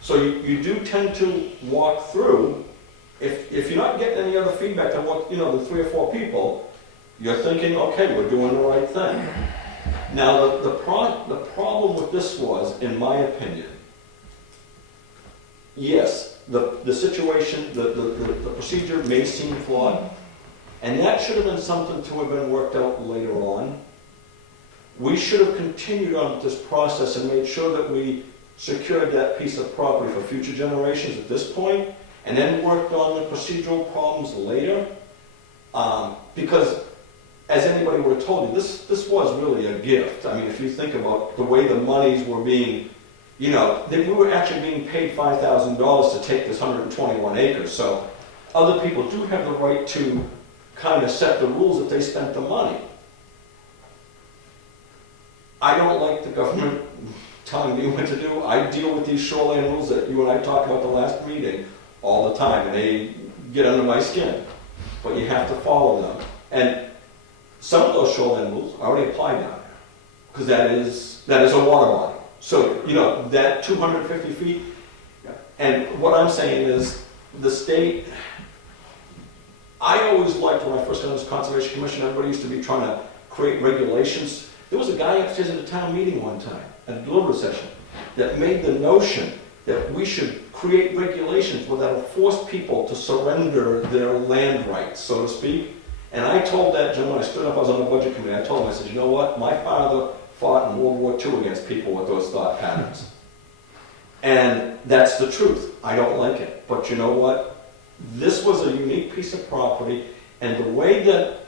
So you do tend to walk through, if you're not getting any other feedback than what, the 3 or 4 people, you're thinking, okay, we're doing the right thing. Now, the problem with this was, in my opinion, yes, the situation, the procedure may seem flawed, and that should have been something to have been worked out later on. We should have continued on with this process and made sure that we secured that piece of property for future generations at this point, and then worked on the procedural problems later. Because, as anybody would have told you, this was really a gift. I mean, if you think about the way the monies were being, we were actually being paid $5,000 to take this 121 acres. So other people do have the right to kind of set the rules if they spent the money. I don't like the government telling me what to do. I deal with these shoreline rules that you and I talked about the last meeting all the time, and they get under my skin. But you have to follow them. And some of those shoreline rules already apply down there, because that is a water body. So, that 250 feet, and what I'm saying is, the state, I always liked when I first got on this Conservation Commission, everybody used to be trying to create regulations. There was a guy upstairs at a town meeting one time, at a deliberative session, that made the notion that we should create regulations that will force people to surrender their land rights, so to speak. And I told that gentleman, I stood up, I was on the budget committee, I told him, I said, you know what, my father fought in World War II against people with those thought patterns. And that's the truth. I don't like it. But you know what? This was a unique piece of property, and the way that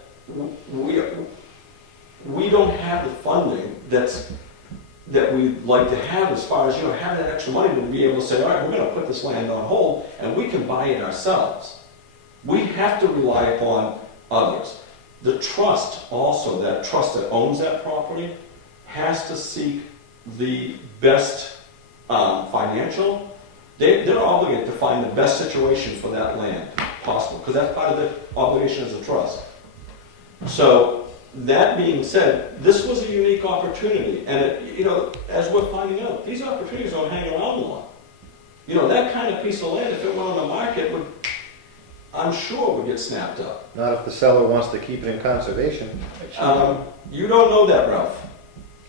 we don't have the funding that we'd like to have, as far as, having that extra money to be able to say, all right, we're going to put this land on hold, and we can buy it ourselves. We have to rely upon others. The trust also, that trust that owns that property, has to seek the best financial. They're obligated to find the best situation for that land possible, because that's part of the obligation as a trust. So, that being said, this was a unique opportunity, and as we're finding out, these opportunities don't hang around long. That kind of piece of land, if it went on the market, I'm sure would get snapped up. Not if the seller wants to keep it in conservation. You don't know that, Ralph.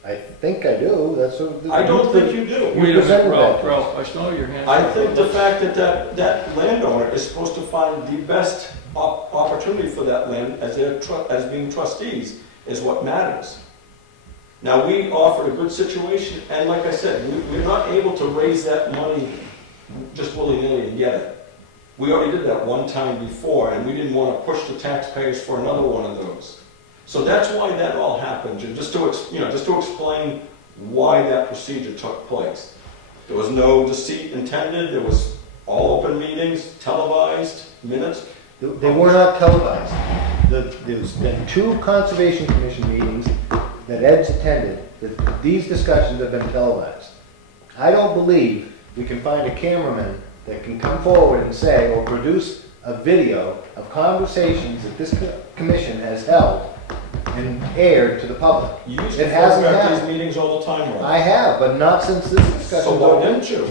I think I do, that's what. I don't think you do. Wait a presented minute, that. Ralph, I saw your hand. I think the fact that landowner is supposed to find the best opportunity for that land as being trustees is what matters. Now, we offered a good situation, and like I said, we're not able to raise that money just willy-nilly and get it. We already did that one time before, and we didn't want to push the taxpayers for another one of those. So that's why that all happened, just to explain why that procedure took place. There was no deceit intended. There was all open meetings, televised, minutes. They were not televised. There's been 2 Conservation Commission meetings that Ed's attended, that these discussions have been televised. I don't believe we can find a cameraman that can come forward and say, or produce a video of conversations that this commission has held and aired to the public. You used It to hasn't photograph these happened. meetings all the time, Ralph. I have, but not since this discussion. So why didn't you?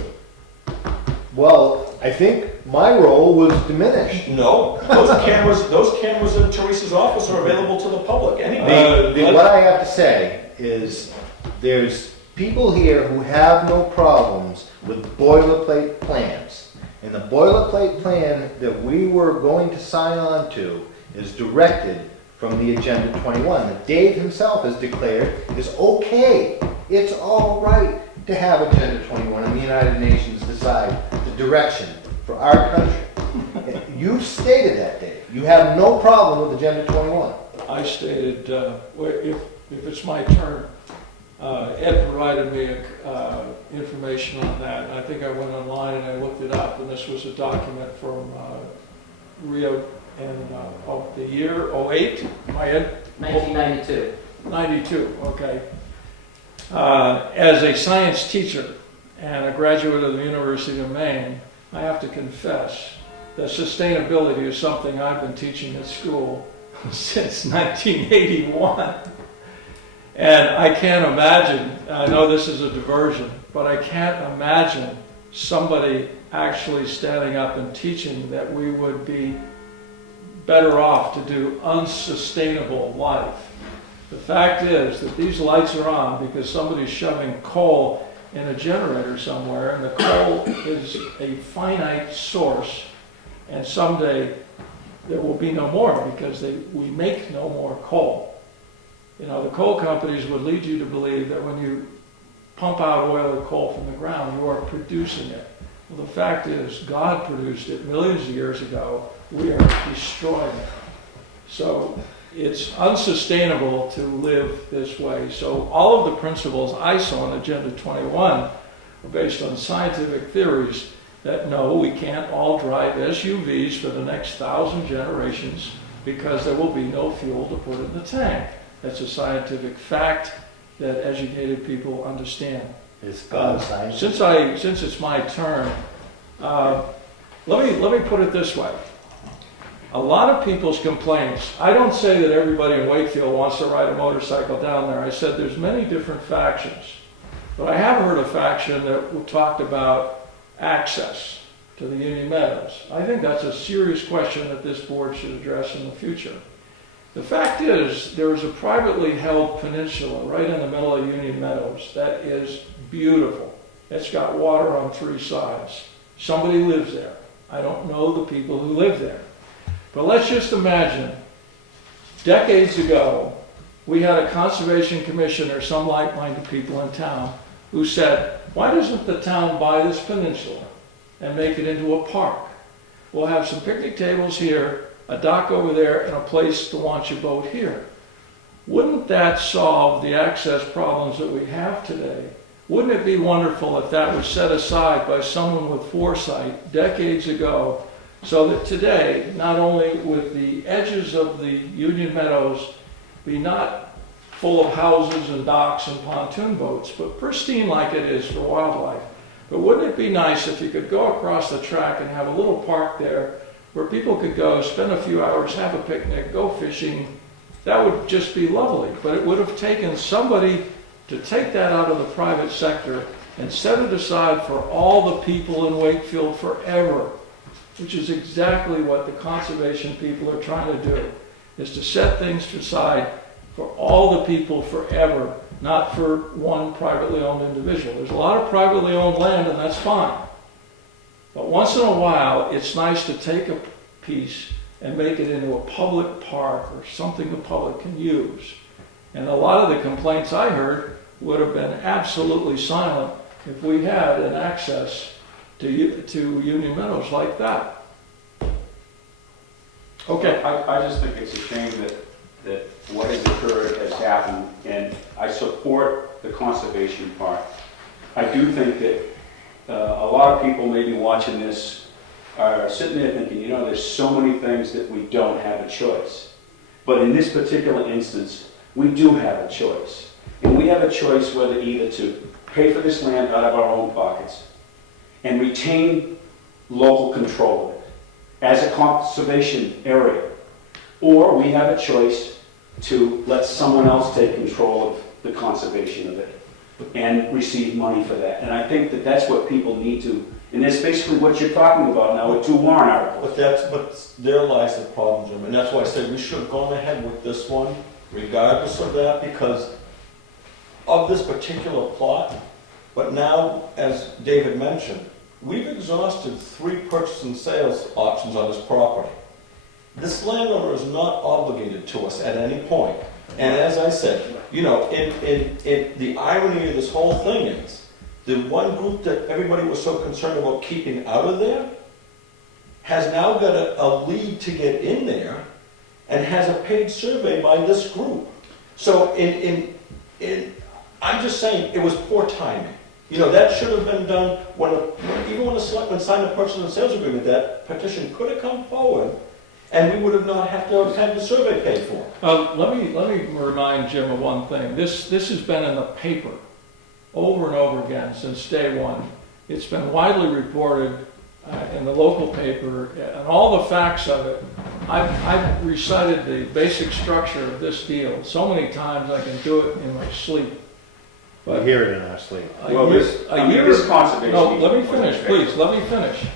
Well, I think my role was diminished. No, those cameras in Teresa's office are available to the public any day. What I have to say is, there's people here who have no problems with boilerplate plans. And the boilerplate plan that we were going to sign on to is directed from the Agenda 21, that Dave himself has declared is okay. It's all right to have Agenda 21 and the United Nations decide the direction for our country. You've stated that, Dave. You have no problem with Agenda 21. I stated, if it's my turn, Ed provided me information on that, and I think I went online and I looked it up, and this was a document from Rio in of the year 08, my Ed? 1992. 92, okay. As a science teacher and a graduate of the University of Maine, I have to confess that sustainability is something I've been teaching at school since 1981. And I can't imagine, I know this is a diversion, but I can't imagine somebody actually standing up and teaching that we would be better off to do unsustainable life. The fact is that these lights are on because somebody's shoving coal in a generator somewhere, and the coal is a finite source, and someday there will be no more because we make no more coal. You know, the coal companies would lead you to believe that when you pump out oil or coal from the ground, you are producing it. Well, the fact is, God produced it millions of years ago. We are destroying it. So it's unsustainable to live this way. So all of the principles I saw in Agenda 21 are based on scientific theories that no, we can't all drive SUVs for the next 1,000 generations because there will be no fuel to put in the tank. That's a scientific fact that educated people understand. It's God's science. Since it's my turn, let me put it this way. A lot of people's complaints, I don't say that everybody in Wakefield wants to ride a motorcycle down there. I said there's many different factions. But I have heard a faction that talked about access to the Union Meadows. I think that's a serious question that this board should address in the future. The fact is, there is a privately held peninsula right in the middle of Union Meadows that is beautiful. It's got water on 3 sides. Somebody lives there. I don't know the people who live there. But let's just imagine, decades ago, we had a conservation commission or some like-minded people in town who said, why doesn't the town buy this peninsula and make it into a park? We'll have some picnic tables here, a dock over there, and a place to launch a boat here. Wouldn't that solve the access problems that we have today? Wouldn't it be wonderful if that was set aside by someone with foresight decades ago, so that today, not only would the edges of the Union Meadows be not full of houses and docks and pontoon boats, but pristine like it is for wildlife. But wouldn't it be nice if you could go across the track and have a little park there where people could go, spend a few hours, have a picnic, go fishing? That would just be lovely. But it would have taken somebody to take that out of the private sector and set it aside for all the people in Wakefield forever, which is exactly what the conservation people are trying to do, is to set things aside for all the people forever, not for one privately owned individual. There's a lot of privately owned land, and that's fine. But once in a while, it's nice to take a piece and make it into a public park or something the public can use. And a lot of the complaints I heard would have been absolutely silent if we had an access to Union Meadows like that. Okay. I just think it's a shame that what has occurred has happened, and I support the conservation part. I do think that a lot of people maybe watching this are sitting there thinking, you know, there's so many things that we don't have a choice. But in this particular instance, we do have a choice. And we have a choice whether either to pay for this land out of our own pockets and retain local control of it as a conservation area, or we have a choice to let someone else take control of the conservation of it and receive money for that. And I think that that's what people need to And that's basically what you're talking about now with 2 warrant articles. But there lies the problem, Jim, and that's why I said we should have gone ahead with this one, regardless of that, because of this particular plot. But now, as David mentioned, we've exhausted 3 purchase and sales options on this property. This landowner is not obligated to us at any point. And as I said, you know, in the irony of this whole thing is, the one group that everybody was so concerned about keeping out of there has now got a lead to get in there and has a paid survey by this group. So I'm just saying, it was poor timing. You know, that should have been done even when the selectmen signed the purchase and sales agreement, that petition could have come forward and we would have not have to have had the survey paid for. Let me remind Jim of one thing. This has been in the paper over and over again since day one. It's been widely reported in the local paper, and all the facts of it. I've recited the basic structure of this deal so many times I can do it in my sleep. We hear it in our sleep. Well, this conservation. No, let me easement finish, wasn't please, let me finish.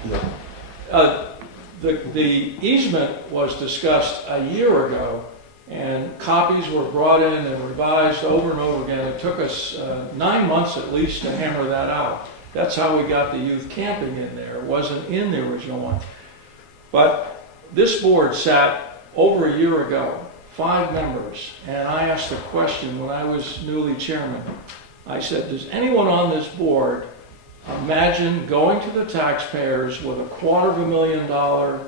The easement was discussed a year ago, and copies were brought in and revised over and over again. It took us 9 months at least to hammer that out. That's how we got the youth camping in there. It wasn't in the original one. But this board sat over a year ago, 5 members, and I asked a question when I was newly chairman. I said, does anyone on this board imagine going to the taxpayers with $250,000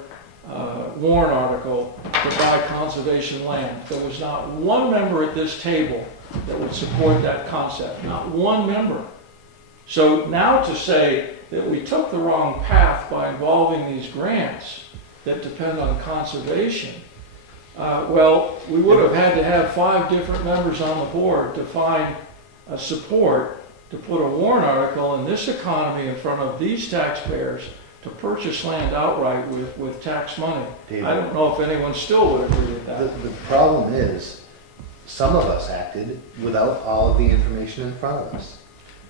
warrant article to buy conservation land? There was not one member at this table that would support that concept, not one member. So now to say that we took the wrong path by involving these grants that depend on conservation, well, we would have had to have 5 different members on the board to find support to put a warrant article in this economy in front of these taxpayers to purchase land outright with tax money. David, I don't know if anyone still would agree with that. The problem is, some of us acted without all of the information in front of us.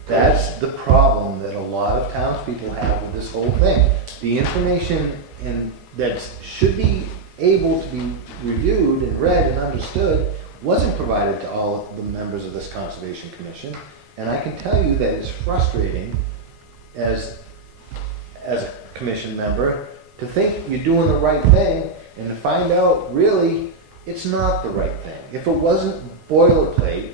That's the problem that a lot of townspeople have with this whole thing. The information that should be able to be reviewed and read and understood wasn't provided to all of the members of this Conservation Commission. And I can tell you that it's frustrating as a commission member to think you're doing the right thing and to find out really it's not the right thing. If it wasn't boilerplate,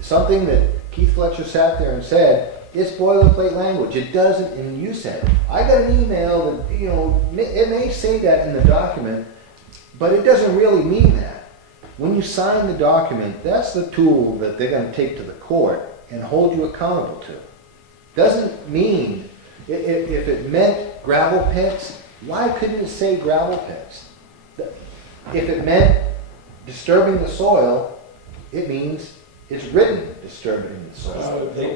something that Keith Fletcher sat there and said, it's boilerplate language. It doesn't, and you said, I got an email that, you know, it may say that in the document, but it doesn't really mean that. When you sign the document, that's the tool that they're going to take to the court and hold you accountable to. Doesn't mean, if it meant gravel pits, why couldn't it say gravel pits? If it meant disturbing the soil, it means it's written disturbing the soil. They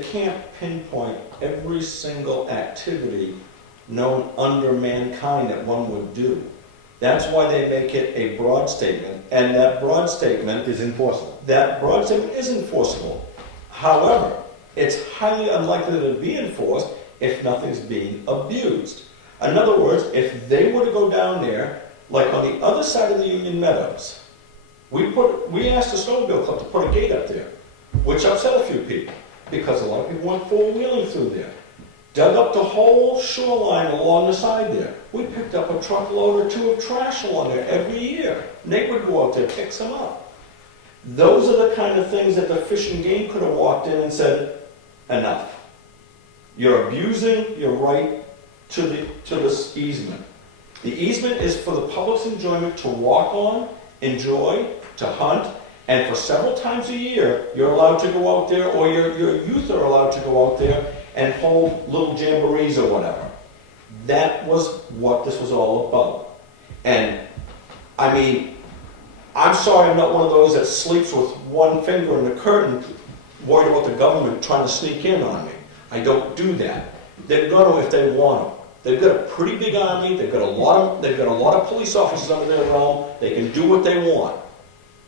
can't pinpoint every single activity known under mankind that one would do. That's why they make it a broad statement, and that broad statement Is enforceable. That broad statement is enforceable. However, it's highly unlikely to be enforced if nothing's being abused. In other words, if they were to go down there, like on the other side of the Union Meadows, we asked the snowmobile club to put a gate up there, which upset a few people, because a lot of people went four-wheeling through there. Dug up the whole shoreline along the side there. We picked up a truckload or 2 of trash along there every year. Nate would go out there, pick some up. Those are the kind of things that the Fish and Game could have walked in and said, enough. You're abusing your right to this easement. The easement is for the public's enjoyment to walk on, enjoy, to hunt, and for several times a year, you're allowed to go out there, or your youth are allowed to go out there and hold little jamborees or whatever. That was what this was all about. And, I mean, I'm sorry I'm not one of those that sleeps with one finger in the curtain, worried about the government trying to sneak in on me. I don't do that. They're gonna if they want to. They've got a pretty big army, they've got a lot of police officers under their realm, they can do what they want.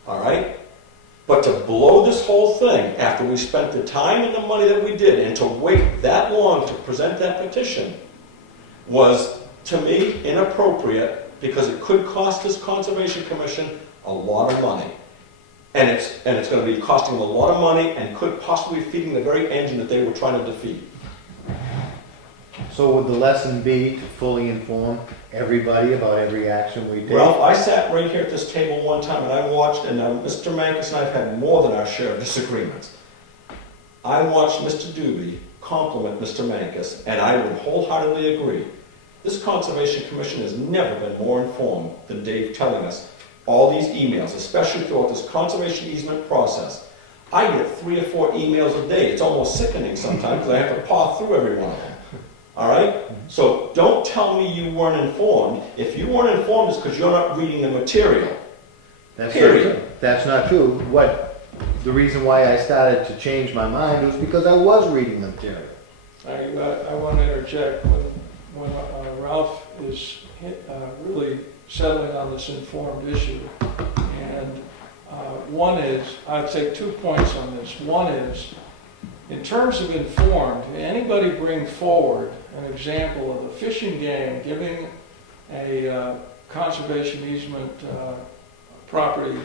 All right? But to blow this whole thing, after we spent the time and the money that we did, and to wait that long to present that petition, was, to me, inappropriate, because it could cost this Conservation Commission a lot of money. And it's going to be costing them a lot of money, and could possibly be feeding the very engine that they were trying to defeat. So would the lesson be to fully inform everybody about every action we take? Ralph, I sat right here at this table one time and I watched, and Mr. Mankus and I have had more than our share of disagreements. I watched Mr. Doobie compliment Mr. Mankus, and I would wholeheartedly agree. This Conservation Commission has never been more informed than Dave telling us all these emails, especially throughout this conservation easement process. I get 3 or 4 emails a day. It's almost sickening sometimes because I have to paw through every one of them. All right? So don't tell me you weren't informed. If you weren't informed, it's because you're not reading the material. That's Period. not true. That's not true. The reason why I started to change my mind was because I was reading the material. I want to interject when Ralph is really settling on this informed issue. And one is, I'd say 2 points on this. One is, in terms of informed, anybody bring forward an example of the fishing game giving a conservation easement property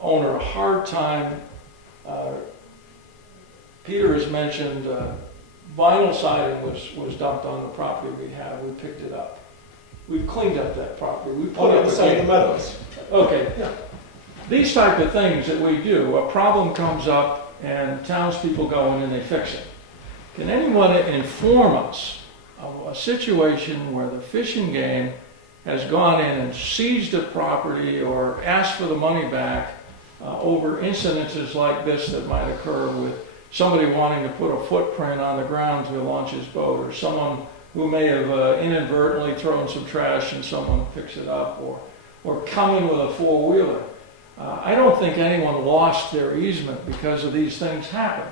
owner a hard time. Peter has mentioned vinyl siding was dumped on the property we have. We picked it up. We've cleaned up that property. We put On the up other a side of gate. the Meadows. Okay. Yeah. These type of things that we do, a problem comes up and townspeople go in and they fix it. Can anyone inform us of a situation where the fishing game has gone in and seized a property or asked for the money back over incidences like this that might occur with somebody wanting to put a footprint on the ground to launch his boat, or someone who may have inadvertently thrown some trash and someone picks it up, or come in with a four-wheeler? I don't think anyone lost their easement because of these things happen.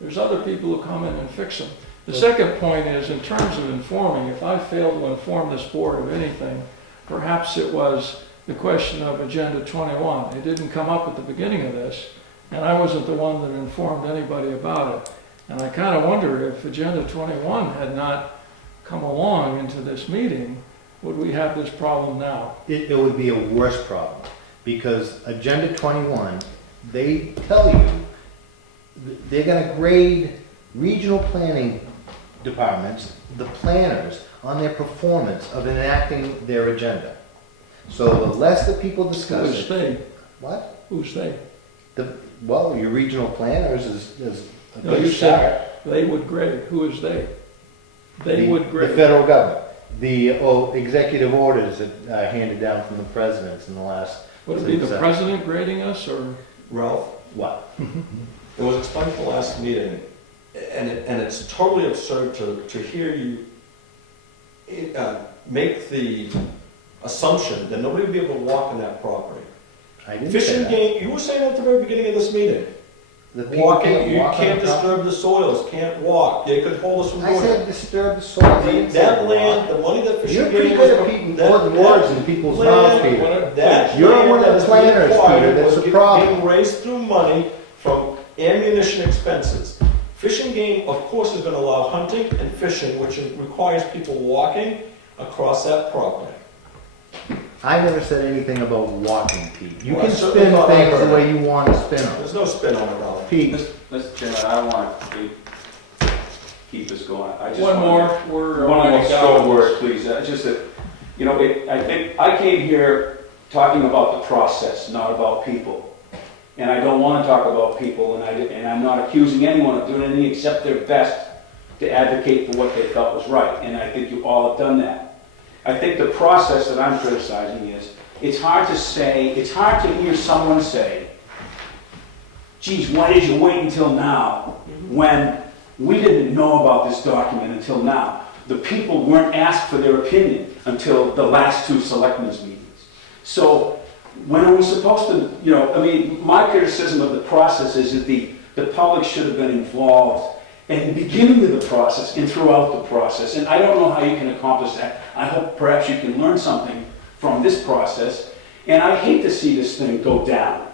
There's other people who come in and fix them. The second point is, in terms of informing, if I failed to inform this board of anything, perhaps it was the question of Agenda 21. It didn't come up at the beginning of this, and I wasn't the one that informed anybody about it. And I kind of wonder if Agenda 21 had not come along into this meeting, would we have this problem now? It would be a worse problem, because Agenda 21, they tell you they're going to grade regional planning departments, the planners, on their performance of enacting their agenda. So the less that people discuss Who's it. they? What? Who's they? Well, your regional planners is a No, good you start. said they would grade. Who is they? They would The grade. federal government. The executive orders that handed down from the presidents in the last. Would it be the since, president grading us, or? Ralph, What? it was explained at the last meeting, and it's totally absurd to hear you make the assumption that nobody would be able to walk on that property. I didn't say Fishing that. game, you were saying at the very beginning of this meeting. The people Walking, you walk on can't the property. disturb the soils, can't walk, they could hold us from I doing said it. disturb the soil. I didn't say That walk. land, the money that fishing You're game pretty was. good at putting words in people's mouths, land- Peter. That You're land one of that the is planners, required Peter, that's was the problem. being raised through money from ammunition expenses. Fishing game, of course, is gonna allow hunting and fishing, which requires people walking across that property. I never said anything about walking, Pete. You Well, I can certainly spin thought I things the heard way you want to spin them. There's no spin on it, Ralph. Pete, Mr. Chairman, I don't want to keep this going. I just One wanna- more, we're. One more running out. short word, please. Just that, you know, I think I came here talking about the process, not about people. And I don't want to talk about people, and I'm not accusing anyone of doing anything except their best to advocate for what they felt was right. And I think you all have done that. I think the process that I'm criticizing is, it's hard to hear someone say, geez, why did you wait until now? When we didn't know about this document until now. The people weren't asked for their opinion until the last 2 selectmen's meetings. So when are we supposed to, you know, I mean, my criticism of the process is that the public should have been involved in the beginning of the process and throughout the process. And I don't know how you can accomplish that. I hope perhaps you can learn something from this process. And I hate to see this thing go down.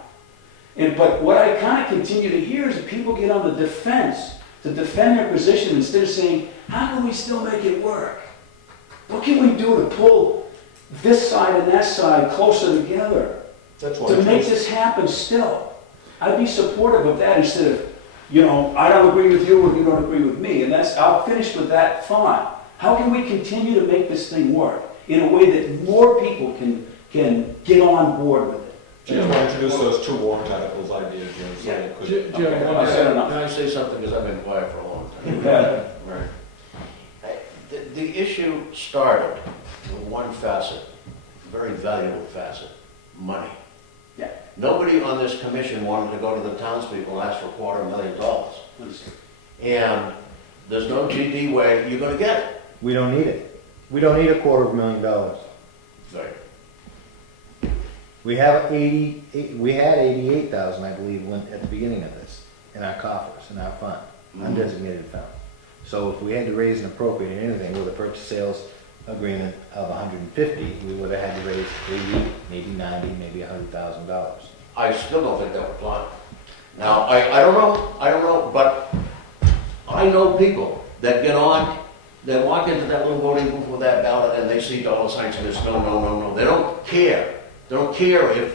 But what I kind of continue to hear is that people get on the defense to defend their position instead of saying, how can we still make it work? What can we do to pull this side and that side closer together That's why. to make this happen still? I'd be supportive of that instead of, I don't agree with you or you don't agree with me. And I'll finish with that thought. How can we continue to make this thing work in a way that more people can get on board with it? I just want to introduce those two warrant articles I did, Jim. So Yeah. it could- Jim, Okay, one I said enough. Can I say something, because I've been quiet for a long time? Yeah. Right. The issue started with one facet, very valuable facet, money. Yeah. Nobody on this commission wanted to go to the townspeople and ask for $250,000. And there's no GD way you're gonna get it. We don't need it. We don't need $250,000. Right. We had 88,000, I believe, at the beginning of this, in our coffers, in our fund, undesignated fund. So if we had to raise and appropriate anything with a purchase sales agreement of 150, we would have had to raise 80, maybe 90, maybe $100,000. I still don't think that would fly. Now, I don't know, but I know people that get on, they walk into that little voting booth with that ballot and they see dollar signs and it's no, no, no, no. They don't care. They don't care if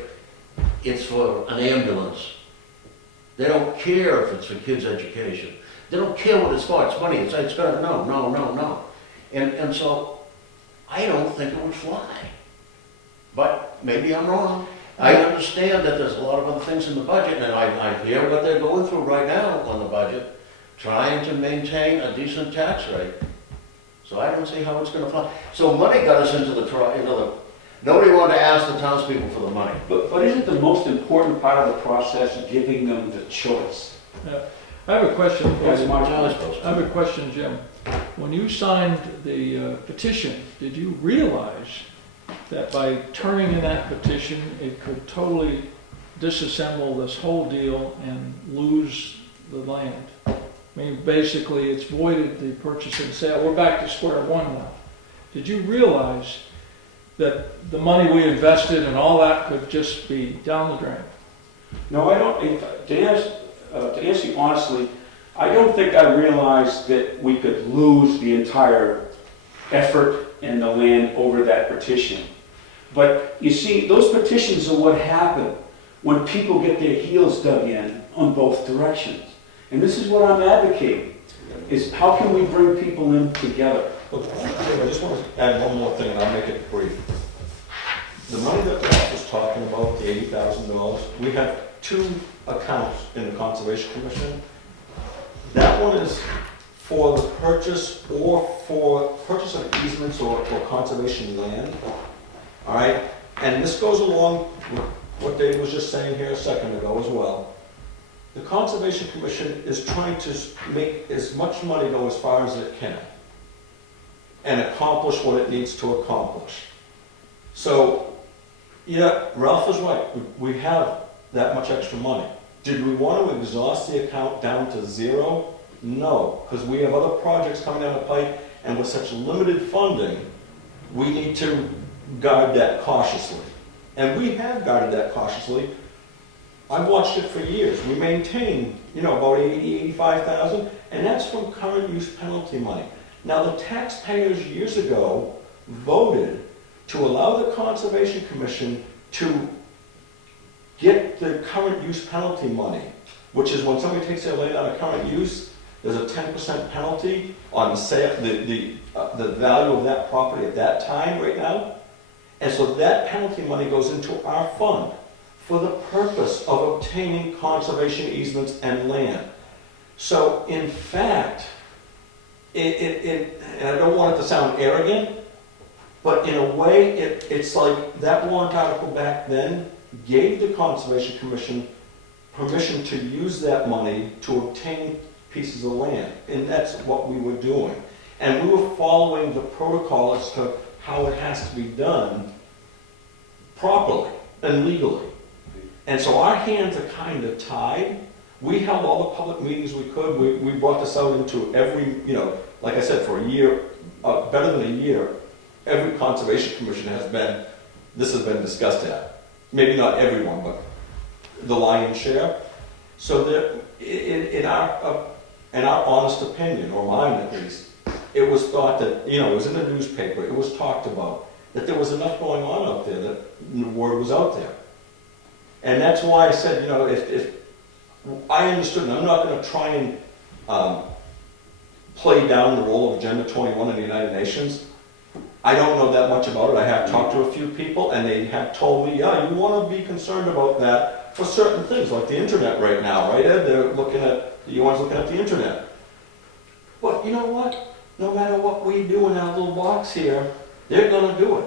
it's for an ambulance. They don't care if it's for kids' education. They don't care what it's for. It's money. It's gonna, no, no, no, no. And so, I don't think it would fly. But maybe I'm wrong. I understand that there's a lot of other things in the budget, and I hear what they're going through right now on the budget, trying to maintain a decent tax rate. So I don't see how it's gonna fly. So money got us into the, nobody wanted to ask the townspeople for the money. But isn't the most important part of the process giving them the choice? I have a question. That's my John's choice. supposed I have a question, Jim. When you signed the petition, did you realize that by turning in that petition, it could totally disassemble this whole deal and lose the land? I mean, basically, it's voided the purchase and sale. We're back to square one now. Did you realize that the money we invested and all that could just be down the drain? No, I don't. To answer you honestly, I don't think I realized that we could lose the entire effort and the land over that petition. But you see, those petitions are what happen when people get their heels dug in on both directions. And this is what I'm advocating, is how can we bring people in together? Look, I just want to add one more thing, and I'll make it brief. The money that Ralph was talking about, the $80,000, we have two accounts in the Conservation Commission. That one is for the purchase of easements or conservation land. All right, and this goes along with what Dave was just saying here a second ago as well. The Conservation Commission is trying to make as much money go as far as it can and accomplish what it needs to accomplish. So, yeah, Ralph is right. We have that much extra money. Did we want to exhaust the account down to zero? No, because we have other projects coming down the pipe, and with such limited funding, we need to guard that cautiously. And we have guarded that cautiously. I've watched it for years. We maintain, about 80, 85,000, and that's from current use penalty money. Now, the taxpayers years ago voted to allow the Conservation Commission to get the current use penalty money, which is when somebody takes their land out of current use, there's a 10% penalty on the value of that property at that time right now. And so that penalty money goes into our fund for the purpose of obtaining conservation easements and land. So in fact, and I don't want it to sound arrogant, but in a way, it's like that warrant article back then gave the Conservation Commission permission to use that money to obtain pieces of land. And that's what we were doing. And we were following the protocol as to how it has to be done properly and legally. And so our hands are kind of tied. We held all the public meetings we could. We brought this out into every, like I said, for a year, better than a year, every Conservation Commission this has been discussed at. Maybe not everyone, but the lion's share. So that, in our honest opinion, or mine at least, it was thought that, you know, it was in the newspaper, it was talked about, that there was enough going on out there, that the word was out there. And that's why I said, you know, if I understood, and I'm not gonna try and play down the role of Agenda 21 in the United Nations. I don't know that much about it. I have talked to a few people, and they have told me, yeah, you want to be concerned about that for certain things, like the internet right now, right, Ed? They're looking at, the UN's looking at the internet. But you know what? No matter what we do in our little box here, they're going to do it.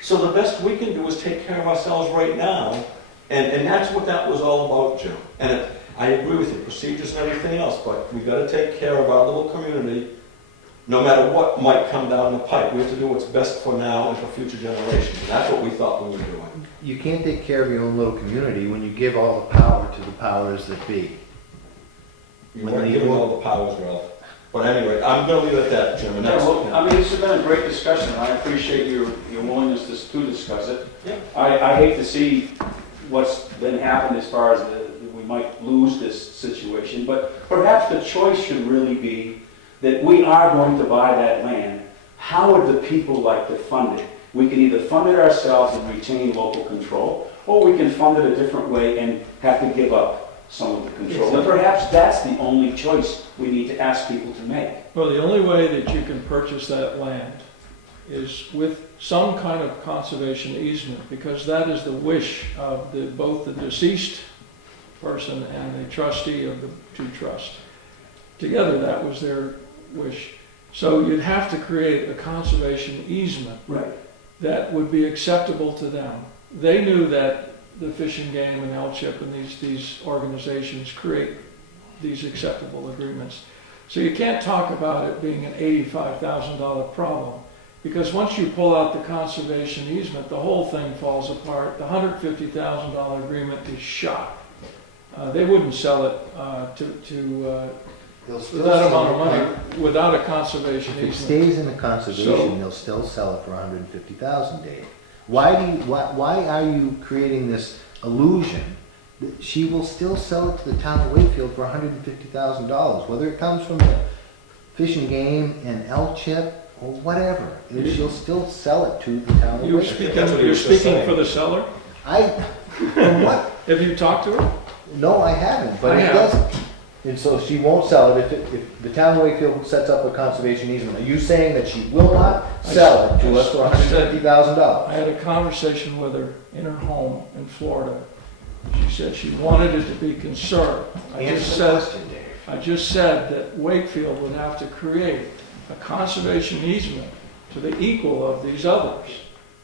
So the best we can do is take care of ourselves right now, and that's what that was all about, Jim. And I agree with you, procedures and everything else, but we got to take care of our little community. No matter what might come down the pipe, we have to do what's best for now and for future generations. And that's what we thought we were doing. You can't take care of your own little community when you give all the power to the powers that be. You weren't giving all the powers, Ralph. But anyway, I'm going to leave it at that, Jim. And Yeah, that's, well, I mean, this has been a great discussion. I appreciate your willingness to discuss it. Yeah. I hate to see what's been happened as far as we might lose this situation, but perhaps the choice should really be that we are going to buy that land. How would the people like to fund it? We can either fund it ourselves and retain local control, or we can fund it a different way and have to give up some of the control. And perhaps that's the only choice we need to ask people to make. Well, the only way that you can purchase that land is with some kind of conservation easement, because that is the wish of both the deceased person and the trustee of the two trusts. Together, that was their wish. So you'd have to create a conservation easement Right. that would be acceptable to them. They knew that the Fish and Game and LCHIP and these organizations create these acceptable agreements. So you can't talk about it being an $85,000 problem, because once you pull out the conservation easement, the whole thing falls apart. The $150,000 agreement is shot. They wouldn't sell it They'll for still that sell amount of it. money without a conservation If it easement. stays in the conservation, So- they'll still sell it for $150,000, Dave. Why are you creating this illusion that she will still sell it to the town of Wakefield for $150,000, whether it comes from the Fish and Game and LCHIP or whatever? She'll still sell it to the town of You're Wakefield. That's what he you're was just speaking saying. for the seller? From what? Have you talked to her? No, I haven't, but I it have. doesn't. And so she won't sell it if the town of Wakefield sets up a conservation easement. Are you saying that she will not sell it to us for $150,000? I had a conversation with her in her home in Florida. She said she wanted it to be conserved. I just said that Wakefield would have to create a conservation easement to the equal of these others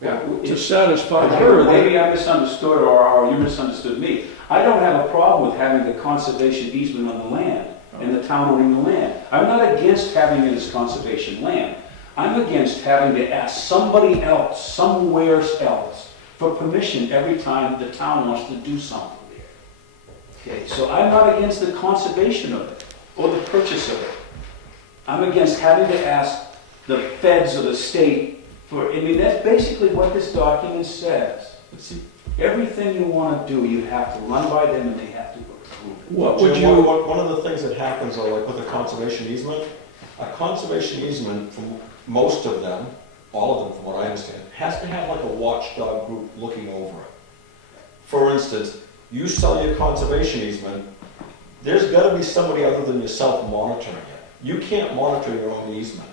Yeah. to satisfy her. Maybe I misunderstood or you misunderstood me. I don't have a problem with having the conservation easement on the land and the town owning the land. I'm not against having it as conservation land. I'm against having to ask somebody else, somewhere else, for permission every time the town wants to do something there. Okay, so I'm not against the conservation of it or the purchase of it. I'm against having to ask the feds or the state for, I mean, that's basically what this document says. But see, everything you want to do, you have to run by them and they have to approve it. What would Jim, you, one of the things that happens, though, like with a conservation easement, from most of them, all of them from what I understand, has to have like a watchdog group looking over it. For instance, you sell your conservation easement, there's got to be somebody other than yourself monitoring it. You can't monitor your own easement.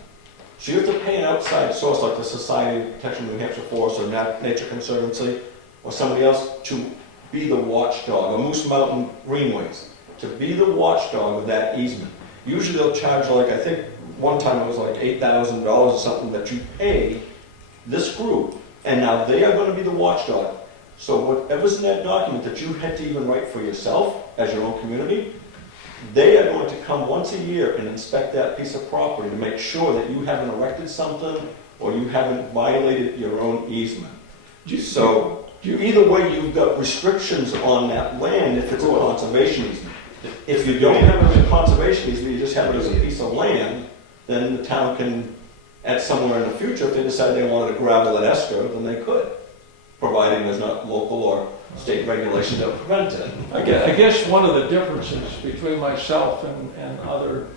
So you have to pay an outside source like the Society of Protection of New Hampshire Forest or Nature Conservancy or somebody else to be the watchdog, or Moose Mountain Greenways, to be the watchdog of that easement. Usually they'll charge like, I think one time it was like $8,000 or something that you pay this group, and now they are going to be the watchdog. So whatever's in that document that you had to even write for yourself as your own community, they are going to come once a year and inspect that piece of property to make sure that you haven't erected something or you haven't violated your own easement. So either way, you've got restrictions on that land if it's a conservation easement. If you don't have it as a conservation easement, you just have it as a piece of land, then the town can, at somewhere in the future, if they decide they wanted to gravel at Esker, then they could. providing there's not local or state regulations that prevent it. I guess one of the differences between myself and other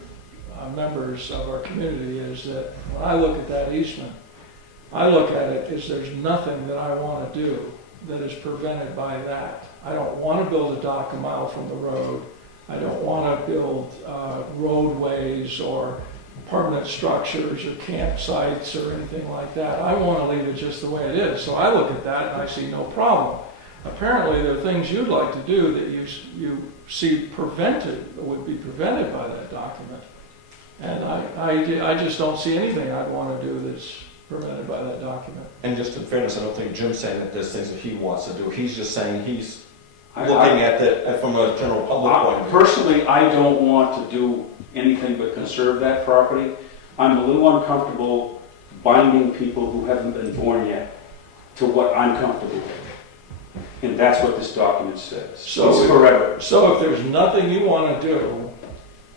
members of our community is that when I look at that easement, I look at it as there's nothing that I want to do that is prevented by that. I don't want to build a dock a mile from the road. I don't want to build roadways or permanent structures or campsites or anything like that. I want to leave it just the way it is. So I look at that and I see no problem. Apparently there are things you'd like to do that you see would be prevented by that document. And I just don't see anything I'd want to do that's prevented by that document. And just in fairness, I don't think Jim's saying that there's things that he wants to do. He's just saying he's looking at it from a general public point of view. Personally, I don't want to do anything but conserve that property. I'm a little uncomfortable binding people who haven't been born yet to what I'm comfortable with. And that's what this document says. So it's forever. So if there's nothing you want to do,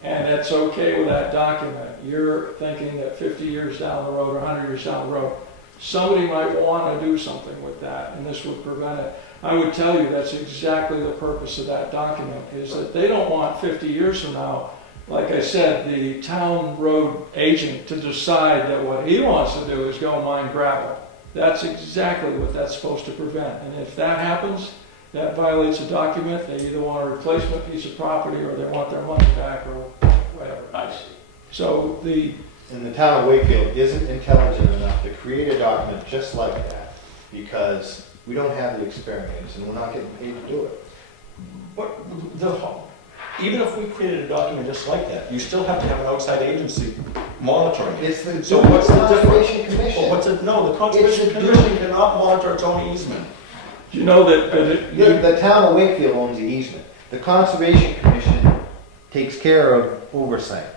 and it's okay with that document, you're thinking that 50 years down the road or 100 years down the road, somebody might want to do something with that, and this would prevent it. I would tell you that's exactly the purpose of that document, is that they don't want 50 years from now, like I said, the town road agent to decide that what he wants to do is go mine gravel. That's exactly what that's supposed to prevent. And if that happens, that violates a document. They either want a replacement piece of property or they want their money back or whatever. I see. So And the town of Wakefield isn't intelligent enough to create a document just like that, because we don't have the experience and we're not getting paid to do it. But even if we created a document just like that, you still have to have an outside agency monitoring it. It's the So what's the Conservation difference? Commission. Well, no, the Conservation Commission cannot monitor its own easement. do you know that The town of Wakefield owns the easement. The Conservation Commission takes care of oversight.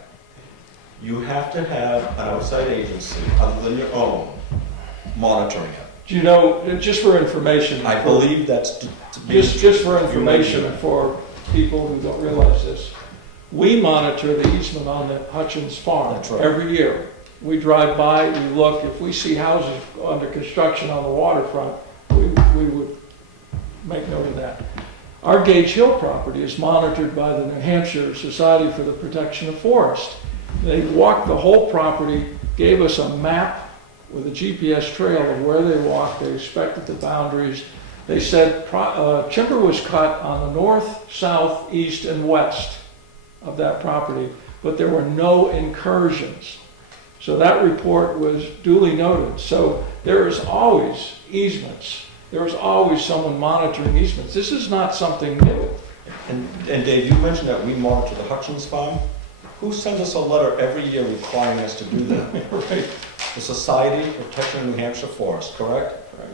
You have to have an outside agency, other than your own, monitoring it. do you know, just for information? I believe that's to be. Just for information for people who don't realize this, we monitor the easement on the Hutchins farm That's right. every year. We drive by, we look, if we see houses under construction on the waterfront, we would make note of that. Our Gage Hill property is monitored by the New Hampshire Society for the Protection of Forest. They walked the whole property, gave us a map with a GPS trail of where they walked, they inspected the boundaries. They said timber was cut on the north, south, east, and west of that property, but there were no incursions. So that report was duly noted. So there is always easements. There is always someone monitoring easements. This is not something new. And Dave, you mentioned that we monitor the Hutchins farm. Who sends us a letter every year requiring us to do that? Right. The Society for Protection of New Hampshire Forest, correct? Right.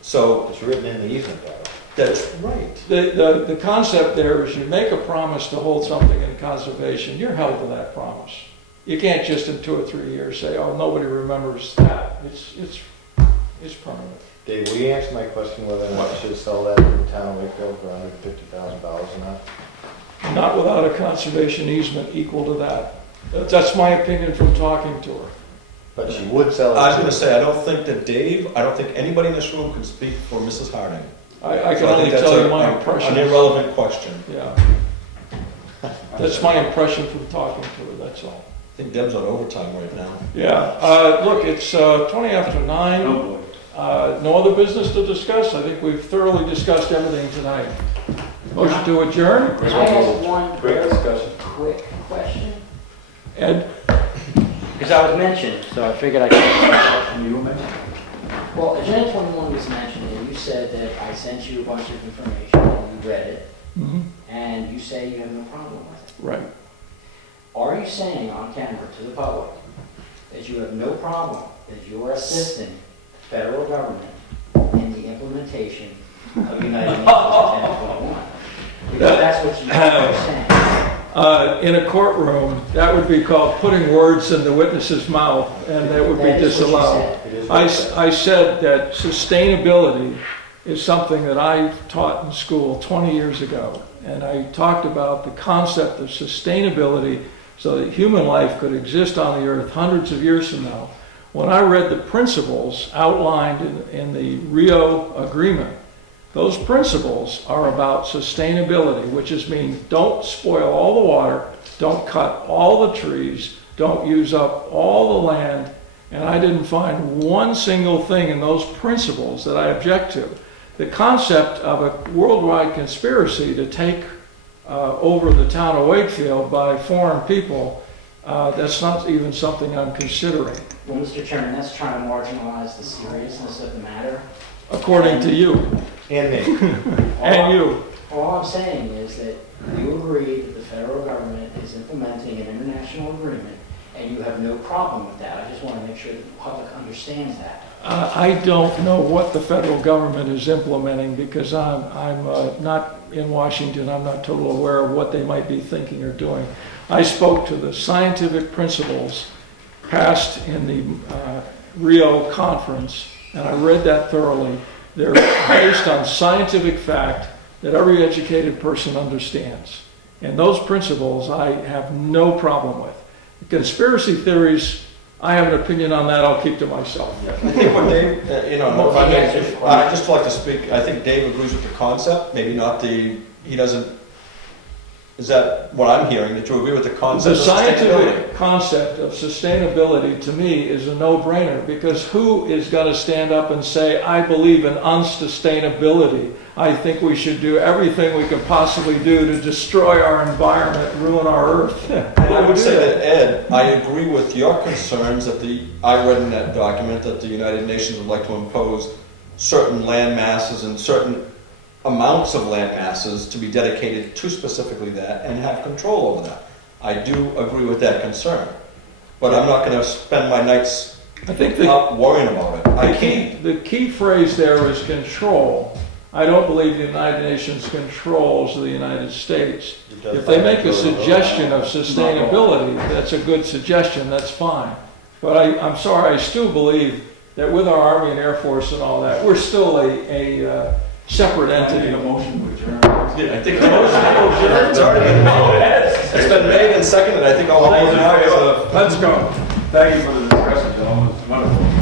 So, It's written in the easement, though. that's right. The concept there is you make a promise to hold something in conservation, you're held to that promise. You can't just in 2 or 3 years say, oh, nobody remembers that. It's permanent. Dave, will you answer my question whether or not I should sell that to the town of Wakefield for $150,000 or not? Not without a conservation easement equal to that. That's my opinion from talking to her. But she would sell it. I was going to say, I don't think that Dave, I don't think anybody in this room can speak for Mrs. Harding. I can So only think that's tell you my impression. an irrelevant question. Yeah. That's my impression from talking to her, that's all. I think Deb's on overtime right now. Yeah, look, it's 20 after 9. Oh, boy. No other business to discuss. I think we've thoroughly discussed everything tonight. Motion to adjourn? Can I ask one Great very discussion. quick question? Ed? Because I was mentioned, so I figured I could. You were mentioning? Well, Agenda 21 was mentioned, and you said that I sent you a bunch of information, and you read it, Mhm. and you say you have no problem with it. Right. Are you saying on camera to the public that you have no problem that you are assisting the federal government in the implementation of United Nations Agenda 21? Because that's what you are saying. In a courtroom, that would be called putting words in the witness's mouth, and that would be That is what you disallowed. said. It is what it says. I said that sustainability is something that I taught in school 20 years ago. And I talked about the concept of sustainability so that human life could exist on the earth hundreds of years from now When I read the principles outlined in the Rio Agreement, those principles are about sustainability, which is mean don't spoil all the water, don't cut all the trees, don't use up all the land, and I didn't find one single thing in those principles that I object to. The concept of a worldwide conspiracy to take over the town of Wakefield by foreign people, that's not even something I'm considering, Well, Mr. Chairman, that's trying to marginalize the seriousness of the matter. according to you And me. and you. All I'm saying is that you agree that the federal government is implementing an international agreement, and you have no problem with that. I just want to make sure that the public understands that. I don't know what the federal government is implementing because I'm not in Washington. I'm not totally aware of what they might be thinking or doing. I spoke to the scientific principles passed in the Rio conference, and I read that thoroughly. They're based on scientific fact that every educated person understands. And those principles I have no problem with. Conspiracy theories, I have an opinion on that, I'll keep to myself. I think what Dave, I'd just like to speak, I think Dave agrees with the concept, maybe not the, he doesn't, is that what I'm hearing, that you agree with the concept The of sustainability? scientific concept of sustainability to me is a no-brainer because who is going to stand up and say, I believe in unsustainability. I think we should do everything we could possibly do to destroy our environment, ruin our earth. And I would say that, Ed, I agree with your concerns that I read in that document that the United Nations would like to impose certain land masses and certain amounts of land masses to be dedicated to specifically that and have control over that. I do agree with that concern. But I'm not going to spend my nights I think not worrying about it. I can't. the key phrase there is control. I don't believe the United Nations controls the United States. If they make a suggestion of sustainability, that's a good suggestion, that's fine. But I'm sorry, I still believe that with our Army and Air Force and all that, we're still a separate entity. a motion to adjourn. Yeah, I think the motion it's already been made. It's been made and seconded. I think all those in favor. Let's go. Thank you for the discussion, gentlemen. It's wonderful.